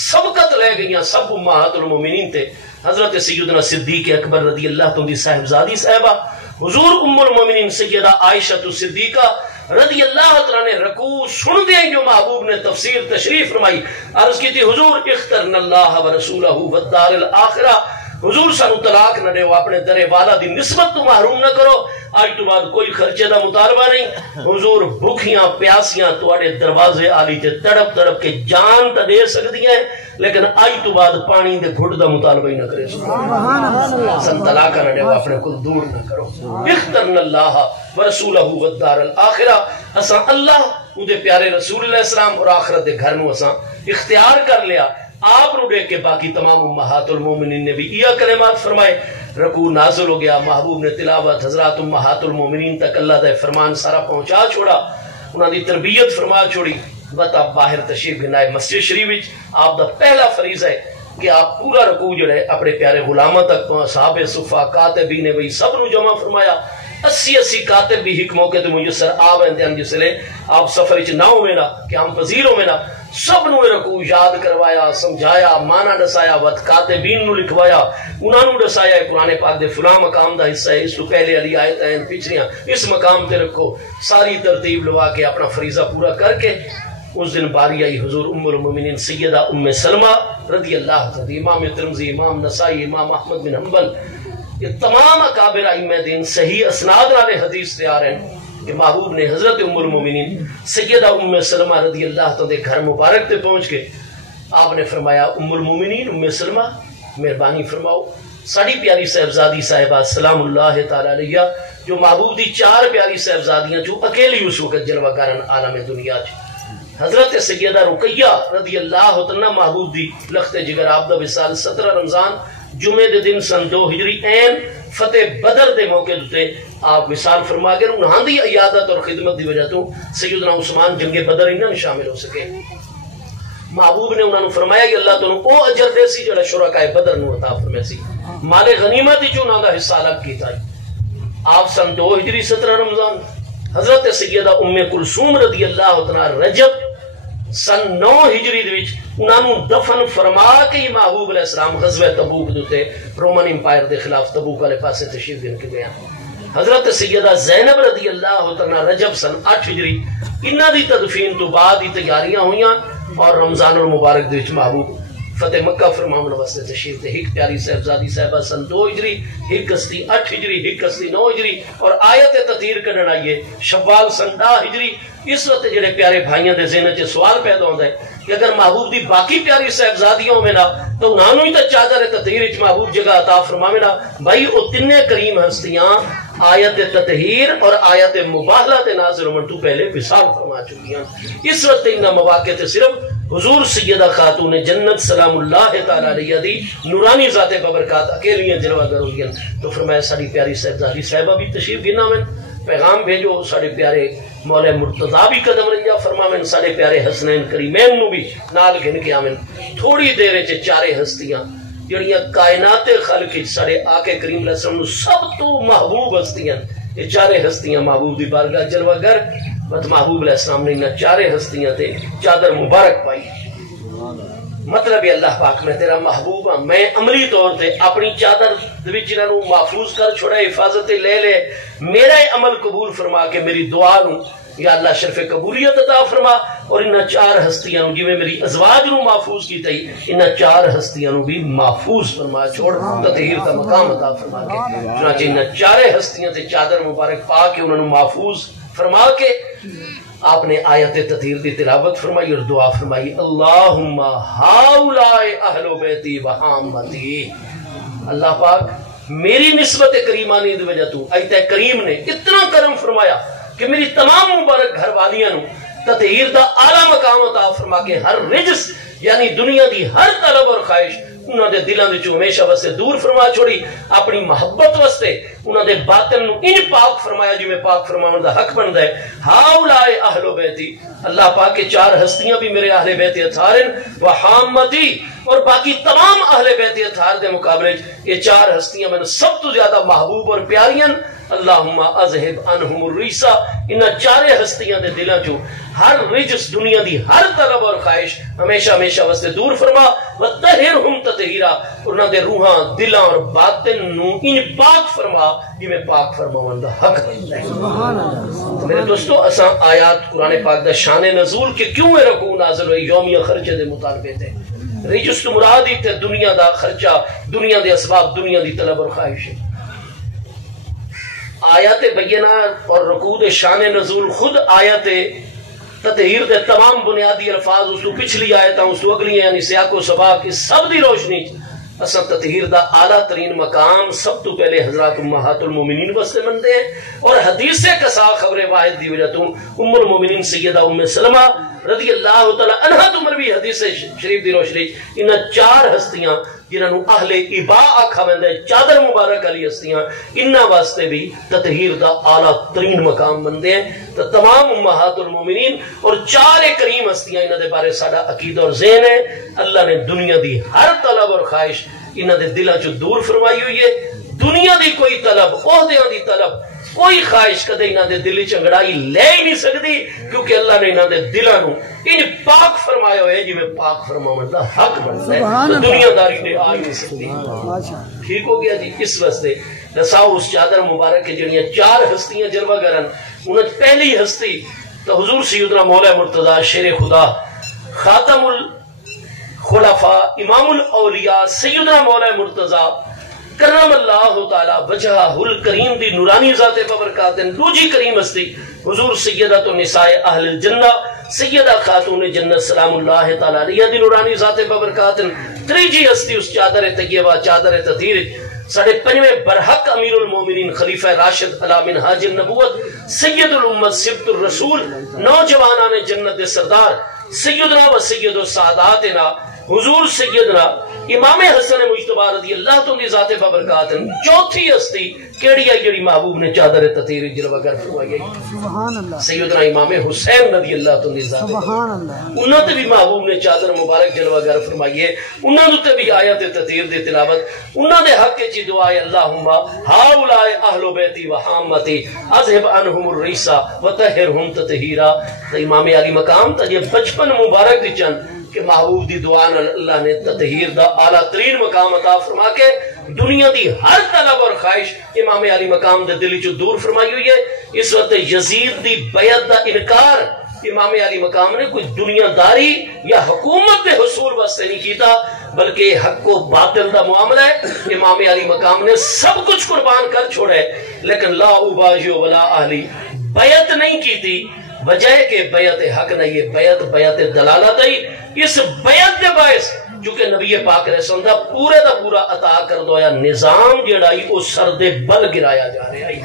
سبقت لے گئیاں سب امہات المومنین تھے۔ حضرت سیدنا صدیق اکبر رضی اللہ عنہ دی صاحبزادی صاحبہ حضور ام المومنین سیدہ عائشہ صدیقہ رضی اللہ عنہ نے رکوع سن دیں جو محبوب نے تفسیر تشریف فرمائی، عرض کی تھی حضور اخترن اللہ ورسولہ والدار الآخرہ، حضور سانو طلاق نہ دے، اپنے در والا دی نسبت تو محروم نہ کرو، آج تو بعد کوئی خرچے دا مطالبہ نہیں، حضور بھوکیاں پیاسیاں تواڈے دروازے آلی تے تڑپ تڑپ کے جان تا دے سکتی ہیں، لیکن آج تو بعد پانی دے گھڑ دا مطالبہ ہی نہ کرے، سن طلاق نہ دے، اپنے کو دور نہ کرو۔ اخترن اللہ ورسولہ والدار الآخرہ، اساں اللہ دے پیارے رسول اللہ السلام اور آخرت دے گھر نو اساں اختیار کر لیا۔ آپ رو دیکھ کے باقی تمام امہات المومنین نے بھی یہ کلمات فرمائے، رکوع نازل ہو گیا، محبوب نے تلاوت حضرات امہات المومنین تک اللہ دا فرمان سارا پہنچا چھوڑا، انہاں دی تربیت فرما چھوڑی، بات آپ باہر تشریف گنائے مسجد شریف وچ آپ دا پہلا فریضہ ہے کہ آپ پورا رکوع جو ہے اپنے پیارے غلامہ تک صحابہ صفا کاتبین نے بھی سب نو جمع فرمایا، 80 کاتب بھی ایک موقع تو میسر آ ویندے ہیں، جس لئے آپ سفر وچ نہ ہوئے نا کہ ہم پذیر ہوئے نا، سب نو رکوع یاد کروایا، سمجھایا، معنی دسایا، وقت کاتبین نو لکھوایا، انہاں نو دسایا قرآن پاک دے فلاں مقام دا حصہ ہے، اس تو پہلے علی آیت ہیں پچھلیاں اس مقام تے رکھو، ساری ترتیب لوا کے اپنا فریضہ پورا کر کے اس دن باری آئی حضور ام المومنین سیدہ ام سلمہ رضی اللہ عنہ، امام ترمذی، امام نسائی، امام احمد بن حنبل، یہ تمام اکابر ائمہ دین صحیح اسناد والے حدیث تیار ہیں کہ محبوب نے حضرت ام المومنین سیدہ ام سلمہ رضی اللہ عنہ دے گھر مبارک تے پہنچ کے آپ نے فرمایا ام المومنین ام سلمہ مہربانی فرماؤ ساری پیاری صاحبزادی صاحبہ سلام اللہ تعالی علیہ جو محبوب دی 4 پیاری صاحبزادیاں جو اکیلی اس وقت جلوہ گارن عالم دنیا چ، حضرت سیدہ رقیہ رضی اللہ عنہ محبوب دی لخت جگر آپ دا وصال 17 رمضان جمعے دے دن سن 2 ہجری این فتح بدر دے موقع دوتے آپ وصال فرما گئے، انہاں دی عیادت اور خدمت دی وجہ تو سیدنا عثمان جنگ بدر انہاں شامل ہو سکے۔ محبوب نے انہوں نے فرمایا کہ اللہ تعالیٰ او اجر دے سی جڑا شرکائے بدر نو عطا فرمائے سی، مال غنیمت جو انہاں دا حصہ الگ کیتا ہے۔ آپ سن 2 ہجری 17 رمضان حضرت سیدہ ام کلثوم رضی اللہ عنہ رجب سن 9 ہجری دے وچ انہاں نو دفن فرما کے محبوب علیہ السلام غزوہ تبوک دوتے رومن امپائر دے خلاف تبوک والے پاسے تشریف دین کے گیا۔ حضرت سیدہ زینب رضی اللہ عنہ رجب سن 8 ہجری انہاں دی تدفین تو بعد ہی تیاریاں ہوئیاں اور رمضان المبارک دے وچ محبوب فتح مکہ فرماون واسطے تشریف دے۔ ایک پیاری صاحبزادی صاحبہ سن 2 ہجری، ایک کستی 8 ہجری، ایک کستی 9 ہجری اور آیت تطہیر کرن آئیے شوال سن 10 ہجری۔ اس وقت جڑے پیارے بھائیاں دے ذہن وچ سوال پیدا ہوندا ہے کہ اگر محبوب دی باقی پیاری صاحبزادیوں میں نا تو انہاں نوں ہی تے چادر تطہیر وچ محبوب جگہ عطا فرماوے نا، بھائی او تینے کریم ہستیاں آیت تطہیر اور آیت مباہلہ تے نازل ہومن تو پہلے وصال فرما چکی ہیں. اس وقت انہاں مواقع تے صرف حضور سیدہ خاتون جنت سلام اللہ تعالی علیہ دی نورانی ذات ببرکات اکیلیاں جلوہ گر ہوئی ہیں. تو فرمایا ساری پیاری صاحبزادی صاحبہ بھی تشریف گنا میں پیغام بھیجو، سارے پیارے مولا مرتضیٰ بھی قدم رنجا فرماویں، سارے پیارے حسنین کریمین نو بھی نال گھن کے آمین. تھوڑی دیر چ چارے ہستیاں جڑیاں کائنات خلق سارے آقا کریم علیہ السلام نو سب تو محبوب ہستیاں، یہ چارے ہستیاں محبوب دی بارگاہ جلوہ گر بس محبوب علیہ السلام نے انہاں چارے ہستیاں تے چادر مبارک پائی. مطلب اللہ پاک میں تیرا محبوب ہاں، میں عملی طور تے اپنی چادر وچ انہاں نو محفوظ کر چھوڑا، حفاظت لے لے، میرا عمل قبول فرما کے میری دعا نو یا اللہ شرف قبولیت عطا فرما. اور انہاں چار ہستیاں نو جویں میری ازواج نو محفوظ کیتا ہی انہاں چار ہستیاں نو بھی محفوظ فرما چھوڑ، تطہیر کا مقام عطا فرما کے. چنانچہ انہاں چارے ہستیاں تے چادر مبارک پا کے انہاں نو محفوظ فرما کے آپ نے آیت تطہیر دی تلاوت فرمائی اور دعا فرمائی، اللہم ہاؤلائے اہل بیتی و حامتی. اللہ پاک میری نسبت کریمانی دی وجہ تو ایت کریم نے اتنا کرم فرمایا کہ میری تمام مبارک گھر والیاں نو تطہیر دا اعلیٰ مقام عطا فرما کے ہر رجس یعنی دنیا دی ہر طلب اور خواہش انہاں دے دلاں وچوں ہمیشہ واسطے دور فرما چھوڑی. اپنی محبت واسطے انہاں دے باطن نو ان پاک فرمایا جویں پاک فرماون دا حق بندا ہے. ہاؤلائے اہل بیتی، اللہ پاک کے چار ہستیاں بھی میرے اہل بیت اطہار و حامتی، اور باقی تمام اہل بیت اطہار دے مقابلے یہ چار ہستیاں میں سب تو زیادہ محبوب اور پیاریاں. اللہم اذہب عنہم الرجس، انہاں چارے ہستیاں دے دلاں چوں ہر رجس دنیا دی ہر طلب اور خواہش ہمیشہ ہمیشہ واسطے دور فرما. وطہرہم تطہیرا، انہاں دے روحاں دلاں اور باطن نو ان پاک فرما جویں پاک فرماون دا حق بندا ہے. سبحان اللہ. میرے دوستو اساں آیات قرآن پاک دا شان نزول کہ کیوں اے رکوع نازل ہوئی یومیہ خرچے دے مطالبے تے. رجس تو مراد ہی تے دنیا دا خرچہ، دنیا دے اسباب، دنیا دی طلب اور خواہش. آیات بینہ اور رکوع دے شان نزول خود آیات تطہیر دے تمام بنیادی الفاظ اس تو پچھلی آیتاں اس تو اگلی یعنی سیاق و سباق اس سب دی روشنی اصل تطہیر دا اعلیٰ ترین مقام سب تو پہلے حضرات امہات المومنین واسطے منتے ہیں. اور حدیث قصا خبر واحد دی وجہ تو ام المومنین سیدہ ام سلمہ رضی اللہ تعالی عنہا تو مروی حدیث شریف دی روشنی انہاں چار ہستیاں جنہاں نو اہل ابا آکھا ویندا ہے، چادر مبارک علی ہستیاں، انہاں واسطے بھی تطہیر دا اعلیٰ ترین مقام بندے ہیں. تو تمام امہات المومنین اور چار کریم ہستیاں انہاں دے بارے ساڈا عقیدہ اور ذہن ہے. اللہ نے دنیا دی ہر طلب اور خواہش انہاں دے دلاں چوں دور فرمائی ہوئی ہے. دنیا دی کوئی طلب، عہدیاں دی طلب، کوئی خواہش کدے انہاں دے دل وچ انگڑائی لے ہی نہیں سکتی، کیونکہ اللہ نے انہاں دے دلاں نو ان پاک فرمایا ہوئے جویں پاک فرماون دا حق بندا ہے. تو دنیا داری نے آ ہی نہیں سکتی. ٹھیک ہو گیا جی. اس واسطے دساؤ اس چادر مبارک کے جڑیاں چار ہستیاں جلوہ گرن، انہاں پہلی ہستی تو حضور سیدنا مولا مرتضیٰ شیر خدا خاتم الخلفاء امام الاولیاء سیدنا مولا مرتضیٰ کرم اللہ تعالی وجہہ الکریم دی نورانی ذات ببرکات. دوجی کریم ہستی حضور سیدۃ النساء اہل الجنہ سیدہ خاتون جنت سلام اللہ تعالی علیہ دی نورانی ذات ببرکات. تریجی ہستی اس چادر طیبہ چادر تطہیر ساڑھے پنجویں برحق امیر المومنین خلیفہ راشد علی منہاج النبوت سید الامت سبت الرسول نوجوانان جنت دے سردار سیدنا و سید الساداتنا حضور سیدنا امام حسن مجتبی رضی اللہ تعالی ذات ببرکات. چوتھی ہستی کیڑی آئی جڑی محبوب نے چادر تطہیر جلوہ گر فرمائی سبحان اللہ. سیدنا امام حسین رضی اللہ تعالی ذات سبحان اللہ. انہاں تے بھی محبوب نے چادر مبارک جلوہ گر فرمائی ہے. انہاں تے بھی آیات تطہیر دی تلاوت انہاں دے حق وچ دعا ہے اللہم ہاؤلائے اہل بیتی و حامتی اذہب عنہم الرجس وطہرہم تطہیرا. امام علی مقام تا یہ بچپن مبارک دی چند کہ محبوب دی دعا نال اللہ نے تطہیر دا اعلیٰ ترین مقام عطا فرما کے دنیا دی ہر طلب اور خواہش امام علی مقام دے دل چوں دور فرمائی ہوئی ہے. اس وقت یزید دی بیعت دا انکار امام علی مقام نے کوئی دنیا داری یا حکومت دے حصول واسطے نہیں کیتا، بلکہ حق و باطل دا معاملہ ہے. امام علی مقام نے سب کچھ قربان کر چھوڑے لیکن لا اباجی ولا اہلی بیعت نہیں کی تھی. وجہ ہے کہ بیعت حق نہیں ہے، بیعت دلالت ہے. اس بیعت کے باعث چونکہ نبی نبی پاک رسول دا پورے دا پورا عطا کر دو یا نظام جڑائی او سرد بل گرایا جا رہا ہے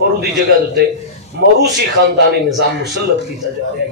اور دی جگہ دوتے موروثی خاندانی نظام مسلط کیتا جا رہا ہے.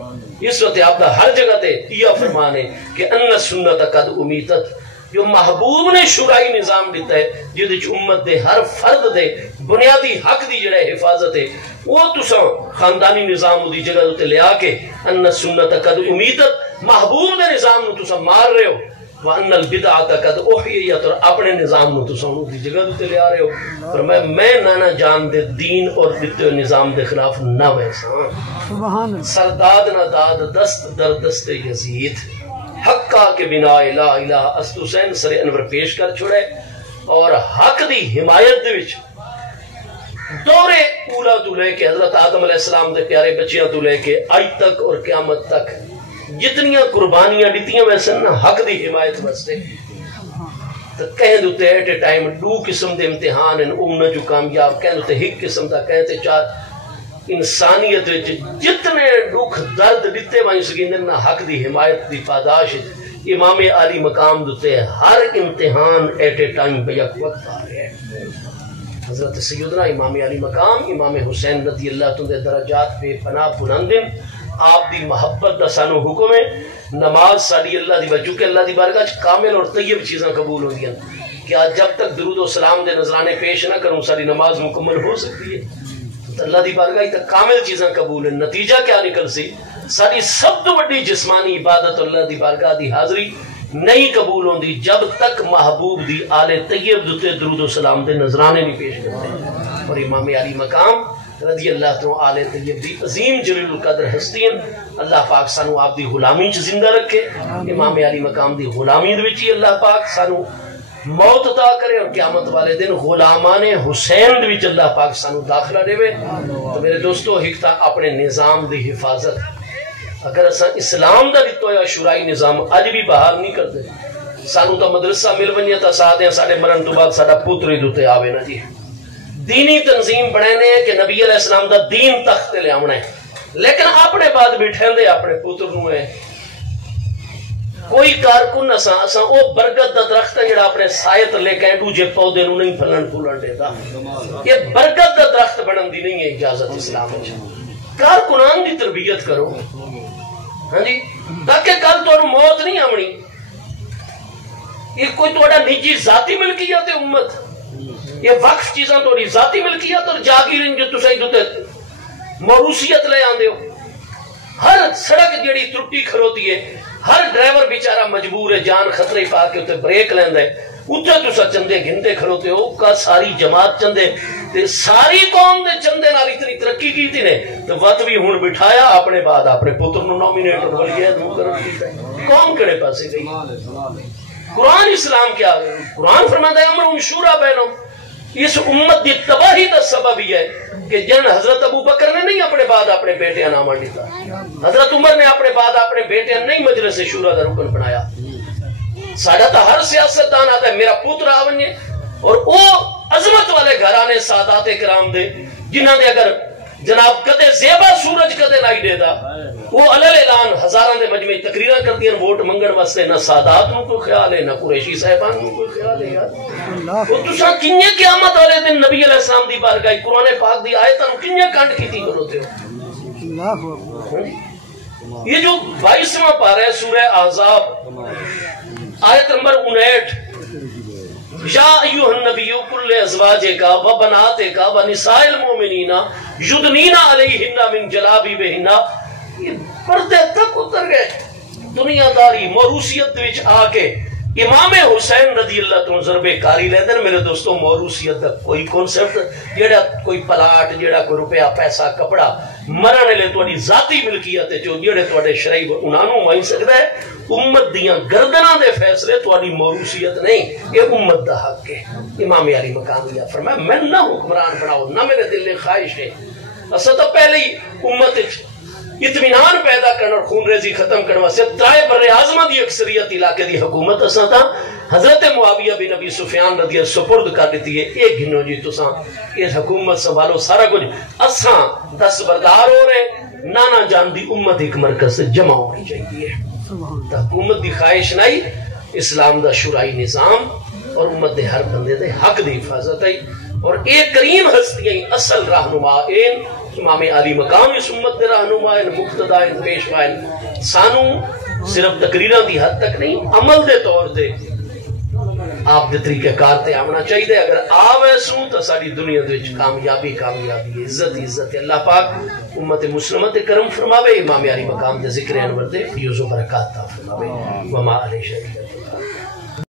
اس وقت آپ دا ہر جگہ تے یہ فرمان ہے کہ ان سنت قد امیتت، جو محبوب نے شورائی نظام دیتا ہے جہدے چ امت دے ہر فرد دے بنیادی حق دی جڑا حفاظت ہے وہ تساں خاندانی نظام دی جگہ تے لے آ کے ان سنت قد امیتت محبوب دے نظام نو تساں مار رہے ہو، وان البدعۃ قد احییت، اور اپنے نظام نو تساں دی جگہ تے لے آ رہے ہو. فرمایا میں نانا جان دے دین اور دیتے نظام دے خلاف نہ ویساں. سبحان اللہ. سرداد نہ داد دست در دست یزید، حقا کے بنا لا الہ است حسین سر انور پیش کر چھوڑے اور حق دی حمایت دے وچ دورے اولا تو لے کے حضرت آدم علیہ السلام دے پیارے بچیاں تو لے کے آج تک اور قیامت تک جتنیاں قربانیاں دیتیاں ویسے نا حق دی حمایت واسطے. تو کہیں دوتے ایٹ اے ٹائم دو قسم دے امتحان ان امنا جو کامیاب، کہیں دوتے ایک قسم دا کہتے چار انسانیت جتنے دکھ درد دیتے وہیں سکیندن نا حق دی حمایت دی پاداش. امام علی مقام دوتے ہر امتحان ایٹ اے ٹائم بیک وقت آ رہے ہیں. حضرت سیدنا امام علی مقام امام حسین رضی اللہ تندے درجات پہ پناہ بلندن، آپ دی محبت دا سانو حکم ہے. نماز ساری اللہ دی بچوں کہ اللہ دی بارگاہ کامل اور طیب چیزاں قبول ہوندی ہیں. کیا جب تک درود و سلام دے نذرانے پیش نہ کروں ساری نماز مکمل ہو سکتی ہے؟ اللہ دی بارگاہ تک کامل چیزاں قبول ہیں. نتیجہ کیا نکل سی؟ ساری سب تو بڑی جسمانی عبادت اللہ دی بارگاہ دی حاضری نہیں قبول ہوندی جب تک محبوب دی آل طیب دوتے درود و سلام دے نذرانے نہیں پیش کرتے. اور امام علی مقام رضی اللہ تعالیٰ آل طیب دی عظیم جلیل القدر ہستین، اللہ پاک سانو آپ دی غلامی چ زندہ رکھے. امام علی مقام دی غلامی دے وچ ہی اللہ پاک سانو موت عطا کرے اور قیامت والے دن غلامان حسین دے وچ اللہ پاک سانو داخلہ دے. تو میرے دوستو ہکتا اپنے نظام دی حفاظت، اگر اساں اسلام دا دتو یا شورائی نظام اج بھی بحال نہیں کرتے، سانو تو مدرسہ مل ونجے تا ساتھ ساڈے مرن تو بعد ساڈا پتر ہی دوتے آوے نا جی. دینی تنظیم بنانے کہ نبی علیہ السلام دا دین تخت لے آونا ہے، لیکن اپنے بعد بٹھیں دے اپنے پتر نو ہے. کوئی کارکن اساں او برکت دا درخت ہے جڑا اپنے سایت لے کے دوجے پودے نو نہیں پھلن پھولن دیتا. یہ برکت دا درخت بنن دی نہیں ہے اجازت اسلام وچ. کارکنان دی تربیت کرو ہاں جی، تاکہ کل تو موت نہیں آمنی. یہ کوئی تھوڑا نجی ذاتی ملکیت ہے امت، یہ وقف چیزاں تھوڑی ذاتی ملکیت اور جاگیرن جو تسیں دوتے موروثیت لے آندے ہو. ہر سڑک جڑی ترٹی کھلوتی ہے، ہر ڈرائیور بیچارہ مجبور ہے جان خطرے پا کے اتنے بریک لینا ہے، اتنے تسا چندے گھنتے کھلوتے ہو کا ساری جماعت چندے تے ساری قوم دے چندے نال اتنی ترقی کی تھی نے تو وقت بھی ہون بٹھایا اپنے بعد اپنے پتر نو نومینیٹ اور ولیعہد مقرر کیتا ہے. قوم کڑے پاسے گئی؟ قرآن اسلام کیا ہے؟ قرآن فرماتا ہے امر شورا بینہم. اس امت دی تباہی دا سبب ہی ہے کہ جن حضرت ابو بکر نے نہیں اپنے بعد اپنے بیٹے نام دیتا، حضرت عمر نے اپنے بعد اپنے بیٹے نہیں مجلس شورا دا رکن بنایا. ساڈا تا ہر سیاست دان آتا ہے میرا پتر آونجے اور او عظمت والے گھرانے سادات کرام دے جنہاں دے اگر جناب کدے زیبا سورج کدے نہیں دے دا وہ علل اعلان ہزاراں دے مجمع تقریراں کردی ہیں ووٹ منگن واسطے. نہ سادات نو کوئی خیال ہے نہ قریشی صاحبان نو کوئی خیال ہے. یار وہ تساں کنجے قیامت والے دن نبی علیہ السلام دی بارگاہ قرآن پاک دی آیتاں نو کنجے کنڈ کیتی کروتے ہو. یہ جو 22واں پارہ ہے سورہ احزاب آیت نمبر 59، یا ایوہ النبی کل ازواجک و بناتک و نساء المؤمنین یدنین علیہن من جلابیبہن. یہ پردے تک اتر گئے. دنیا داری موروثیت وچ آ کے امام حسین رضی اللہ تعالیٰ ضرب کاری لے دن. میرے دوستو موروثیت دا کوئی کانسیپٹ جیڑا کوئی پلاٹ جیڑا کوئی روپیہ پیسہ کپڑا مرنے لے تواڈی ذاتی ملکیت ہے جو جیڑے تواڈے شرعی انہاں نوں وہی سکدا ہے. امت دیاں گردناں دے فیصلے تواڈی موروثیت نہیں، یہ امت دا حق ہے. امام علی مقام دیا فرمایا میں نہ حکمران بناؤ نہ میرے دل میں خواہش ہے. اساں تو پہلے ہی امت اطمینان پیدا کرنا اور خون ریزی ختم کرنا واسطے ترائے بر اعظم دی اکثریت علاقے دی حکومت اساں تا حضرت معاویہ بن ابی سفیان رضی اللہ سپرد کر دیتی ہے. ایک گھنو جی تساں اس حکومت سنبھالو سارا کچھ. اساں دستبردار ہو رہے نانا جان دی امت ایک مرکز سے جمع ہونی چاہیے. حکومت دی خواہش نہیں اسلام دا شورائی نظام اور امت دے ہر بندے دے حق دی حفاظت ہے اور ایک کریم ہستیاں اصل رہنما این امام علی مقام اس امت دے رہنما ان مقتدا ان پیشوا ان سانو صرف تقریراں دی حد تک نہیں عمل دے طور دے آپ دے طریقہ کار تے آمنا چاہیے اگر آوے سوں تو ساری دنیا دے کامیابی کامیابی عزت عزت اللہ پاک امت مسلمہ تے کرم فرماوے امام علی مقام دے ذکر انور دے فیوز و برکات تا فرماوے وما علیہ شریعت